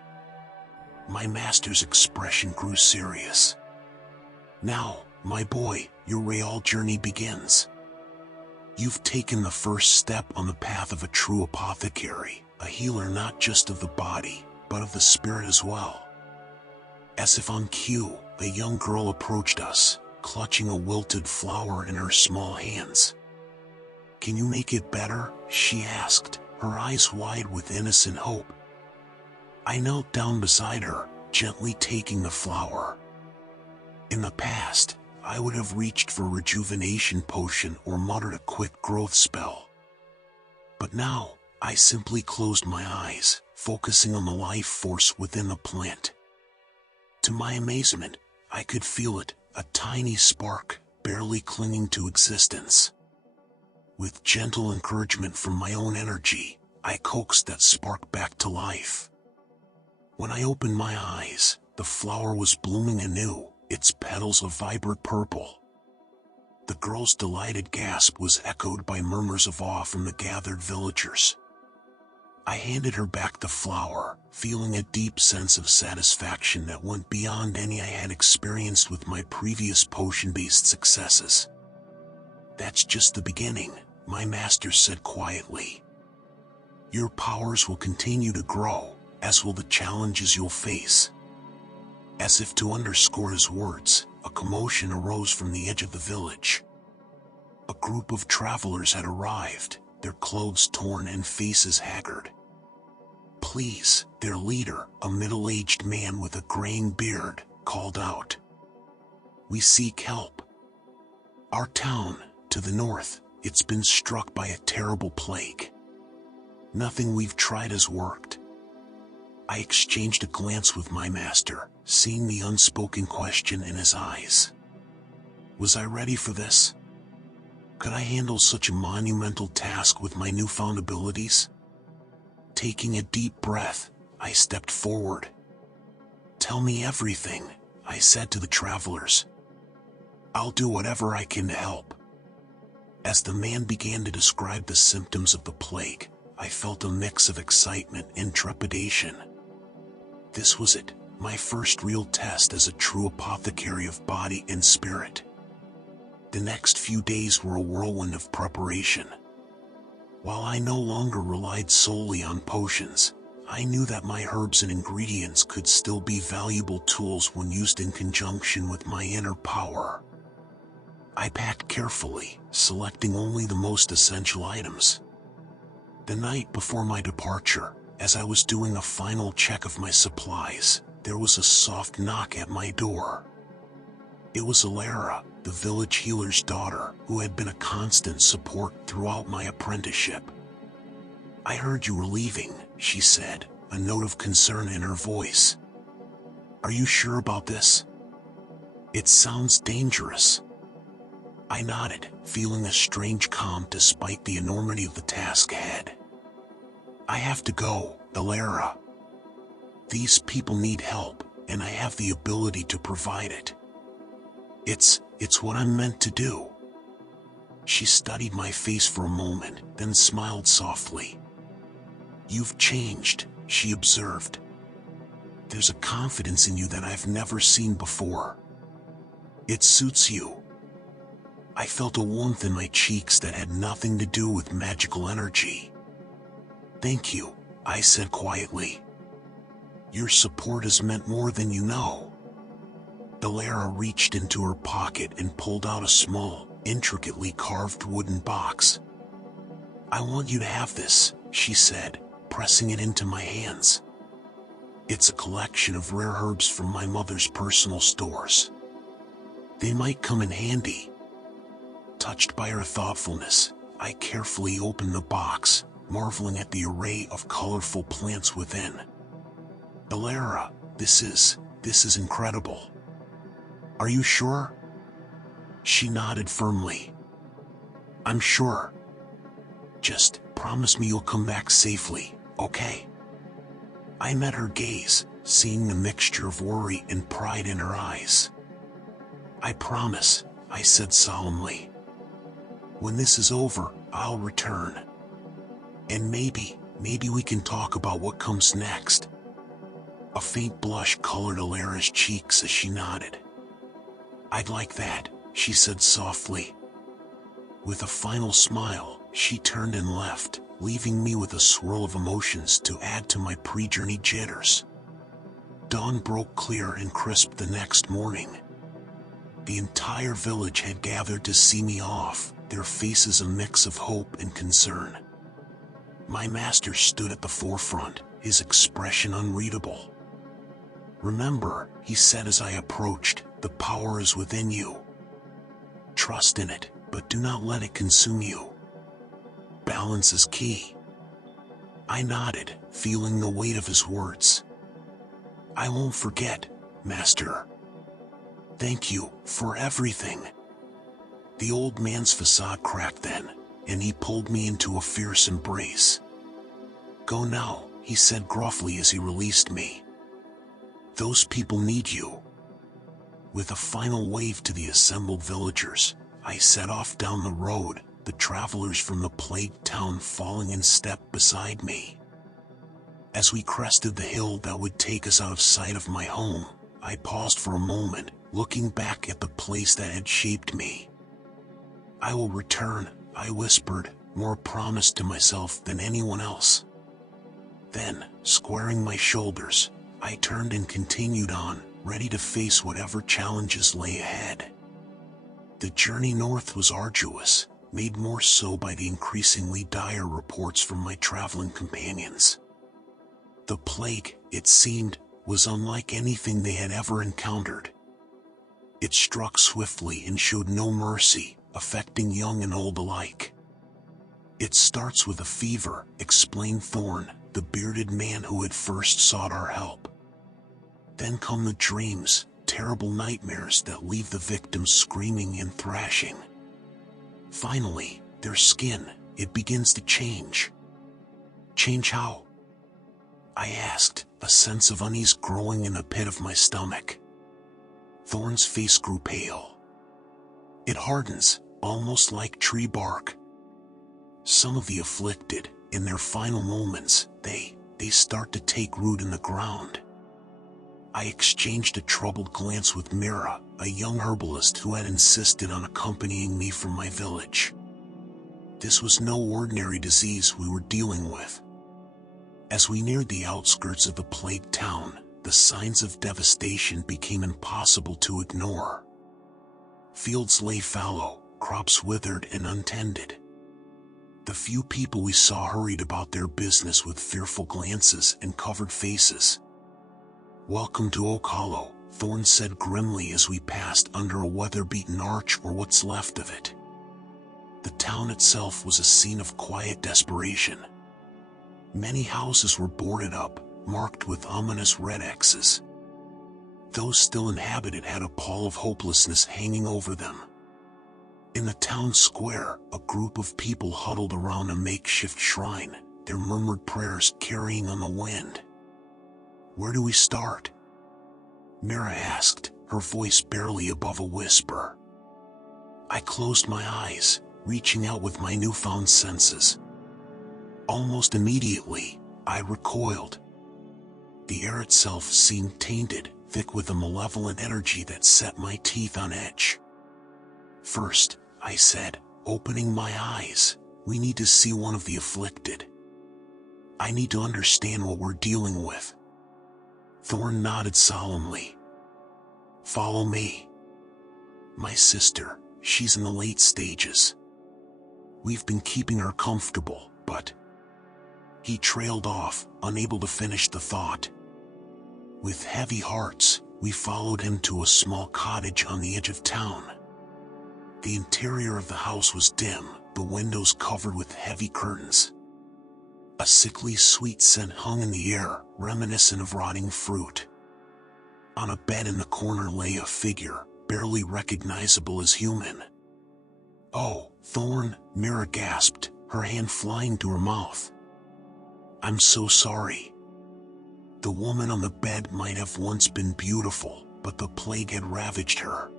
My master's expression grew serious. "Now, my boy, your real journey begins. You've taken the first step on the path of a true apothecary, a healer not just of the body, but of the spirit as well." As if on cue, a young girl approached us, clutching a wilted flower in her small hands. "Can you make it better?" she asked, her eyes wide with innocent hope. I knelt down beside her, gently taking the flower. In the past, I would have reached for a rejuvenation potion or muttered a quick growth spell. But now, I simply closed my eyes, focusing on the life force within the plant. To my amazement, I could feel it, a tiny spark, barely clinging to existence. With gentle encouragement from my own energy, I coaxed that spark back to life. When I opened my eyes, the flower was blooming anew, its petals a vibrant purple. The girl's delighted gasp was echoed by murmurs of awe from the gathered villagers. I handed her back the flower, feeling a deep sense of satisfaction that went beyond any I had experienced with my previous potion-based successes. "That's just the beginning," my master said quietly. "Your powers will continue to grow, as will the challenges you'll face." As if to underscore his words, a commotion arose from the edge of the village. A group of travelers had arrived, their clothes torn and faces haggard. "Please," their leader, a middle-aged man with a graying beard, called out. "We seek help. Our town, to the north, it's been struck by a terrible plague. Nothing we've tried has worked." I exchanged a glance with my master, seeing the unspoken question in his eyes. Was I ready for this? Could I handle such a monumental task with my newfound abilities? Taking a deep breath, I stepped forward. "Tell me everything," I said to the travelers. "I'll do whatever I can to help." As the man began to describe the symptoms of the plague, I felt a mix of excitement and trepidation. This was it, my first real test as a true apothecary of body and spirit. The next few days were a whirlwind of preparation. While I no longer relied solely on potions, I knew that my herbs and ingredients could still be valuable tools when used in conjunction with my inner power. I packed carefully, selecting only the most essential items. The night before my departure, as I was doing a final check of my supplies, there was a soft knock at my door. It was Alara, the village healer's daughter, who had been a constant support throughout my apprenticeship. "I heard you were leaving," she said, a note of concern in her voice. "Are you sure about this? It sounds dangerous." I nodded, feeling a strange calm despite the enormity of the task ahead. "I have to go, Alara. These people need help, and I have the ability to provide it. It's what I'm meant to do." She studied my face for a moment, then smiled softly. "You've changed," she observed. "There's a confidence in you that I've never seen before. It suits you." I felt a warmth in my cheeks that had nothing to do with magical energy. "Thank you," I said quietly. "Your support has meant more than you know." Alara reached into her pocket and pulled out a small, intricately carved wooden box. "I want you to have this," she said, pressing it into my hands. "It's a collection of rare herbs from my mother's personal stores. They might come in handy." Touched by her thoughtfulness, I carefully opened the box, marveling at the array of colorful plants within. "Alara, this is incredible. Are you sure?" She nodded firmly. "I'm sure. Just promise me you'll come back safely, okay?" I met her gaze, seeing the mixture of worry and pride in her eyes. "I promise," I said solemnly. "When this is over, I'll return. And maybe we can talk about what comes next." A faint blush colored Alara's cheeks as she nodded. "I'd like that," she said softly. With a final smile, she turned and left, leaving me with a swirl of emotions to add to my pre-journey jitters. Dawn broke clear and crisp the next morning. The entire village had gathered to see me off, their faces a mix of hope and concern. My master stood at the forefront, his expression unreadable. "Remember," he said as I approached, "the power is within you. Trust in it, but do not let it consume you. Balance is key." I nodded, feeling the weight of his words. "I won't forget, Master. Thank you for everything." The old man's facade cracked then, and he pulled me into a fierce embrace. "Go now," he said gruffly as he released me. "Those people need you." With a final wave to the assembled villagers, I set off down the road, the travelers from the plagued town falling in step beside me. As we crested the hill that would take us out of sight of my home, I paused for a moment, looking back at the place that had shaped me. "I will return," I whispered, more promised to myself than anyone else. Then, squaring my shoulders, I turned and continued on, ready to face whatever challenges lay ahead. The journey north was arduous, made more so by the increasingly dire reports from my traveling companions. The plague, it seemed, was unlike anything they had ever encountered. It struck swiftly and showed no mercy, affecting young and old alike. "It starts with a fever," explained Thorn, the bearded man who had first sought our help. "Then come the dreams, terrible nightmares that leave the victims screaming and thrashing. Finally, their skin, it begins to change." "Change how?" I asked, a sense of unease growing in the pit of my stomach. Thorn's face grew pale. "It hardens," almost like tree bark. Some of the afflicted, in their final moments, they start to take root in the ground. I exchanged a troubled glance with Mira, a young herbalist who had insisted on accompanying me from my village. This was no ordinary disease we were dealing with. As we neared the outskirts of the plagued town, the signs of devastation became impossible to ignore. Fields lay fallow, crops withered and untended. The few people we saw hurried about their business with fearful glances and covered faces. "Welcome to Oak Hollow," Thorn said grimly as we passed under a weather-beaten arch or what's left of it. The town itself was a scene of quiet desperation. Many houses were boarded up, marked with ominous red X's. Those still inhabited had a pall of hopelessness hanging over them. In the town square, a group of people huddled around a makeshift shrine, their murmured prayers carrying on the wind. "Where do we start?" Mira asked, her voice barely above a whisper. I closed my eyes, reaching out with my newfound senses. Almost immediately, I recoiled. The air itself seemed tainted, thick with a malevolent energy that set my teeth on edge. "First," I said, opening my eyes, "we need to see one of the afflicted. I need to understand what we're dealing with." Thorn nodded solemnly. "Follow me. My sister, she's in the late stages. We've been keeping her comfortable, but..." He trailed off, unable to finish the thought. With heavy hearts, we followed him to a small cottage on the edge of town. The interior of the house was dim, the windows covered with heavy curtains. A sickly sweet scent hung in the air, reminiscent of rotting fruit. On a bed in the corner lay a figure, barely recognizable as human. "Oh, Thorn," Mira gasped, her hand flying to her mouth. "I'm so sorry." The woman on the bed might have once been beautiful, but the plague had ravaged her.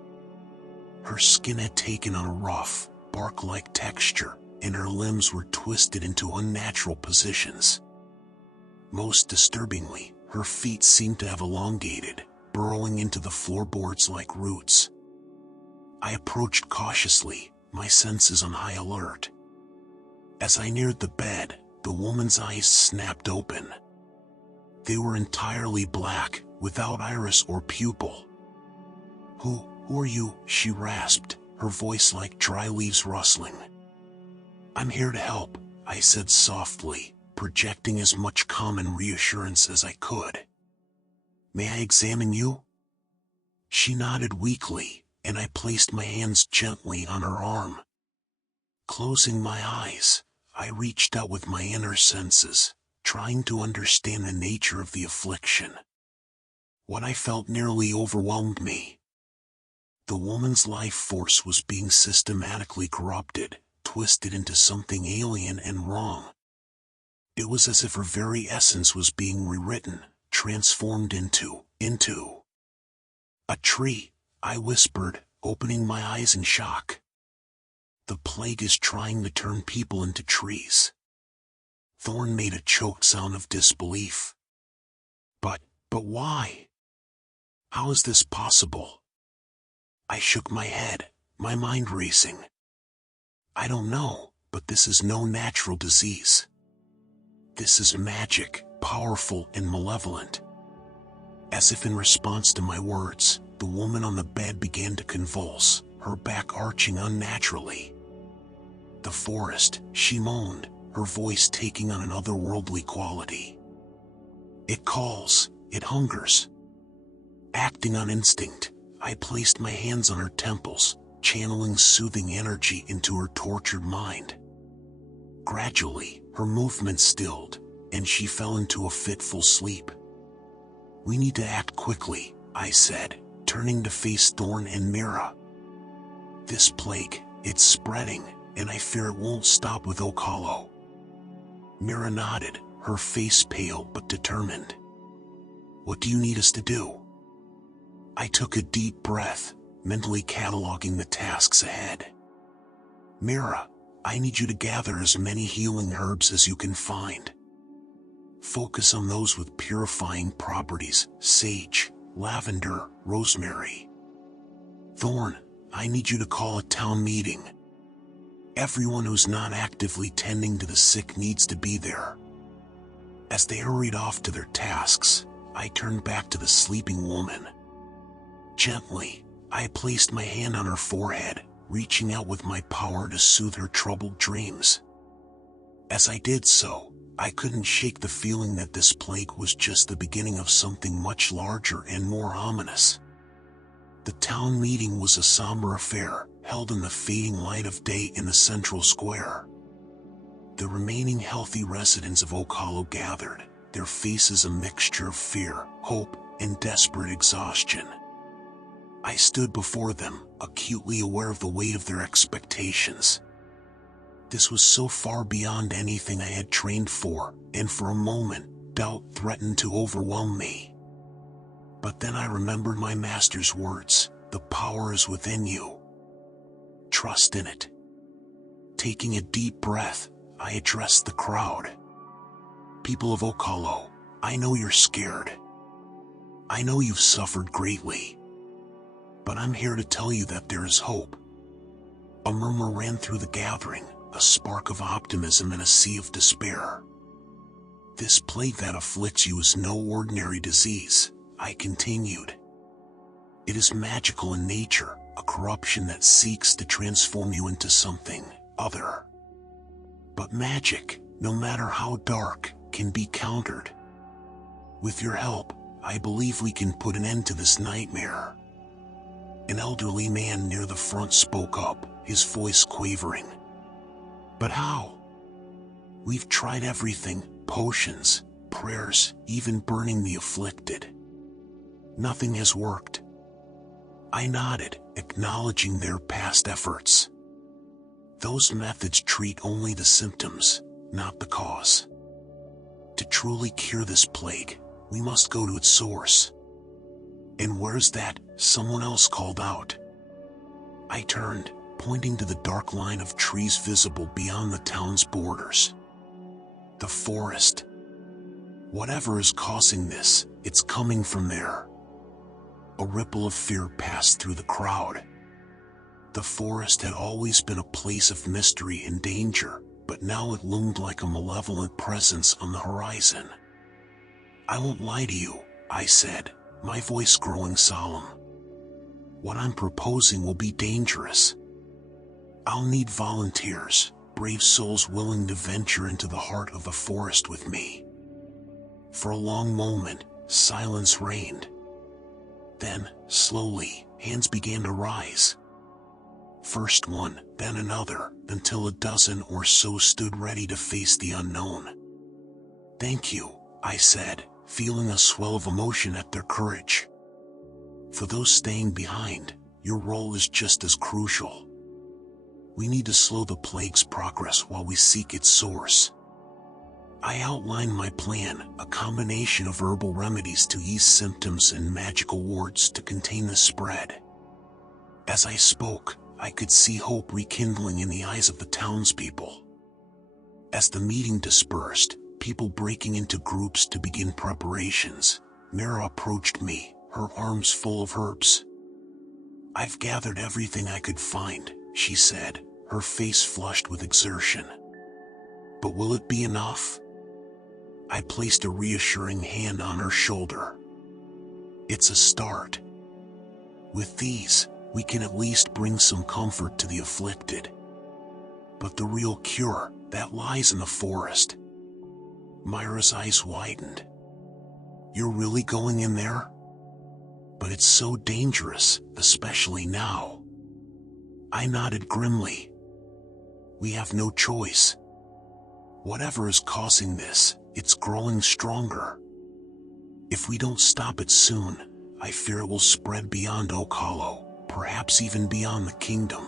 Her skin had taken on a rough, bark-like texture, and her limbs were twisted into unnatural positions. Most disturbingly, her feet seemed to have elongated, burrowing into the floorboards like roots. I approached cautiously, my senses on high alert. As I neared the bed, the woman's eyes snapped open. They were entirely black, without iris or pupil. Who are you?" she rasped, her voice like dry leaves rustling. "I'm here to help," I said softly, projecting as much calm and reassurance as I could. "May I examine you?" She nodded weakly, and I placed my hands gently on her arm. Closing my eyes, I reached out with my inner senses, trying to understand the nature of the affliction. What I felt nearly overwhelmed me. The woman's life force was being systematically corrupted, twisted into something alien and wrong. It was as if her very essence was being rewritten, transformed into a tree, I whispered, opening my eyes in shock. "The plague is trying to turn people into trees." Thorn made a choked sound of disbelief. But why? How is this possible?" I shook my head, my mind racing. "I don't know, but this is no natural disease. This is magic, powerful and malevolent." As if in response to my words, the woman on the bed began to convulse, her back arching unnaturally. "The forest," she moaned, her voice taking on an otherworldly quality. "It calls, it hungers." Acting on instinct, I placed my hands on her temples, channeling soothing energy into her tortured mind. Gradually, her movements stilled, and she fell into a fitful sleep. "We need to act quickly," I said, turning to face Thorn and Mira. "This plague, it's spreading, and I fear it won't stop with Oak Hollow." Mira nodded, her face pale but determined. "What do you need us to do?" I took a deep breath, mentally cataloging the tasks ahead. Mira, I need you to gather as many healing herbs as you can find. Focus on those with purifying properties: sage, lavender, rosemary. Thorn, I need you to call a town meeting. Everyone who's not actively tending to the sick needs to be there. As they hurried off to their tasks, I turned back to the sleeping woman. Gently, I placed my hand on her forehead, reaching out with my power to soothe her troubled dreams. As I did so, I couldn't shake the feeling that this plague was just the beginning of something much larger and more ominous. The town meeting was a somber affair, held in the fading light of day in the central square. The remaining healthy residents of Oak Hollow gathered, their faces a mixture of fear, hope, and desperate exhaustion. I stood before them, acutely aware of the weight of their expectations. This was so far beyond anything I had trained for, and for a moment, doubt threatened to overwhelm me. But then I remembered my master's words: "The power is within you. Trust in it." Taking a deep breath, I addressed the crowd. "People of Oak Hollow, I know you're scared. I know you've suffered greatly. But I'm here to tell you that there is hope." A murmur ran through the gathering, a spark of optimism in a sea of despair. "This plague that afflicts you is no ordinary disease," I continued. "It is magical in nature, a corruption that seeks to transform you into something other. But magic, no matter how dark, can be countered. With your help, I believe we can put an end to this nightmare." An elderly man near the front spoke up, his voice quavering. "But how? We've tried everything: potions, prayers, even burning the afflicted. Nothing has worked." I nodded, acknowledging their past efforts. "Those methods treat only the symptoms, not the cause. To truly cure this plague, we must go to its source." "And where's that?" someone else called out. I turned, pointing to the dark line of trees visible beyond the town's borders. "The forest. Whatever is causing this, it's coming from there." A ripple of fear passed through the crowd. The forest had always been a place of mystery and danger, but now it loomed like a malevolent presence on the horizon. "I won't lie to you," I said, my voice growing solemn. "What I'm proposing will be dangerous. I'll need volunteers, brave souls willing to venture into the heart of the forest with me." For a long moment, silence reigned. Then, slowly, hands began to rise. First one, then another, until a dozen or so stood ready to face the unknown. "Thank you," I said, feeling a swell of emotion at their courage. "For those staying behind, your role is just as crucial. We need to slow the plague's progress while we seek its source." I outlined my plan, a combination of herbal remedies to ease symptoms and magical wards to contain the spread. As I spoke, I could see hope rekindling in the eyes of the townspeople. As the meeting dispersed, people breaking into groups to begin preparations, Mira approached me, her arms full of herbs. "I've gathered everything I could find," she said, her face flushed with exertion. "But will it be enough?" I placed a reassuring hand on her shoulder. "It's a start. With these, we can at least bring some comfort to the afflicted. But the real cure, that lies in the forest." Myra's eyes widened. "You're really going in there? But it's so dangerous, especially now." I nodded grimly. "We have no choice. Whatever is causing this, it's growing stronger. If we don't stop it soon, I fear it will spread beyond Oak Hollow, perhaps even beyond the kingdom."